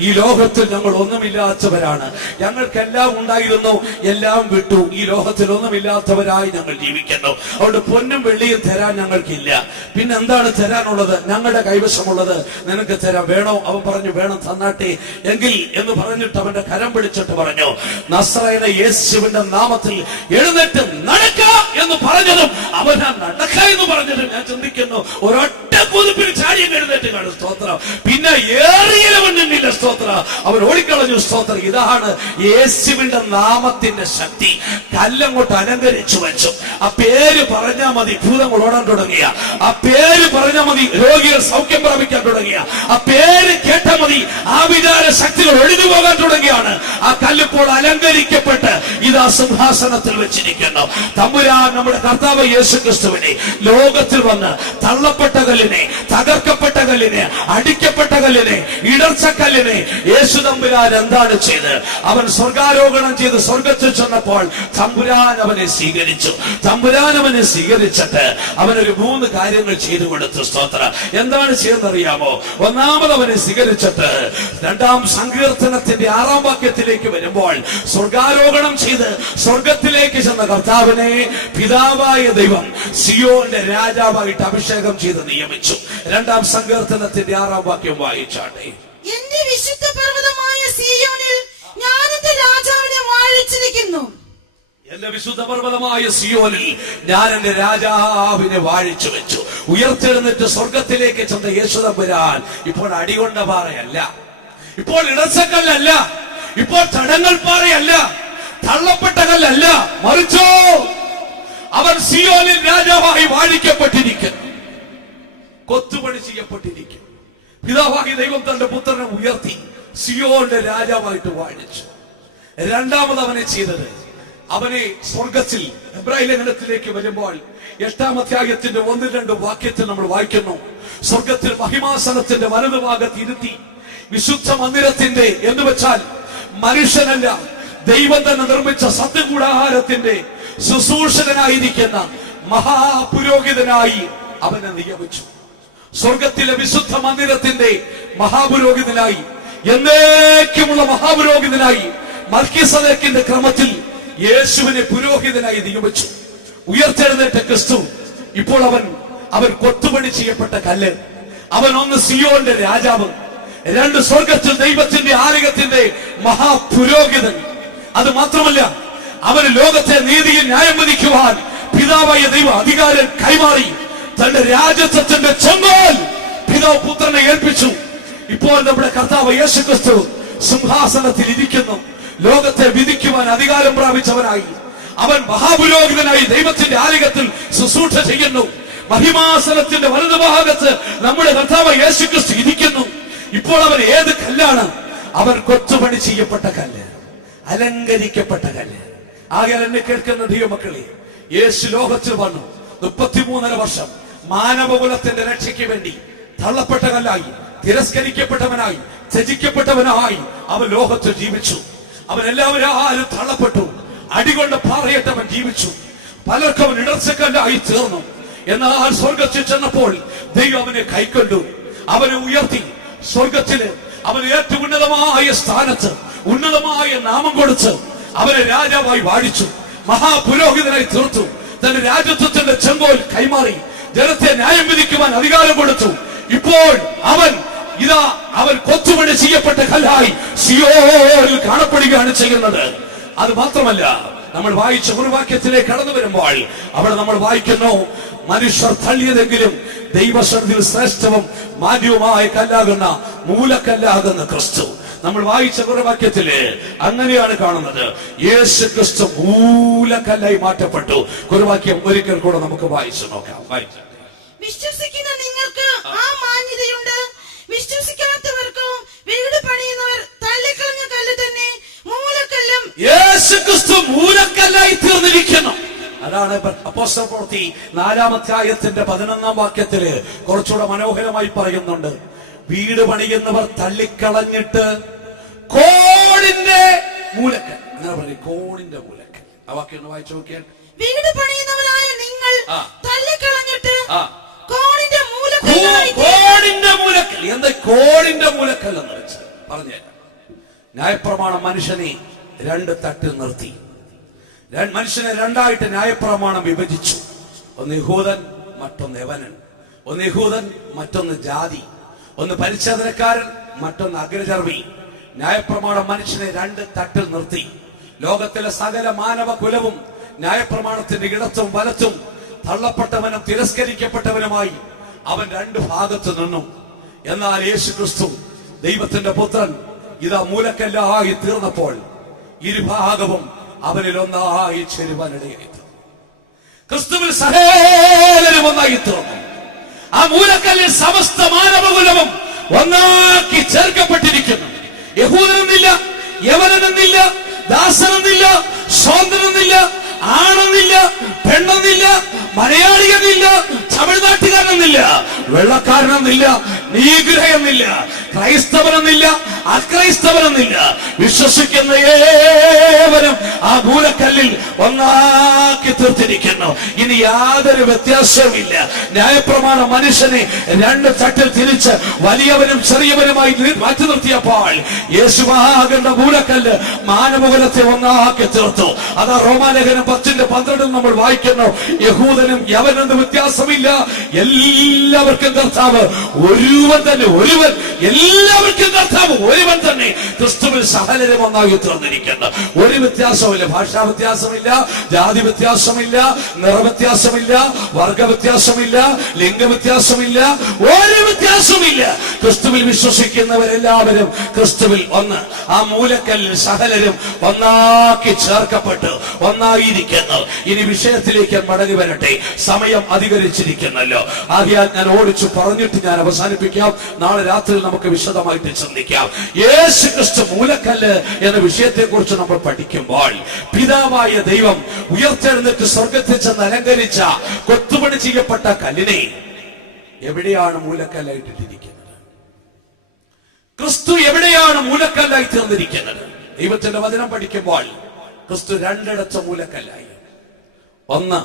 ഈ ലോകത്തിൽ ഞങ്ങൾ ഒന്നുമില്ലാത്തവരാണ്. ഞങ്ങൾക്കെല്ലാം ഉണ്ടായിരുന്നു, എല്ലാം വിട്ടു. ഈ ലോകത്തിൽ ഒന്നുമില്ലാത്തവരായി ഞങ്ങൾ ജീവിക്കുന്നു. അതുകൊണ്ട് പൊന്നും വെള്ളിയും തരാൻ ഞങ്ങൾക്കില്ല. പിന്നെ എന്താണ് തരാനുള്ളത്? ഞങ്ങളുടെ കൈവശമുള്ളത് നിനക്ക് തരാം. വേണോ? അവൻ പറഞ്ഞു വേണം, തന്നാട്ടെ എങ്കിൽ എന്ന് പറഞ്ഞിട്ട് അവന്റെ കരം പിടിച്ചിട്ട് പറഞ്ഞു, നസ്രയന യേശുവിന്റെ നാമത്തിൽ എഴുന്നേറ്റ് നടക്ക എന്ന് പറഞ്ഞതും അവൻ നടക്ക എന്ന് പറഞ്ഞതും ഞാൻ ചിന്തിക്കുന്നു, ഒരൊറ്റ കുതിപ്പിൽ ചാടിയും എഴുന്നേറ്റ് കാണും. സ്തോത്രം. പിന്നെ ഏറിയവനില്ല. സ്തോത്രം. അവൻ ഓടിക്കളഞ്ഞു. സ്തോത്രം. ഇതാണ് യേശുവിന്റെ നാമത്തിന്റെ ശക്തി. കല്ലങ്ങോട്ട് അലങ്കരിച്ചു വെച്ചു. ആ പേര് പറഞ്ഞാൽ മതി ഭൂതങ്ങൾ ഓടാൻ തുടങ്ങിയ. ആ പേര് പറഞ്ഞാൽ മതി രോഗികൾ സൗഖ്യം പ്രാപിക്കാൻ തുടങ്ങിയ. ആ പേര് കേട്ടാൽ മതി ആ വിചാര ശക്തികൾ ഒഴിഞ്ഞു പോകാൻ തുടങ്ങിയാണ്. ആ കല്ലിപ്പോൾ അലങ്കരിക്കപ്പെട്ട് ഇതാ സിംഹാസനത്തിൽ വെച്ചിരിക്കുന്നു. തമ്പുരാൻ നമ്മുടെ കർത്താവ് യേശു ക്രിസ്തുവിനെ ലോകത്തിൽ വന്ന് തള്ളപ്പെട്ട കല്ലിനെ, തകർക്കപ്പെട്ട കല്ലിനെ, അടിക്കപ്പെട്ട കല്ലിനെ, ഇടർച്ചക്കല്ലിനെ യേശു തമ്പുരാൻ എന്താണ് ചെയ്ത്? അവൻ സ്വർഗാരോഹണം ചെയ്ത് സ്വർഗത്തിൽ ചെന്നപ്പോൾ തമ്പുരാൻ അവനെ സ്വീകരിച്ചു. തമ്പുരാൻ അവനെ സ്വീകരിച്ചിട്ട് അവനൊരു 3 കാര്യങ്ങൾ ചെയ്തു കൊടുത്തു. സ്തോത്രം. എന്താണ് ചെയ്യുന്നറിയാമോ? ഒന്നാമത് അവനെ സ്വീകരിച്ചിട്ട് 2-ാം സങ്കീർത്തനത്തിന്റെ 6-ാം വാക്യത്തിലേക്ക് വരുമ്പോൾ സ്വർഗാരോഹണം ചെയ്ത് സ്വർഗത്തിലേക്ക് ചെന്ന കർത്താവിനെ പിതാവായ ദൈവം സിയോന്റെ രാജാവായിട്ട് അഭിഷേകം ചെയ്ത് നിയമിച്ചു. 2-ാം സങ്കീർത്തനത്തിന്റെ 6-ാം വാക്യം വായിച്ചാട്ടെ. എന്റെ വിശുദ്ധ പർവ്വതമായ സിയോനിൽ ഞാൻ എന്റെ രാജാവിനെ വാഴിച്ചിരിക്കുന്നു. എന്റെ വിശുദ്ധ പർവ്വതമായ സിയോനിൽ ഞാൻ എന്റെ രാജാവിനെ വാഴിച്ചു വെച്ചു. ഉയർത്തെഴുന്നേറ്റ് സ്വർഗത്തിലേക്ക് ചെന്ന യേശു തമ്പുരാൻ ഇപ്പോൾ അടികൊണ്ട പാറയല്ല, ഇപ്പോൾ ഇടച്ചക്കല്ലല്ല, ഇപ്പോൾ തടങ്ങൾ പാറയല്ല, തള്ളപ്പെട്ട കല്ലല്ല, മറിച്ചോ അവൻ സിയോനിൽ രാജാവായി വാഴിക്കപ്പെട്ടിരിക്കുന്നു, കൊത്തുപണി ചെയ്യപ്പെട്ടിരിക്കുന്നു. പിതാവായി ദൈവം തന്റെ പുത്രനെ ഉയർത്തി സിയോന്റെ രാജാവായിട്ട് വാഴിച്ചു. 2-ാമത് അവനെ ചെയ്തത്, അവനെ സ്വർഗത്തിൽ എബ്രായ ലേഖനത്തിലേക്ക് വരുമ്പോൾ 8-ാം അധ്യായത്തിന്റെ 1-2 വാക്യത്തിൽ നമ്മൾ വായിക്കുന്നു, സ്വർഗത്തിൽ മഹിമാസനത്തിന്റെ വലതുഭാഗത്ത് ഇരുത്തി വിശുദ്ധ മന്ദിരത്തിന്റെ എന്ന് വെച്ചാൽ മനുഷ്യനല്ല, ദൈവം തന്നെ നിർമ്മിച്ച സത്യകൂടാഹാരത്തിന്റെ ശുശ്രൂഷകനായിരിക്കുന്ന മഹാപുരോഹിതനായി അവനെ നിയമിച്ചു. സ്വർഗത്തിലെ വിശുദ്ധ മന്ദിരത്തിന്റെ മഹാപുരോഹിതനായി, എന്നേക്കുമുള്ള മഹാപുരോഹിതനായി മൽക്കീസദേക്കിന്റെ ക്രമത്തിൽ യേശുവിനെ പുരോഹിതനായി നിയമിച്ചു. ഉയർത്തെഴുന്നേറ്റ ക്രിസ്തു ഇപ്പോൾ അവൻ കൊത്തുപണി ചെയ്യപ്പെട്ട കല്ല്. അവൻ ഒന്ന് സിയോന്റെ രാജാവ്, 2 സ്വർഗത്തിൽ ദൈവത്തിന്റെ ആലയത്തിന്റെ മഹാപുരോഹിതൻ. അത് മാത്രമല്ല, അവന് ലോകത്തെ നീതിയിൽ ന്യായം വിധിക്കുവാൻ പിതാവായ ദൈവം അധികാരം കൈമാറി തന്റെ രാജത്വത്തിന്റെ ചെങ്കോൽ പിതാവ് പുത്രനെ ഏൽപ്പിച്ചു. ഇപ്പോൾ നമ്മുടെ കർത്താവ് യേശു ക്രിസ്തു സിംഹാസനത്തിൽ ഇരിക്കുന്നു. ലോകത്തെ വിധിക്കുവാൻ അധികാരം പ്രാപിച്ചവനായി അവൻ മഹാപുരോഹിതനായി ദൈവത്തിന്റെ ആലയത്തിൽ ശുശ്രൂഷ ചെയ്യുന്നു. മഹിമാസനത്തിന്റെ വലതുഭാഗത്ത് നമ്മുടെ കർത്താവ് യേശു ക്രിസ്തു ഇരിക്കുന്നു. ഇപ്പോൾ അവൻ ഏത് കല്ലാണ്? അവൻ കൊത്തുപണി ചെയ്യപ്പെട്ട കല്ല്, അലങ്കരിക്കപ്പെട്ട കല്ല്. ആകെ എന്നെ കേൾക്കുന്ന ദൈവമക്കളെ, യേശു ലോകത്തിൽ വന്നു 33 വർഷം മാനവകുലത്തിന്റെ രക്ഷയ്ക്ക് വേണ്ടി തള്ളപ്പെട്ട കല്ലായി, തിരസ്കരിക്കപ്പെട്ടവനായി, ത്യജിക്കപ്പെട്ടവനായി അവൻ ലോകത്തിൽ ജീവിച്ചു. അവൻ എല്ലാവരും തള്ളപ്പെട്ടു, അടികൊണ്ട് പാറയിട്ടവൻ ജീവിച്ചു. പലർക്കും അവൻ ഇടർച്ചക്കല്ലായി തീർന്നു. എന്നാൽ സ്വർഗത്തിൽ ചെന്നപ്പോൾ ദൈവം അവനെ കൈക്കൊണ്ടു, അവനെ ഉയർത്തി. സ്വർഗത്തില് അവന് ഏറ്റവും ഉന്നതമായ സ്ഥാനത്ത് ഉന്നതമായ നാമം കൊടുത്ത് അവനെ രാജാവായി വാഴിച്ചു, മഹാപുരോഹിതനായി തീർത്തു. തന്റെ രാജത്വത്തിന്റെ ചെങ്കോൽ കൈമാറി ജനത്തെ ന്യായം വിധിക്കുവാൻ അധികാരം കൊടുത്തു. ഇപ്പോൾ അവൻ കൊത്തുപണി ചെയ്യപ്പെട്ട കല്ലായി സിയോനിൽ കാണപ്പെടുകയാണ് ചെയ്യുന്നത്. അത് മാത്രമല്ല, നമ്മൾ വായിച്ച കുറുവാക്യത്തിലേക്ക് കടന്നു വരുമ്പോൾ അവിടെ നമ്മൾ വായിക്കുന്നു, മനുഷ്യർ തള്ളിയതെങ്കിലും ദൈവസന്നിധിയിൽ ശ്രേഷ്ഠവും മാന്യവുമായ കല്ലാകുന്ന മൂലക്കല്ലാകുന്ന ക്രിസ്തു. നമ്മൾ വായിച്ച കുറുവാക്യത്തില് അങ്ങനെയാണ് കാണുന്നത്. യേശു ക്രിസ്തു മൂലക്കല്ലായി മാറ്റപ്പെട്ടു. കുറുവാക്യം ഒരിക്കൽ കൂടെ നമുക്ക് വായിച്ചു നോക്കാം. വിശ്വസിക്കുന്ന നിങ്ങൾക്ക് ആ മാന്യതയുണ്ട്. വിശ്വസിക്കാത്തവർക്കോ വീട് പണിയുന്നവർ തള്ളിക്കളഞ്ഞ കല്ല് തന്നെ മൂലക്കല്ലും. യേശു ക്രിസ്തു മൂലക്കല്ലായി തീർന്നിരിക്കുന്നു. അതാണ് അപ്പോസ്തല പ്രവൃത്തി 4-ാം അധ്യായത്തിന്റെ 11-ാം വാക്യത്തില് കുറച്ചുകൂടെ മനോഹരമായി പറയുന്നുണ്ട്. വീട് പണിയുന്നവർ തള്ളിക്കളഞ്ഞിട്ട് കോണിന്റെ മൂലക്കൽ. അങ്ങനെ പറയും, കോണിന്റെ മൂലക്കൽ. ആ വാക്യം ഒന്ന് വായിച്ചു നോക്കിയാൽ, വീട് പണിയുന്നവരായ നിങ്ങൾ തള്ളിക്കളഞ്ഞിട്ട് കോണിന്റെ മൂലക്കൽ. എന്താ കോണിന്റെ മൂലക്കൽ എന്ന് വെച്ചാൽ പറഞ്ഞുതരാം. ന്യായപ്രമാണം മനുഷ്യനെ 2 തട്ടിൽ നിർത്തി. മനുഷ്യനെ 2ആയിട്ട് ന്യായപ്രമാണം വിഭജിച്ചു. ഒന്ന് യഹൂദൻ, മറ്റൊന്ന് യവനൻ. ഒന്ന് യഹൂദൻ, മറ്റൊന്ന് ജാതി. ഒന്ന് പരിച്ഛേദനക്കാരൻ, മറ്റൊന്ന് അഗ്രചർമ്മി. ന്യായപ്രമാണം മനുഷ്യനെ 2 തട്ടിൽ നിർത്തി. ലോകത്തിലെ സകല മാനവ കുലവും ന്യായപ്രമാണത്തിന്റെ ഇടത്തും വലത്തും തള്ളപ്പെട്ടവനും തിരസ്കരിക്കപ്പെട്ടവനുമായി അവൻ 2 ഭാഗത്ത് നിന്നു. എന്നാൽ യേശു ക്രിസ്തു ദൈവത്തിന്റെ പുത്രൻ ഇതാ മൂലക്കല്ലായി തീർന്നപ്പോൾ ഇരുഭാഗവും അവനിൽ ഒന്നായി ചേരുവാനിടയായി തീർന്നു. ക്രിസ്തുവിൽ സകലരും ഒന്നായി തീർന്നു. ആ മൂലക്കല്ലിൽ സമസ്ത മാനവകുലവും ഒന്നാക്കി ചേർക്കപ്പെട്ടിരിക്കുന്നു. യഹൂദനെന്നില്ല, യവനെന്നില്ല, ദാസനെന്നില്ല, സ്വതന്ത്രനെന്നില്ല, ആണെന്നില്ല, പെണ്ണെന്നില്ല, മലയാളിയെന്നില്ല, തമിഴ്നാട്ടുകാരനെന്നില്ല, വെള്ളക്കാരനെന്നില്ല, നീഗ്രഹമെന്നില്ല, ക്രൈസ്തവനെന്നില്ല, അക്രൈസ്തവനെന്നില്ല. വിശ്വസിക്കുന്ന ഏവരും ആ മൂലക്കല്ലിൽ ഒന്നാക്കി തീർത്തിരിക്കുന്നു. ഇനി യാതൊരു വ്യത്യാസവുമില്ല. ന്യായപ്രമാണം മനുഷ്യനെ 2 തട്ടിൽ തിരിച്ച് വലിയവനും ചെറിയവനുമായി മാറ്റി നിർത്തിയപ്പോൾ യേശുവാകേണ്ട മൂലക്കല്ല് മാനവകുലത്തെ ഒന്നാക്കി തീർത്തു. അതാ റോമാലേഖനം 10:12 നമ്മൾ വായിക്കുന്നു. യഹൂദനും യവനെന്ന് വ്യത്യാസമില്ല, എല്ലാവർക്കും കർത്താവ് ഒരുവൻ തന്നെ. എല്ലാവർക്കും കർത്താവ് ഒരുവൻ തന്നെ. ക്രിസ്തുവിൽ സകലരും ഒന്നായി തീർന്നിരിക്കുന്നു. ഒരു വ്യത്യാസമില്ല. ഭാഷാ വ്യത്യാസമില്ല, ജാതി വ്യത്യാസമില്ല, നിറവ്യത്യാസമില്ല, വർഗ വ്യത്യാസമില്ല, ലിംഗ വ്യത്യാസമില്ല, ഒരു വ്യത്യാസമില്ല. ക്രിസ്തുവിൽ വിശ്വസിക്കുന്നവരെല്ലാവരും ക്രിസ്തുവിൽ ഒന്ന്. ആ മൂലക്കല്ലിൽ സകലരും ഒന്നാക്കി ചേർക്കപ്പെട്ടു ഒന്നായിരിക്കുന്നു. ഇനി വിഷയത്തിലേക്ക് മടങ്ങി വരട്ടെ. സമയം അധികരിച്ചിരിക്കുന്നല്ലോ. ആദ്യം ഞാൻ ഓടിച്ചു പറഞ്ഞിട്ട് ഞാൻ അവസാനിപ്പിക്കാം. നാളെ രാത്രി നമുക്ക് വിശദമായിട്ട് ചിന്തിക്കാം. യേശു ക്രിസ്തു മൂലക്കല്ല് എന്ന വിഷയത്തെ കുറിച്ച് നമ്മൾ പഠിക്കുമ്പോൾ പിതാവായ ദൈവം ഉയർത്തെഴുന്നേറ്റ് സ്വർഗത്തിൽ ചെന്ന് അലങ്കരിച്ച കൊത്തുപണി ചെയ്യപ്പെട്ട കല്ലിനെ എവിടെയാണ് മൂലക്കല്ലായിട്ടിരിക്കുന്നത്? ക്രിസ്തു എവിടെയാണ് മൂലക്കല്ലായി തീർന്നിരിക്കുന്നത്? ദൈവത്തിന്റെ വചനം പഠിക്കുമ്പോൾ ക്രിസ്തു 2 മൂലക്കല്ലായി. ഒന്ന്,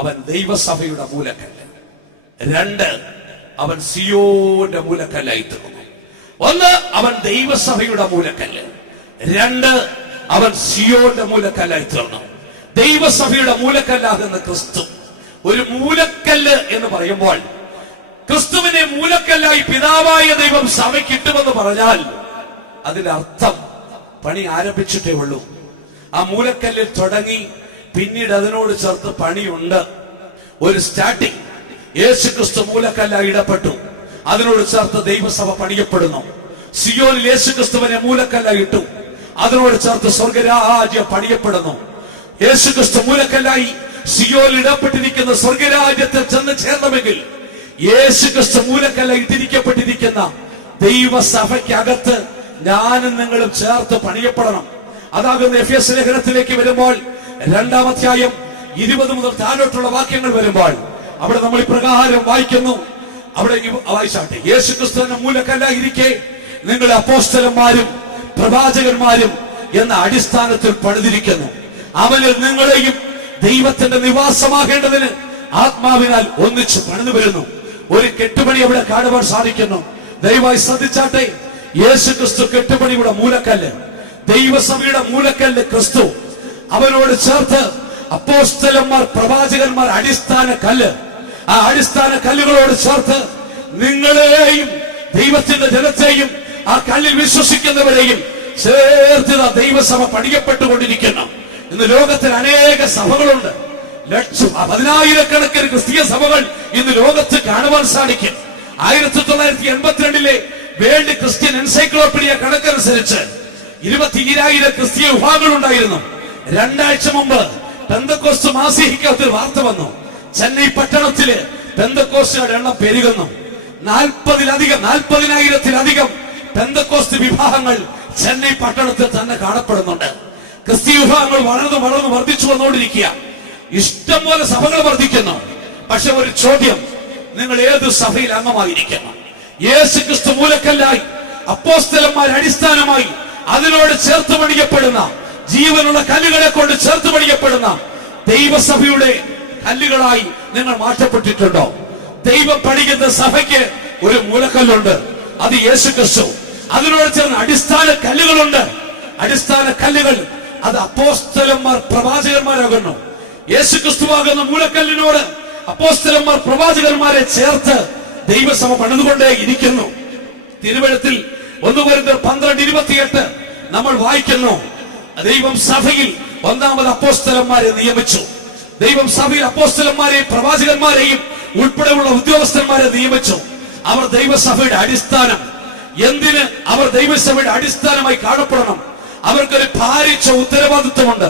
അവൻ ദൈവസഭയുടെ മൂലക്കല്ല്. 2, അവൻ സിയോന്റെ മൂലക്കല്ലായി തീർന്നു. ഒന്ന്, അവൻ ദൈവസഭയുടെ മൂലക്കല്ല്. 2, അവൻ സിയോന്റെ മൂലക്കല്ലായി തീർന്നു. ദൈവസഭയുടെ മൂലക്കല്ലാകുന്ന ക്രിസ്തു. ഒരു മൂലക്കല്ല് എന്ന് പറയുമ്പോൾ ക്രിസ്തുവിനെ മൂലക്കല്ലായി പിതാവായ ദൈവം സഭയ്ക്ക് ഇട്ടുമെന്ന് പറഞ്ഞാൽ അതിന്റെ അർത്ഥം പണി ആരംഭിച്ചിട്ടേ ഉള്ളൂ. ആ മൂലക്കല്ലിൽ തുടങ്ങി പിന്നീട് അതിനോട് ചേർത്ത് പണിയുണ്ട്. ഒരു സ്റ്റാർട്ടിംഗ്. യേശു ക്രിസ്തു മൂലക്കല്ലായി ഇടപെട്ടു, അതിനോട് ചേർത്ത് ദൈവസഭ പണിയപ്പെടുന്നു. സിയോനിൽ യേശു ക്രിസ്തുവിനെ മൂലക്കല്ലായി ഇട്ടു, അതിനോട് ചേർത്ത് സ്വർഗരാജ്യം പണിയപ്പെടുന്നു. യേശു ക്രിസ്തു മൂലക്കല്ലായി സിയോനിൽ ഇടപെട്ടിരിക്കുന്ന സ്വർഗരാജ്യത്തിൽ ചെന്ന് ചേർന്നുവെങ്കിൽ യേശു ക്രിസ്തു മൂലക്കല്ലായി ഇട്ടിരിക്കപ്പെട്ടിരിക്കുന്ന ദൈവസഭയ്ക്കകത്ത് ഞാനും നിങ്ങളും ചേർത്ത് പണിയപ്പെടണം. അതാകുന്ന എഫെസ്യ ലേഖനത്തിലേക്ക് വരുമ്പോൾ 2-ാം അധ്യായം 20 മുതൽ താഴോട്ടുള്ള വാക്യങ്ങൾ വരുമ്പോൾ അവിടെ നമ്മൾ ഇപ്രകാരം വായിക്കുന്നു. അവിടെ വായിച്ചാട്ടെ. യേശുക്രിസ്തു എന്ന മൂലക്കല്ലായിരിക്കെ നിങ്ങൾ അപ്പോസ്തലന്മാരും പ്രവാചകന്മാരും എന്ന അടിസ്ഥാനത്തിൽ പണിതിരിക്കുന്നു. അവനിൽ നിങ്ങളെയും ദൈവത്തിന്റെ നിവാസമാകേണ്ടതിന് ആത്മാവിനാൽ ഒന്നിച്ച് പണിതു വരുന്നു. ഒരു കെട്ടുപണി അവിടെ കാണുവാൻ സാധിക്കുന്നു. ദയവായി ശ്രദ്ധിച്ചാട്ടെ. യേശുക്രിസ്തു കെട്ടുപണിയുടെ മൂലക്കല്ല്, ദൈവസഭയുടെ മൂലക്കല്ല് ക്രിസ്തു. അവനോട് ചേർത്ത് അപ്പോസ്തലന്മാർ പ്രവാചകന്മാർ അടിസ്ഥാന കല്ല്. ആ അടിസ്ഥാന കല്ലുകളോട് ചേർത്ത് നിങ്ങളെയും ദൈവത്തിന്റെ ജനത്തെയും ആ കല്ലിൽ വിശ്വസിക്കുന്നവരെയും ചേർത്ത് ദൈവസഭ പണിയപ്പെട്ടുകൊണ്ടിരിക്കുന്നു. ഇന്ന് ലോകത്തിൽ അനേക സഭകളുണ്ട്. 10,000-കണക്കിന് ക്രിസ്തീയ സഭകൾ ഇന്ന് ലോകത്ത് കാണുവാൻ സാധിക്കും. 1982 വേൾഡ് ക്രിസ്ത്യൻ എൻസൈക്ലോപീഡിയ കണക്കനുസരിച്ച് 22,000 ക്രിസ്തീയ വിഭാഗങ്ങൾ ഉണ്ടായിരുന്നു. 2 ആഴ്ച മുമ്പ് പെന്തക്കോസ്ത് മാസികയ്ക്കകത്ത് വാർത്ത വന്നു. ചെന്നൈ പട്ടണത്തില് പെന്തക്കോസ്തുകാരുടെ എണ്ണം പെരുകുന്നു. 40,000-ത്തിലധികം പെന്തക്കോസ്ത് വിഭാഗങ്ങൾ ചെന്നൈ പട്ടണത്തിൽ തന്നെ കാണപ്പെടുന്നുണ്ട്. ക്രിസ്തീയ വിഭാഗങ്ങൾ വളർന്നു വർദ്ധിച്ചു വന്നുകൊണ്ടിരിക്കുക. ഇഷ്ടം പോലെ സഭകൾ വർദ്ധിക്കുന്നു. പക്ഷെ ഒരു ചോദ്യം, നിങ്ങൾ ഏത് സഭയിൽ അംഗമായിരിക്കണം? യേശു ക്രിസ്തു മൂലക്കല്ലായി, അപ്പോസ്തലന്മാർ അടിസ്ഥാനമായി, അതിനോട് ചേർത്ത് പണിയപ്പെടുന്ന ജീവനുള്ള കല്ലുകളെ കൊണ്ട് ചേർത്ത് പണിയപ്പെടുന്ന ദൈവസഭയുടെ കല്ലുകളായി നിങ്ങൾ മാറ്റപ്പെട്ടിട്ടുണ്ടോ? ദൈവം പണിയുന്ന സഭയ്ക്ക് ഒരു മൂലക്കല്ലുണ്ട്, അത് യേശു ക്രിസ്തു. അതിനോട് ചേർന്ന് അടിസ്ഥാന കല്ലുകളുണ്ട്. അടിസ്ഥാന കല്ലുകൾ അത് അപ്പോസ്തലന്മാർ പ്രവാചകന്മാരാകുന്നു. യേശു ക്രിസ്തുവാകുന്ന മൂലക്കല്ലിനോട് അപ്പോസ്തലന്മാർ പ്രവാചകന്മാരെ ചേർത്ത് ദൈവസഭ പണിതുകൊണ്ടേ ഇരിക്കുന്നു. തിരുവെഴുത്തിൽ 1 കൊരിന്ത്യർ 12:28 നമ്മൾ വായിക്കുന്നു. ദൈവം സഭയിൽ 1ാമത് അപ്പോസ്തലന്മാരെ നിയമിച്ചു. ദൈവം സഭയിൽ അപ്പോസ്തലന്മാരെയും പ്രവാചകന്മാരെയും ഉൾപ്പെടെയുള്ള ഉദ്യോഗസ്ഥന്മാരെ നിയമിച്ചു. അവർ ദൈവസഭയുടെ അടിസ്ഥാനം. എന്തിന് അവർ ദൈവസഭയുടെ അടിസ്ഥാനമായി കാണപ്പെടണം? അവർക്കൊരു ഭാരിച്ച ഉത്തരവാദിത്വമുണ്ട്.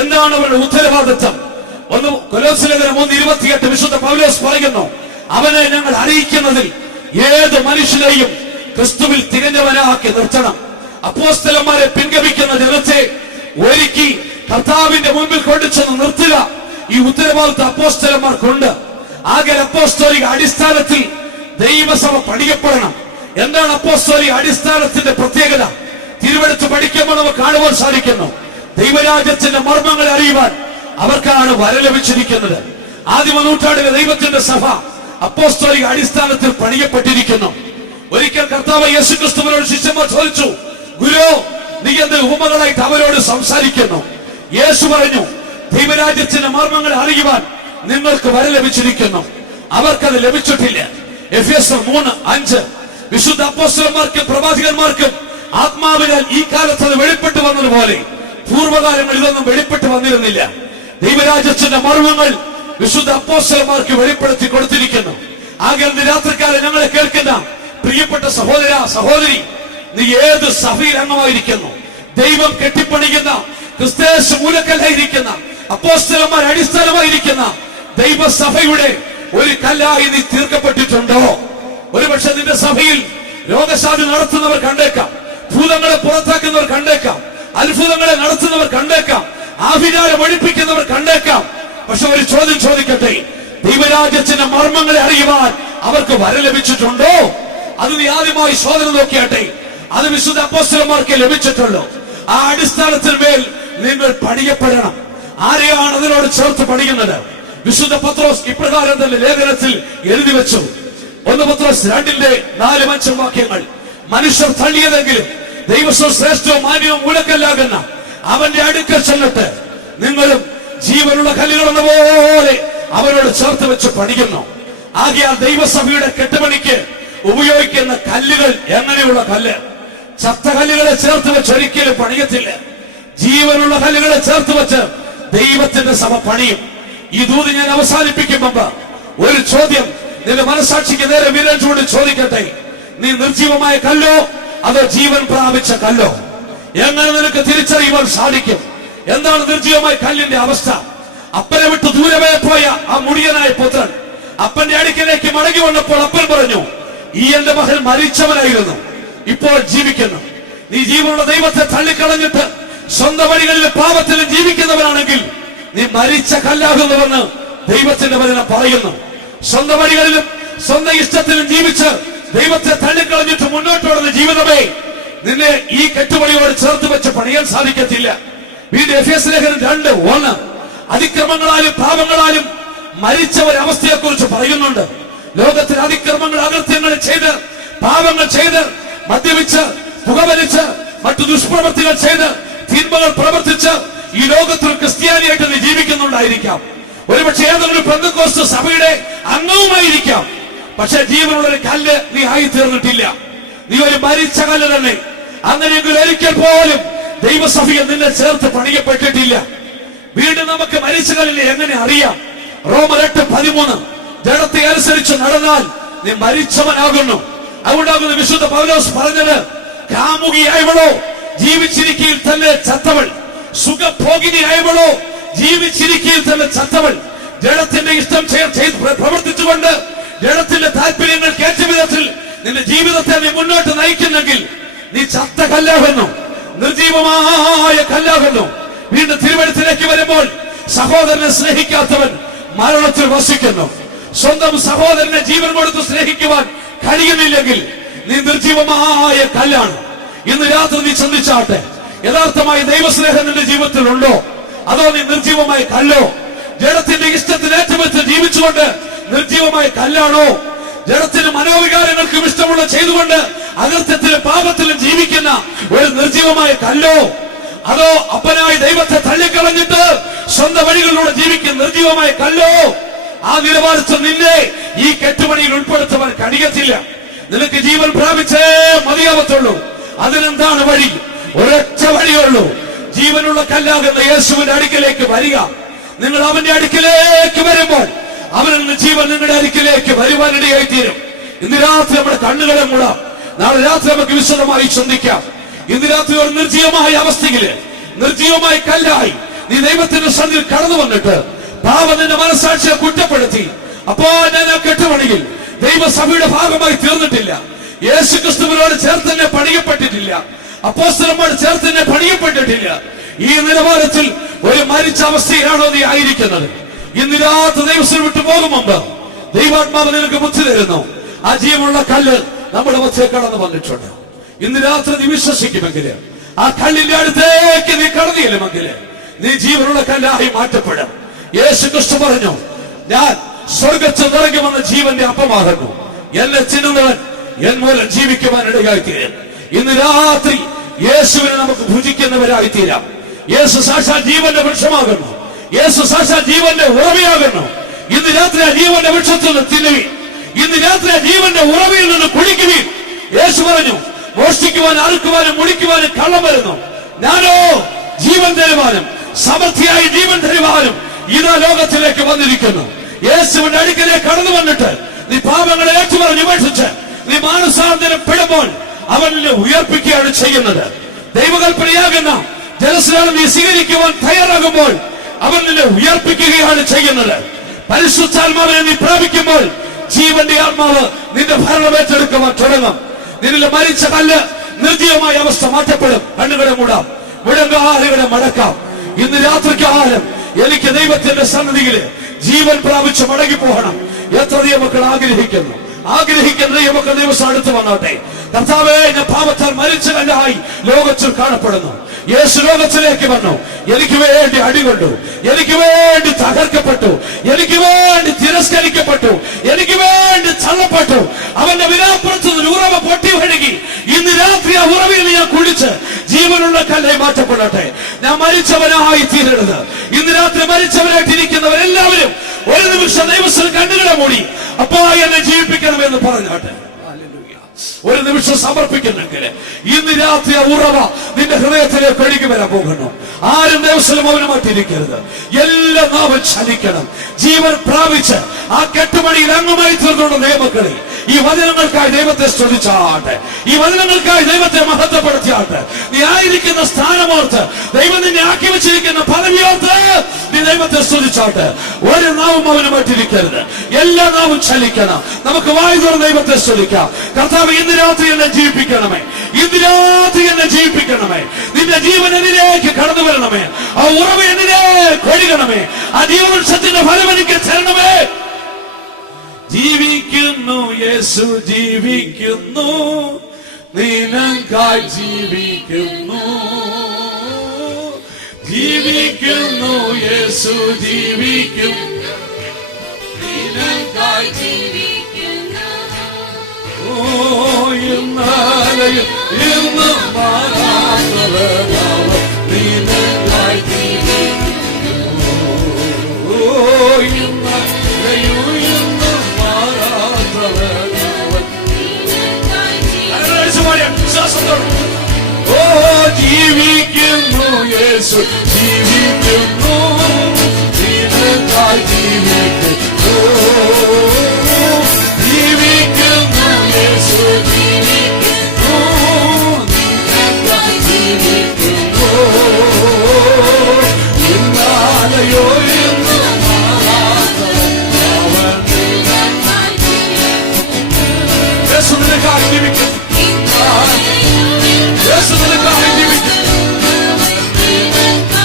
എന്താണ് അവരുടെ ഉത്തരവാദിത്വം? 1 കൊലോസ്യ ലേഖനം 3:28 വിശുദ്ധ പൗലോസ് പറയുന്നു, അവനെ ഞങ്ങൾ അറിയിക്കുന്നതിൽ ഏത് മനുഷ്യനെയും ക്രിസ്തുവിൽ തികഞ്ഞവനാക്കി നിർത്തണം. അപ്പോസ്തലന്മാരെ പിൻഗമിക്കുന്ന ജനത്തെ ഒരുക്കി കർത്താവിന്റെ മുൻപിൽ കൊണ്ടുചെന്ന് നിർത്തുക. ഈ ഉത്തരവാദിത്വം അപ്പോസ്തലന്മാർക്കുണ്ട്. ആകെ അപ്പോസ്തോലിക അടിസ്ഥാനത്തിൽ ദൈവസഭ പണിയപ്പെടണം. എന്താണ് അപ്പോസ്തോലിക അടിസ്ഥാനത്തിന്റെ പ്രത്യേകത? തിരുവെടുത്ത് പഠിക്കുമ്പോൾ നമുക്ക് കാണുവാൻ സാധിക്കുന്നു. ദൈവരാജ്യത്തിന്റെ മർമ്മങ്ങൾ അറിയുവാൻ അവർക്കാണ് വര ലഭിച്ചിരിക്കുന്നത്. ആദിമ നൂറ്റാണ്ടിലെ ദൈവത്തിന്റെ സഭ അപ്പോസ്തോലിക അടിസ്ഥാനത്തിൽ പണിയപ്പെട്ടിരിക്കുന്നു. ഒരിക്കൽ കർത്താവ് യേശു ക്രിസ്തുവിനോട് ശിഷ്യന്മാർ ചോദിച്ചു, ഗുരു, നീ എന്ത് ഉപമകളായിട്ട് അവരോട് സംസാരിക്കുന്നു? യേശു പറഞ്ഞു, ദൈവരാജ്യത്തിന്റെ മർമ്മങ്ങൾ അറിയുവാൻ നിങ്ങൾക്ക് വര ലഭിച്ചിരിക്കുന്നു. അവർക്കത് ലഭിച്ചിട്ടില്ല. എഫെസ്യർ 3:5 വിശുദ്ധ അപ്പോസ്തലന്മാർക്കും പ്രവാചകന്മാർക്കും ആത്മാവിനാൽ ഈ കാലത്ത് അത് വെളിപ്പെട്ടു വന്നതുപോലെ പൂർവ്വകാലങ്ങളിൽ ഇതൊന്നും വെളിപ്പെട്ടു വന്നിരുന്നില്ല. ദൈവരാജ്യത്തിന്റെ മർമ്മങ്ങൾ വിശുദ്ധ അപ്പോസ്തലന്മാർക്ക് വെളിപ്പെടുത്തി കൊടുത്തിരിക്കുന്നു. ആകെ രാത്രിക്കാലം ഞങ്ങളെ കേൾക്കുന്ന പ്രിയപ്പെട്ട സഹോദര സഹോദരി, നീ ഏത് സഭയിൽ അംഗമായിരിക്കുന്നു? ദൈവം കെട്ടിപ്പണിക്കുന്ന ക്രിസ്തേശു മൂലക്കല്ലായിരിക്കുന്ന അപ്പോസ്തലന്മാർ അടിസ്ഥാനമായിരിക്കുന്ന ദൈവസഭയുടെ ഒരു കല്ലായി നീ തീർക്കപ്പെട്ടിട്ടുണ്ടോ? ഒരുപക്ഷെ നിന്റെ സഭയിൽ രോഗശാന്തി നടത്തുന്നവർ കണ്ടേക്കാം, ഭൂതങ്ങളെ പുറത്താക്കുന്നവർ കണ്ടേക്കാം, അത്ഭുതങ്ങളെ നടത്തുന്നവർ കണ്ടേക്കാം, ആഭിചാരം ഒഴിപ്പിക്കുന്നവർ കണ്ടേക്കാം. പക്ഷെ ഒരു ചോദ്യം ചോദിക്കട്ടെ, ദൈവരാജ്യത്തിന്റെ മർമ്മങ്ങളെ അറിയുവാൻ അവർക്ക് വര ലഭിച്ചിട്ടുണ്ടോ? അത് നീ ആദ്യമായി ശോധന നോക്കിയാട്ടെ. അത് വിശുദ്ധ അപ്പോസ്തലന്മാർക്ക് ലഭിച്ചിട്ടുള്ളൂ. ആ അടിസ്ഥാനത്തിന്മേൽ നിങ്ങൾ പണിയപ്പെടണം. ആരെയാണ് അതിനോട് ചേർത്ത് പണിയുന്നത്? വിശുദ്ധ പത്രോസ് ഇപ്രകാരം തന്നെ ലേഖനത്തിൽ എഴുതി വെച്ചു. 1 പത്രോസ് 2:4-5 വാക്യങ്ങൾ, മനുഷ്യർ തള്ളിയതെങ്കിലും ദൈവസ്വ ശ്രേഷ്ഠവും മാന്യവും മൂലക്കല്ലാകുന്ന അവന്റെ അടുക്കൽ ചെന്നിട്ട് നിങ്ങളും ജീവനുള്ള കല്ലുകളെന്ന പോലെ അവരോട് ചേർത്ത് വെച്ച് പണിയുന്നു. ആകയാൽ ദൈവസഭയുടെ കെട്ടുപണിക്ക് ഉപയോഗിക്കുന്ന കല്ലുകൾ എങ്ങനെയുള്ള കല്ല്? ചത്ത കല്ലുകളെ ചേർത്ത് വെച്ച് ഒരിക്കലും പണിയത്തില്ല. ജീവനുള്ള കല്ലുകളെ ചേർത്ത് വെച്ച് ദൈവത്തിന്റെ സഭ പണിയും. ഈ ദൂത് ഞാൻ അവസാനിപ്പിക്കും മുമ്പ് ഒരു ചോദ്യം നിന്റെ മനസാക്ഷിക്ക് നേരെ വിരൽ ചൂണ്ടി ചോദിക്കട്ടെ, നീ നിർജീവമായ കല്ലോ അതോ ജീവൻ പ്രാപിച്ച കല്ലോ? എങ്ങനെ നിനക്ക് തിരിച്ചറിയുവാൻ സാധിക്കും? എന്താണ് നിർജീവമായ കല്ലിന്റെ അവസ്ഥ? അപ്പനെ വിട്ട് ദൂരമേ പോയ ആ മുടിയനായ പുത്രൻ അപ്പന്റെ അടുക്കലേക്ക് മടങ്ങി വന്നപ്പോൾ അപ്പൻ പറഞ്ഞു, ഈ എന്റെ മകൻ മരിച്ചവനായിരുന്നു, ഇപ്പോൾ ജീവിക്കുന്നു. നീ ജീവനുള്ള ദൈവത്തെ തള്ളിക്കളഞ്ഞിട്ട് സ്വന്തം വഴികളിൽ പാപത്തിലും ജീവിക്കുന്നവരാണെങ്കിൽ നീ മരിച്ച കല്ലാകുന്നുവെന്ന് ദൈവത്തിന്റെ വചനം പറയുന്നു. സ്വന്തം വഴികളിലും സ്വന്തം ഇഷ്ടത്തിലും ജീവിച്ച് ദൈവത്തെ തള്ളിക്കളഞ്ഞിട്ട് മുന്നോട്ടുള്ള ജീവിതമേ നിന്നെ ഈ കെട്ടുപണിയോട് ചേർത്ത് വെച്ച് പണിയാൻ സാധിക്കത്തില്ല. വീണ്ടും എഫേസ്യ ലേഖനം 2:1 അതിക്രമങ്ങളാലും പാപങ്ങളാലും മരിച്ച ഒരവസ്ഥയെ കുറിച്ച് പറയുന്നുണ്ട്. ലോകത്തിൽ അതിക്രമങ്ങൾ അകൃത്യങ്ങൾ ചെയ്ത് പാപങ്ങൾ ചെയ്ത് മദ്യപിച്ച് പുകവലിച്ച് മറ്റു ദുഷ്പ്രവൃത്തികൾ ചെയ്ത് തിന്മകൾ പ്രവർത്തിച്ച് ഈ ലോകത്തിൽ ക്രിസ്ത്യാനിയായിട്ട് നീ ജീവിക്കുന്നുണ്ടായിരിക്കാം. ഒരുപക്ഷെ ഏതെങ്കിലും പെന്തക്കോസ്ത് സഭയുടെ അംഗവുമായിരിക്കാം. പക്ഷെ ജീവനുള്ള ഒരു കല്ല് നീ ആയിത്തീർന്നിട്ടില്ല. നീ ഒരു മരിച്ച കല്ല് തന്നെ. അങ്ങനെയെങ്കിൽ ഒരിക്കൽ പോലും ദൈവസഭയിൽ നിന്നെ ചേർത്ത് പണിയപ്പെട്ടിട്ടില്ല. വീണ്ടും നമുക്ക് മരിച്ച കല്ലിനെ എങ്ങനെ അറിയാം? റോമർ 8:13 ജഡത്തെ അനുസരിച്ച് നടന്നാൽ നീ മരിച്ചവനാകുന്നു. അതുകൊണ്ടാകുന്നു വിശുദ്ധ പൗലോസ് പറഞ്ഞത്, കാമുകിയായവളോ ജീവിച്ചിരിക്കയിൽ തന്നെ ചത്തവൾ, സുഖഭോഗിനിയായവളോ ജീവിച്ചിരിക്കയിൽ തന്നെ ചത്തവൾ. ജഡത്തിന്റെ ഇഷ്ടം പ്രവർത്തിച്ചുകൊണ്ട് ജഡത്തിന്റെ താല്പര്യങ്ങൾക്ക് ഏറ്റ വിധത്തിൽ നിന്റെ ജീവിതത്തെ നീ മുന്നോട്ട് നയിക്കുന്നെങ്കിൽ നീ ചത്ത കല്ലാകുന്നു, നിർജീവമായ കല്ലാകുന്നു. വീണ്ടും തിരുവഴുത്തിലേക്ക് വരുമ്പോൾ സഹോദരനെ സ്നേഹിക്കാത്തവൻ മരണത്തിൽ വസിക്കുന്നു. സ്വന്തം സഹോദരനെ ജീവൻ കൊടുത്ത് സ്നേഹിക്കുവാൻ കഴിയുന്നില്ലെങ്കിൽ നീ നിർജീവമായ കല്ലാണ്. ഇന്ന് രാത്രി നീ ചിന്തിച്ചാട്ടെ, യഥാർത്ഥമായ ദൈവസ്നേഹം നിന്റെ ജീവിതത്തിൽ ഉണ്ടോ? അതോ നീ നിർജീവമായ കല്ലോ? ജഡത്തിന്റെ ഇഷ്ടത്തിന് ഏറ്റുവെച്ച് ജീവിച്ചുകൊണ്ട് നിർജീവമായ കല്ലാണോ? ജഡത്തിന് മനോവികാരങ്ങൾക്കും ഇഷ്ടമുള്ള ചെയ്തുകൊണ്ട് അകൃത്യത്തിലും പാപത്തിലും ജീവിക്കുന്ന ഒരു നിർജീവമായ കല്ലോ? അതോ അപ്പനായ ദൈവത്തെ തള്ളിക്കളഞ്ഞിട്ട് സ്വന്തം വഴികളിലൂടെ ജീവിക്കുന്ന നിർജീവമായ കല്ലോ? ആ നിലവാരത്തിൽ നിന്നെ ഈ കെട്ടുപണിയിൽ ഉൾപ്പെടുത്തുവാൻ കഴിയത്തില്ല. നിനക്ക് ജീവൻ പ്രാപിച്ചേ മതിയാവത്തുള്ളൂ. അതിനെന്താണ് വഴി? ഒരൊറ്റ വഴിയുള്ളൂ. ജീവനുള്ള കല്ലാകുന്ന യേശുവിന്റെ അടുക്കിലേക്ക് വരിക. നിങ്ങൾ അവന്റെ അടുക്കിലേക്ക് വരുമ്പോൾ അവനിൽ നിന്ന് ജീവൻ നിങ്ങളുടെ അടുക്കിലേക്ക് വരുവാനിടയായി തീരും. ഇന്ന് രാത്രി നമ്മുടെ കണ്ണുകളെ മൂടാം. നാളെ രാത്രി നമുക്ക് വിശദമായി ചിന്തിക്കാം. ഇന്ന് രാത്രി ഒരു നിർജീവമായ അവസ്ഥയില് നിർജീവമായ കല്ലായി നീ ദൈവത്തിന്റെ സന്നിധിയിൽ കടന്നു വന്നിട്ട് പാപം നിന്റെ മനസ്സാക്ഷിയെ കുറ്റപ്പെടുത്തി. അപ്പോ ഞാൻ ആ കെട്ടുപണിയിൽ ദൈവസഭയുടെ ഭാഗമായി തീർന്നിട്ടില്ല. യേശു ക്രിസ്തുവിനോട് ചേർത്ത് തന്നെ പണിയപ്പെട്ടിട്ടില്ല. അപ്പോസ്തലന്മാരോട് ചേർത്ത് തന്നെ പണിയപ്പെട്ടിട്ടില്ല. ഈ നിലവാരത്തിൽ ഒരു മരിച്ച അവസ്ഥയിലാണോ നീ ആയിരിക്കുന്നത്? ഇന്ന് രാത്രി ദൈവസ്ഥലം വിട്ടു പോകും മുമ്പ് ദൈവാത്മാവ് നിനക്ക് ബുദ്ധി തരുന്നു. ആ ജീവനുള്ള കല്ല് നമ്മുടെ മധ്യേ കടന്നു വന്നിട്ടുണ്ട്. ഇന്ന് രാത്രി നീ വിശ്വസിക്കുമെങ്കിൽ ആ കല്ലിന്റെ അടുത്തേക്ക് നീ കടന്നില്ലെമെങ്കിൽ നീ ജീവനുള്ള കല്ലായി മാറ്റപ്പെടും. യേശു ക്രിസ്തു പറഞ്ഞു, ഞാൻ സ്വർഗത്തിൽ ഇറങ്ങി വന്ന ജീവന്റെ അപ്പമാകുന്നു. എന്നെ തിന്നുന്നവൻ എൻ മൂലം ജീവിക്കുവാൻ ഇടയായി തീരും. ഇന്ന് രാത്രി യേശുവിനെ നമുക്ക് ഭുജിക്കുന്നവരായി തീരാം. യേശു സാക്ഷാൽ ജീവന്റെ വൃക്ഷമാകുന്നു. യേശു സാക്ഷാൽ ജീവന്റെ ഉറവയാകുന്നു. ഇന്ന് രാത്രി ആ ജീവന്റെ വൃക്ഷത്തിൽ നിന്ന് തിന്നുവീൻ. ഇന്ന് രാത്രി ആ ജീവന്റെ ഉറവയിൽ നിന്ന് കുടിക്കുവീൻ. യേശു പറഞ്ഞു, മോഷ്ടിക്കുവാനും അറുക്കുവാനും മുടിക്കുവാനും കള്ളം വരുന്നു, ഞാനോ ജീവൻ തരുവാനും സമൃദ്ധിയായി ജീവൻ തരുവാനും ഇതാ ലോകത്തിലേക്ക് വന്നിരിക്കുന്നു. യേശുവിന്റെ അടുക്കലേക്ക് കടന്നു വന്നിട്ട് നീ പാപങ്ങളെ ഏറ്റുപറഞ്ഞ് ഉപേക്ഷിച്ച് നീ മാനസാന്തരപ്പെടുമ്പോൾ അവനെ ഉയർപ്പിക്കുകയാണ് ചെയ്യുന്നത്. ദൈവകൽപ്പനയാകുന്ന ജലസ്നാനം നീ സ്വീകരിക്കുവാൻ തയ്യാറാകുമ്പോൾ അവൻ നിന്നെ ഉയർപ്പിക്കുകയാണ് ചെയ്യുന്നത്. പരിശുദ്ധാത്മാവിനെ നീ പ്രാപിക്കുമ്പോൾ ജീവന്റെ ആത്മാവ് നിന്റെ ഭരണം ഏറ്റെടുക്കുവാൻ തുടങ്ങും. നിന്നിലെ മരിച്ച കല്ല് നിർജീവമായ അവസ്ഥ മാറ്റപ്പെടും. കണ്ണുകളെ മൂടാം, മുഴങ്കാലുകളെ മടക്കാം. ഇന്ന് രാത്രിക്കാലം എനിക്ക് ദൈവത്തിന്റെ സന്നിധിയിൽ ജീവൻ പ്രാപിച്ച് മടങ്ങി പോകണം. എത്ര ദൈവമക്കൾ ആഗ്രഹിക്കുന്നു. ആഗ്രഹിക്കുന്ന ദൈവമക്കൾ ദിവസം അടുത്ത് വന്നോട്ടെ. കർത്താവേ, ഞാൻ പാപത്താൽ മരിച്ച കല്ലായി ലോകത്തിൽ കാണപ്പെടുന്നു. യേശു ലോകത്തിലേക്ക് വന്നു. എനിക്ക് വേണ്ടി അടികൊണ്ടു, എനിക്ക് വേണ്ടി തകർക്കപ്പെട്ടു, എനിക്ക് വേണ്ടി തിരസ്കരിക്കപ്പെട്ടു, എനിക്ക് വേണ്ടി തള്ളപ്പെട്ടു. അവന്റെ വിലാപ്പുറത്ത് ഉറവ പൊട്ടി ഒഴുകി. ഇന്ന് രാത്രി ആ ഉറവിൽ ഞാൻ കുടിച്ച് ജീവനുള്ള കല്ലായി മാറ്റപ്പെടട്ടെ. ഞാൻ മരിച്ചവനായി തീരരുത്. ഇന്ന് രാത്രി മരിച്ചവരായിട്ടിരിക്കുന്നവരെല്ലാവരും ഒരു നിമിഷം ദൈവത്തിൽ കണ്ണുകളെ മൂടി അപ്പോ എന്നെ ജീവിപ്പിക്കണമെന്ന് പറഞ്ഞാട്ടെ. ഒരു നിമിഷം സമർപ്പിക്കുന്നെങ്കിൽ ഇന്ന് രാത്രി ആ ഉറവ നിന്റെ ഹൃദയത്തിലേക്ക് ഒഴുകി വരാൻ പോകുന്നു. ആരും ദിവസവും അവന് മാറ്റിയിരിക്കരുത്. എല്ലാ നാവും ചലിക്കണം. ജീവൻ പ്രാപിച്ച് ആ കെട്ടുപണിയിൽ അംഗമായി തീർന്നുള്ള ദൈവമക്കളെ ഈ വചനങ്ങൾക്കായി ദൈവത്തെ സ്തുതിച്ചാട്ടെ. ഈ വചനങ്ങൾക്കായി ദൈവത്തെ മഹത്വപ്പെടുത്തിയാട്ടെ. നീ ആയിരിക്കുന്ന സ്ഥാനമോർത്ത്, ദൈവം നിന്നെ ആക്കി വെച്ചിരിക്കുന്ന പദവിയോർത്ത് നീ ദൈവത്തെ സ്തുതിച്ചാട്ടെ. ഒരു നാവും അവന് മാറ്റിയിരിക്കരുത്. എല്ലാ നാവും ചലിക്കണം. നമുക്ക് വായു തുറന്ന് ദൈവത്തെ സ്തുതിക്കാം. കർത്താവ്, ഇന്ന് രാത്രി എന്നെ ജീവിപ്പിക്കണമേ. ഇന്ന് രാത്രി എന്നെ ജീവിപ്പിക്കണമേ. നിന്റെ ജീവൻ എന്നിലേക്ക് കടന്നു വരണമേ. ആ ഉറവ എന്നിലേക്ക് ഒഴുകണമേ. ആ ജീവവൃക്ഷത്തിന്റെ ഫലം എനിക്ക് തരണമേ. ജീവിക്കുന്നു യേശു ജീവിക്കുന്നു, നിനക്കായി ജീവിക്കുന്നു. ജീവിക്കുന്നു യേശു ജീവിക്കുന്നു, നിനക്കായി ജീവിക്കുന്നു. ഓ ഇന്നാലെയും ഇന്നും മാറാത്തവനാവൻ നിനക്കായി ജീവിക്കുന്നു. ഓ ഇന്നാലെയും ഇന്നും മാറാത്തവനാവൻ വിശ്വാസത്തോടെ. ഓ ജീവിക്കുന്നു യേശു ജീവിക്കുന്നു, നിനക്കായി ജീവിക്കുന്നു. ജീവിക്കുന്നു യേശു ജീവിക്കുന്നു, നിനക്കായി ജീവിക്കുന്നു. ഇന്നാലെയോ ഇന്നും മാറാത്തവൻ യേശു നിനക്കായി ജീവിക്കുന്നു. യേശു നിനക്കായി ജീവിക്കുന്നു.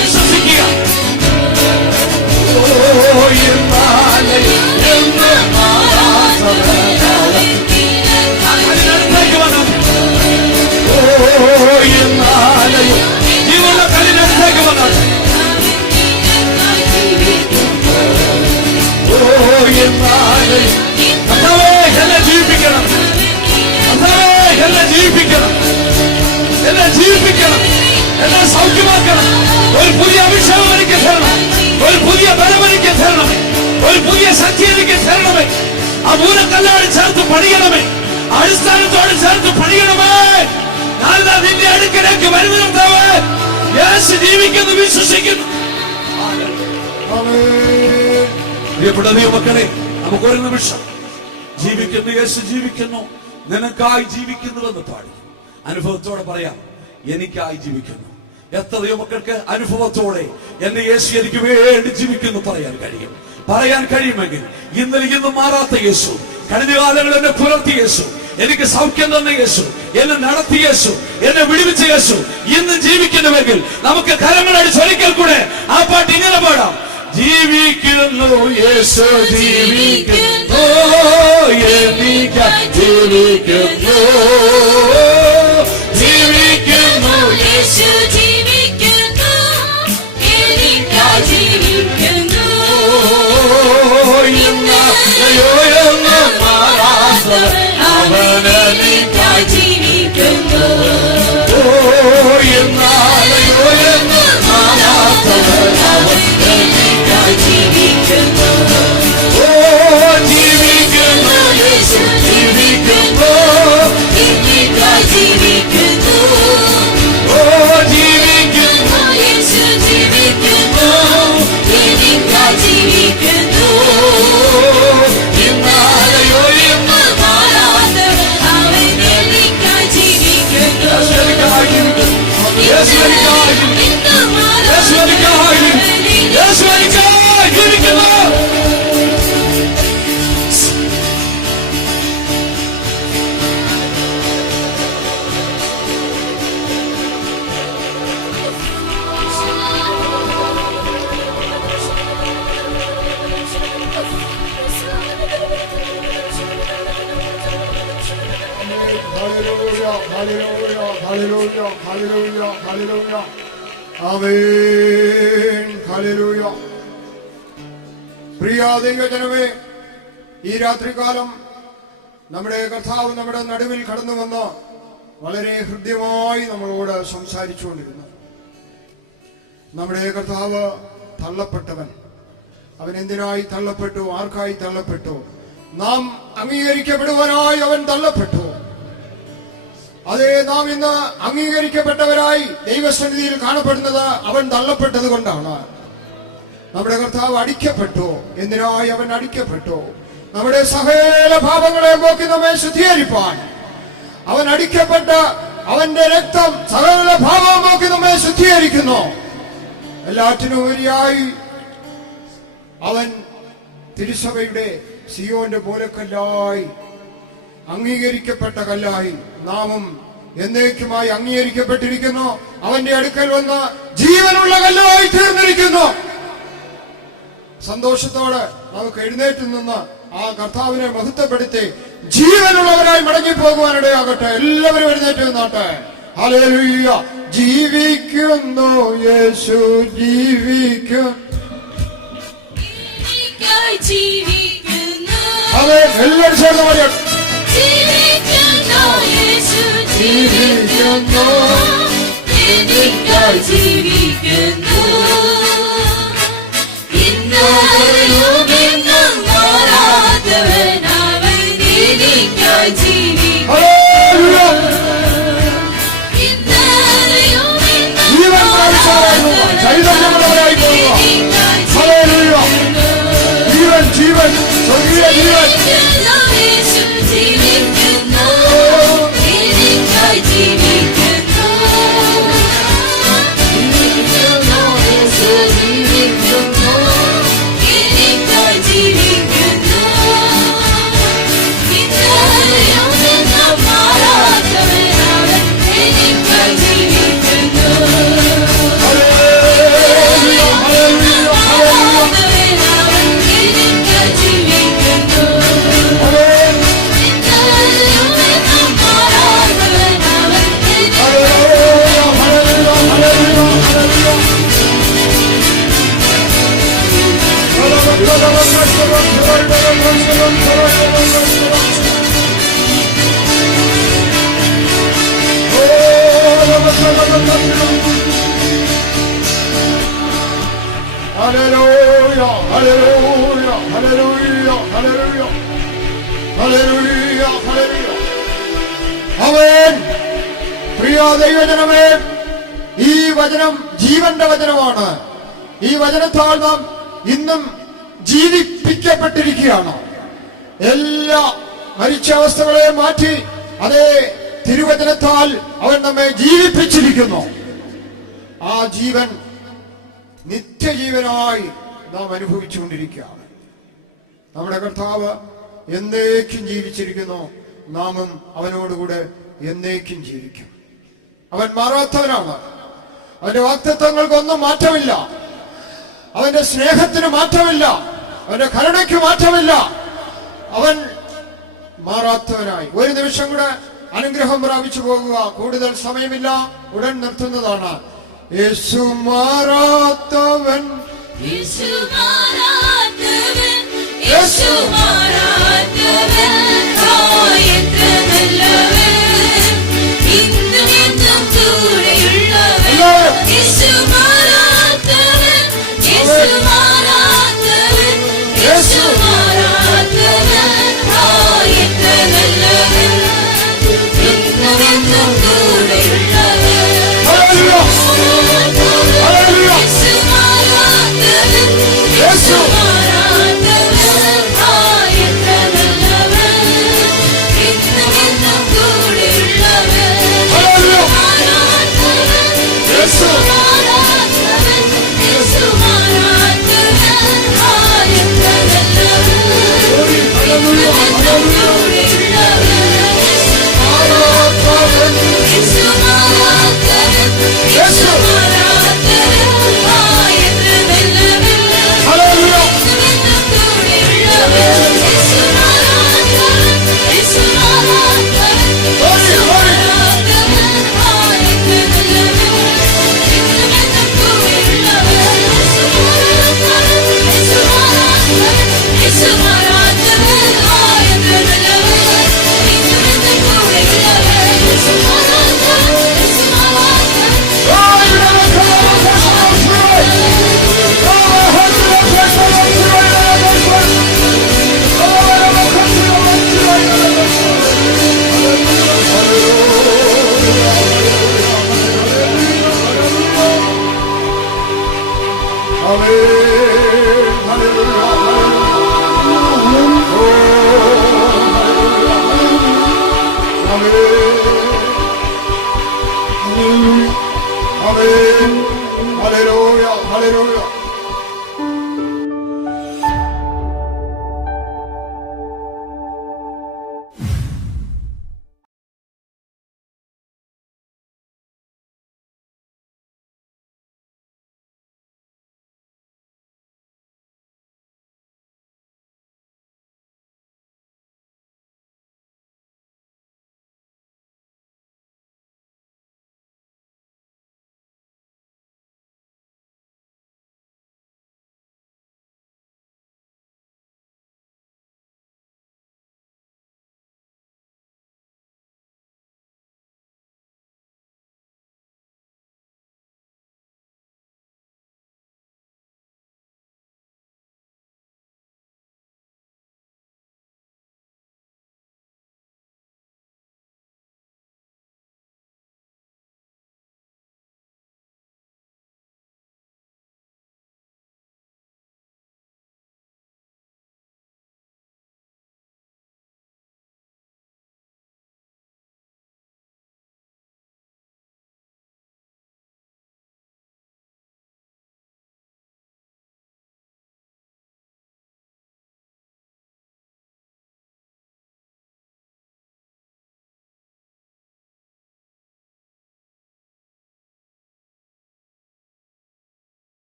വിശ്വസിക്കുക. ഓ ഇന്നാലെയോ ഇന്നും മാറാത്തവൻ അതിനടുത്തേക്ക് വന്നു. ഓ ഇന്നാലെയോ ജീവനുള്ള കല്ലിനടുത്തേക്ക് വന്നു. ഓ ഇന്നാലെയോ കർത്താവേ എന്നെ ജീവിപ്പിക്കണം. കർത്താവേ എന്നെ ജീവിപ്പിക്കണം. എന്നെ ജീവിപ്പിക്കണം. എന്നെ സൗഖ്യമാക്കണം. ഒരു പുതിയ അഭിഷേകം എനിക്ക് തരണം. ഒരു പുതിയ ബലം എനിക്ക് തരണമേ. ഒരു പുതിയ ശക്തി എനിക്ക് തരണമേ. ആ മൂലക്കല്ലോട് ചേർത്ത് പണിയണമേ. അടിസ്ഥാനത്തോട് ചേർത്ത് പണിയണമേ. ഞാൻ നിന്റെ അടുക്കലേക്ക് വരുന്നതാവേ. യേശു ജീവിക്കുന്നു, വിശ്വസിക്കുന്നു. പ്രിയപ്പെട്ട ദൈവമക്കളെ, നമുക്കൊരു നിമിഷം ജീവിക്കുന്നു യേശു ജീവിക്കുന്നു, നിനക്കായി ജീവിക്കുന്നുവെന്ന് പാടി അനുഭവത്തോടെ പറയാം. എനിക്കായി ജീവിക്കുന്നു. എത്ര ദൈവമക്കൾക്ക് അനുഭവത്തോടെ എന്റെ യേശു എനിക്ക് വേണ്ടി ജീവിക്കുന്നു പറയാൻ കഴിയുമെങ്കിൽ, ഇന്നലെ ഇന്നും മാറാത്ത യേശു, കഴിഞ്ഞ കാലങ്ങളിൽ എന്നെ പുലർത്തിയ യേശു, എനിക്ക് സൗഖ്യം തന്ന യേശു, എന്നെ നടത്തിയ യേശു, എന്നെ വിടുവിച്ച യേശു ഇന്ന് ജീവിക്കുന്നുവെങ്കിൽ നമുക്ക് കരങ്ങളടിച്ച് ഒരിക്കൽ കൂടെ ആ പാട്ട് ഇങ്ങനെ പാടാം. ജീവിക്കുന്നു യേശു ജീവിക്കുന്നു, എനിക്കായി ജീവിക്കുന്നു. ജീവിക്കുന്നു യേശു ജീവിക്കുന്നു, എനിക്കായി ജീവിക്കുന്നു. ഇന്നലെയോ എന്നും മാറാത്തവൻ അവൻ എനിക്കായി ജീവിക്കുന്നു. ഓ ഇന്നലെയോ എന്നും മാറാത്തവൻ അവൻ എനിക്കായി ജീവിക്കുന്നു. ഓ ജീവിക്കുന്നു യേശു ജീവിക്കുന്നു, എനിക്കായി ജീവിക്കുന്നു. ഓ ജീവിക്കുന്നു യേശു ജീവിക്കുന്നു, എനിക്കായി ജീവിക്കുന്നു. ഇന്നാലെയോ ഇന്നും മാറാത്തവൻ അവൻ എനിക്കായി ജീവിക്കുന്നു. യേശു എനിക്കായി ജീവിക്കുന്നു. യേശു എനിക്കായി ജീവിക്കുന്നു. യേശു എനിക്കായി ജീവിക്കുന്നു. യേശു എനിക്കായി ജീവിക്കുന്നു. Hallelujah, hallelujah, hallelujah, hallelujah. Amen, hallelujah. പ്രിയ ദൈവജനമേ, ഈ രാത്രികാലം നമ്മുടെ കർത്താവ് നമ്മുടെ നടുവിൽ കടന്നു വന്ന് വളരെ ഹൃദ്യമായി നമ്മളോട് സംസാരിച്ചുകൊണ്ടിരുന്നു. നമ്മുടെ കർത്താവ് തള്ളപ്പെട്ടവൻ. അവൻ എന്തിനായി തള്ളപ്പെട്ടു? ആർക്കായി തള്ളപ്പെട്ടു? നാം അംഗീകരിക്കപ്പെടുവാനായി അവൻ തള്ളപ്പെട്ടു. അതേ, നാം ഇന്ന് അംഗീകരിക്കപ്പെട്ടവരായി ദൈവസന്നിധിയിൽ കാണപ്പെടുന്നത് അവൻ തള്ളപ്പെട്ടത് കൊണ്ടാണ്. നമ്മുടെ കർത്താവ് അടിക്കപ്പെട്ടു. എന്തിനായി അവൻ അടിക്കപ്പെട്ടു? നമ്മുടെ സകല പാപങ്ങളെ പോക്കി നമ്മെ ശുദ്ധീകരിപ്പാൻ അവൻ അടിക്കപ്പെട്ട് അവന്റെ രക്തം സകല പാപം പോക്കി നമ്മെ ശുദ്ധീകരിക്കുന്നു. എല്ലാറ്റിനും ഉപരിയായി അവൻ തിരുസഭയുടെ സിയോന്റെ മൂലക്കല്ലായി, അംഗീകരിക്കപ്പെട്ട കല്ലായി നാമും എന്നേക്കുമായി അംഗീകരിക്കപ്പെട്ടിരിക്കുന്നു. അവന്റെ അടുക്കൽ വന്ന് ജീവനുള്ള കല്ലുമായി തീർന്നിരിക്കുന്നു. സന്തോഷത്തോടെ നമുക്ക് എഴുന്നേറ്റ് നിന്ന് ആ കർത്താവിനെ മഹത്വപ്പെടുത്തി ജീവനുള്ളവരായി മടങ്ങി പോകുവാനിടയാകട്ടെ. എല്ലാവരും എഴുന്നേറ്റ് നിന്നാട്ടെ. ഹല്ലേലൂയ. ജീവിക്കുന്നു യേശു ജീവിക്കുന്നു. അതെ, എല്ലാവരും ചേർന്ന് പറയാം. ജീവിക്കുന്നു യേശു ജീവിക്കുന്നു, എനിക്കായി ജീവിക്കുന്നു. ഇന്നലെയും മാറാത്തവനവൻ എനിക്കായി ജീവിക്കുന്നു. ജീവൻ പ്രാപിച്ചവരായിരുന്നു, ചൈതന്യമുള്ളവരായി പോകുക. ഹല്ലേലൂയ. ജീവൻ, ജീവൻ, സ്വർഗീയ ജീവൻ. Hallelujah, hallelujah, hallelujah, hallelujah, hallelujah, hallelujah. Amen. പ്രിയ ദൈവജനമേ, ഈ വചനം ജീവന്റെ വചനമാണ്. ഈ വചനത്താൽ നാം ഇന്നും ജീവിപ്പിക്കപ്പെട്ടിരിക്കുകയാണ്. എല്ലാ മരിച്ച അവസ്ഥകളെ മാറ്റി അതേ തിരുവചനത്താൽ അവൻ നമ്മെ ജീവിപ്പിച്ചിരിക്കുന്നു. ആ ജീവൻ നിത്യജീവനായി നാം അനുഭവിച്ചുകൊണ്ടിരിക്കുകയാണ്. നമ്മുടെ കർത്താവ് എന്നേക്കും ജീവിച്ചിരിക്കുന്നു. നാമും അവനോടുകൂടെ എന്നേക്കും ജീവിക്കും. അവൻ മാറാത്തവനാണ്. അവന്റെ വാഗ്ദത്തങ്ങൾക്കൊന്നും മാറ്റമില്ല. അവന്റെ സ്നേഹത്തിന് മാറ്റമില്ല. അവന്റെ കരുണയ്ക്ക് മാറ്റമില്ല. അവൻ മാറാത്തവനായി. ഒരു നിമിഷം കൂടെ അനുഗ്രഹം പ്രാപിച്ചു പോകുക. കൂടുതൽ സമയമില്ല, ഉടൻ നിർത്തുന്നതാണ്. യേശു മാറാത്തവൻ, യേശു മാറാത്തവൻ.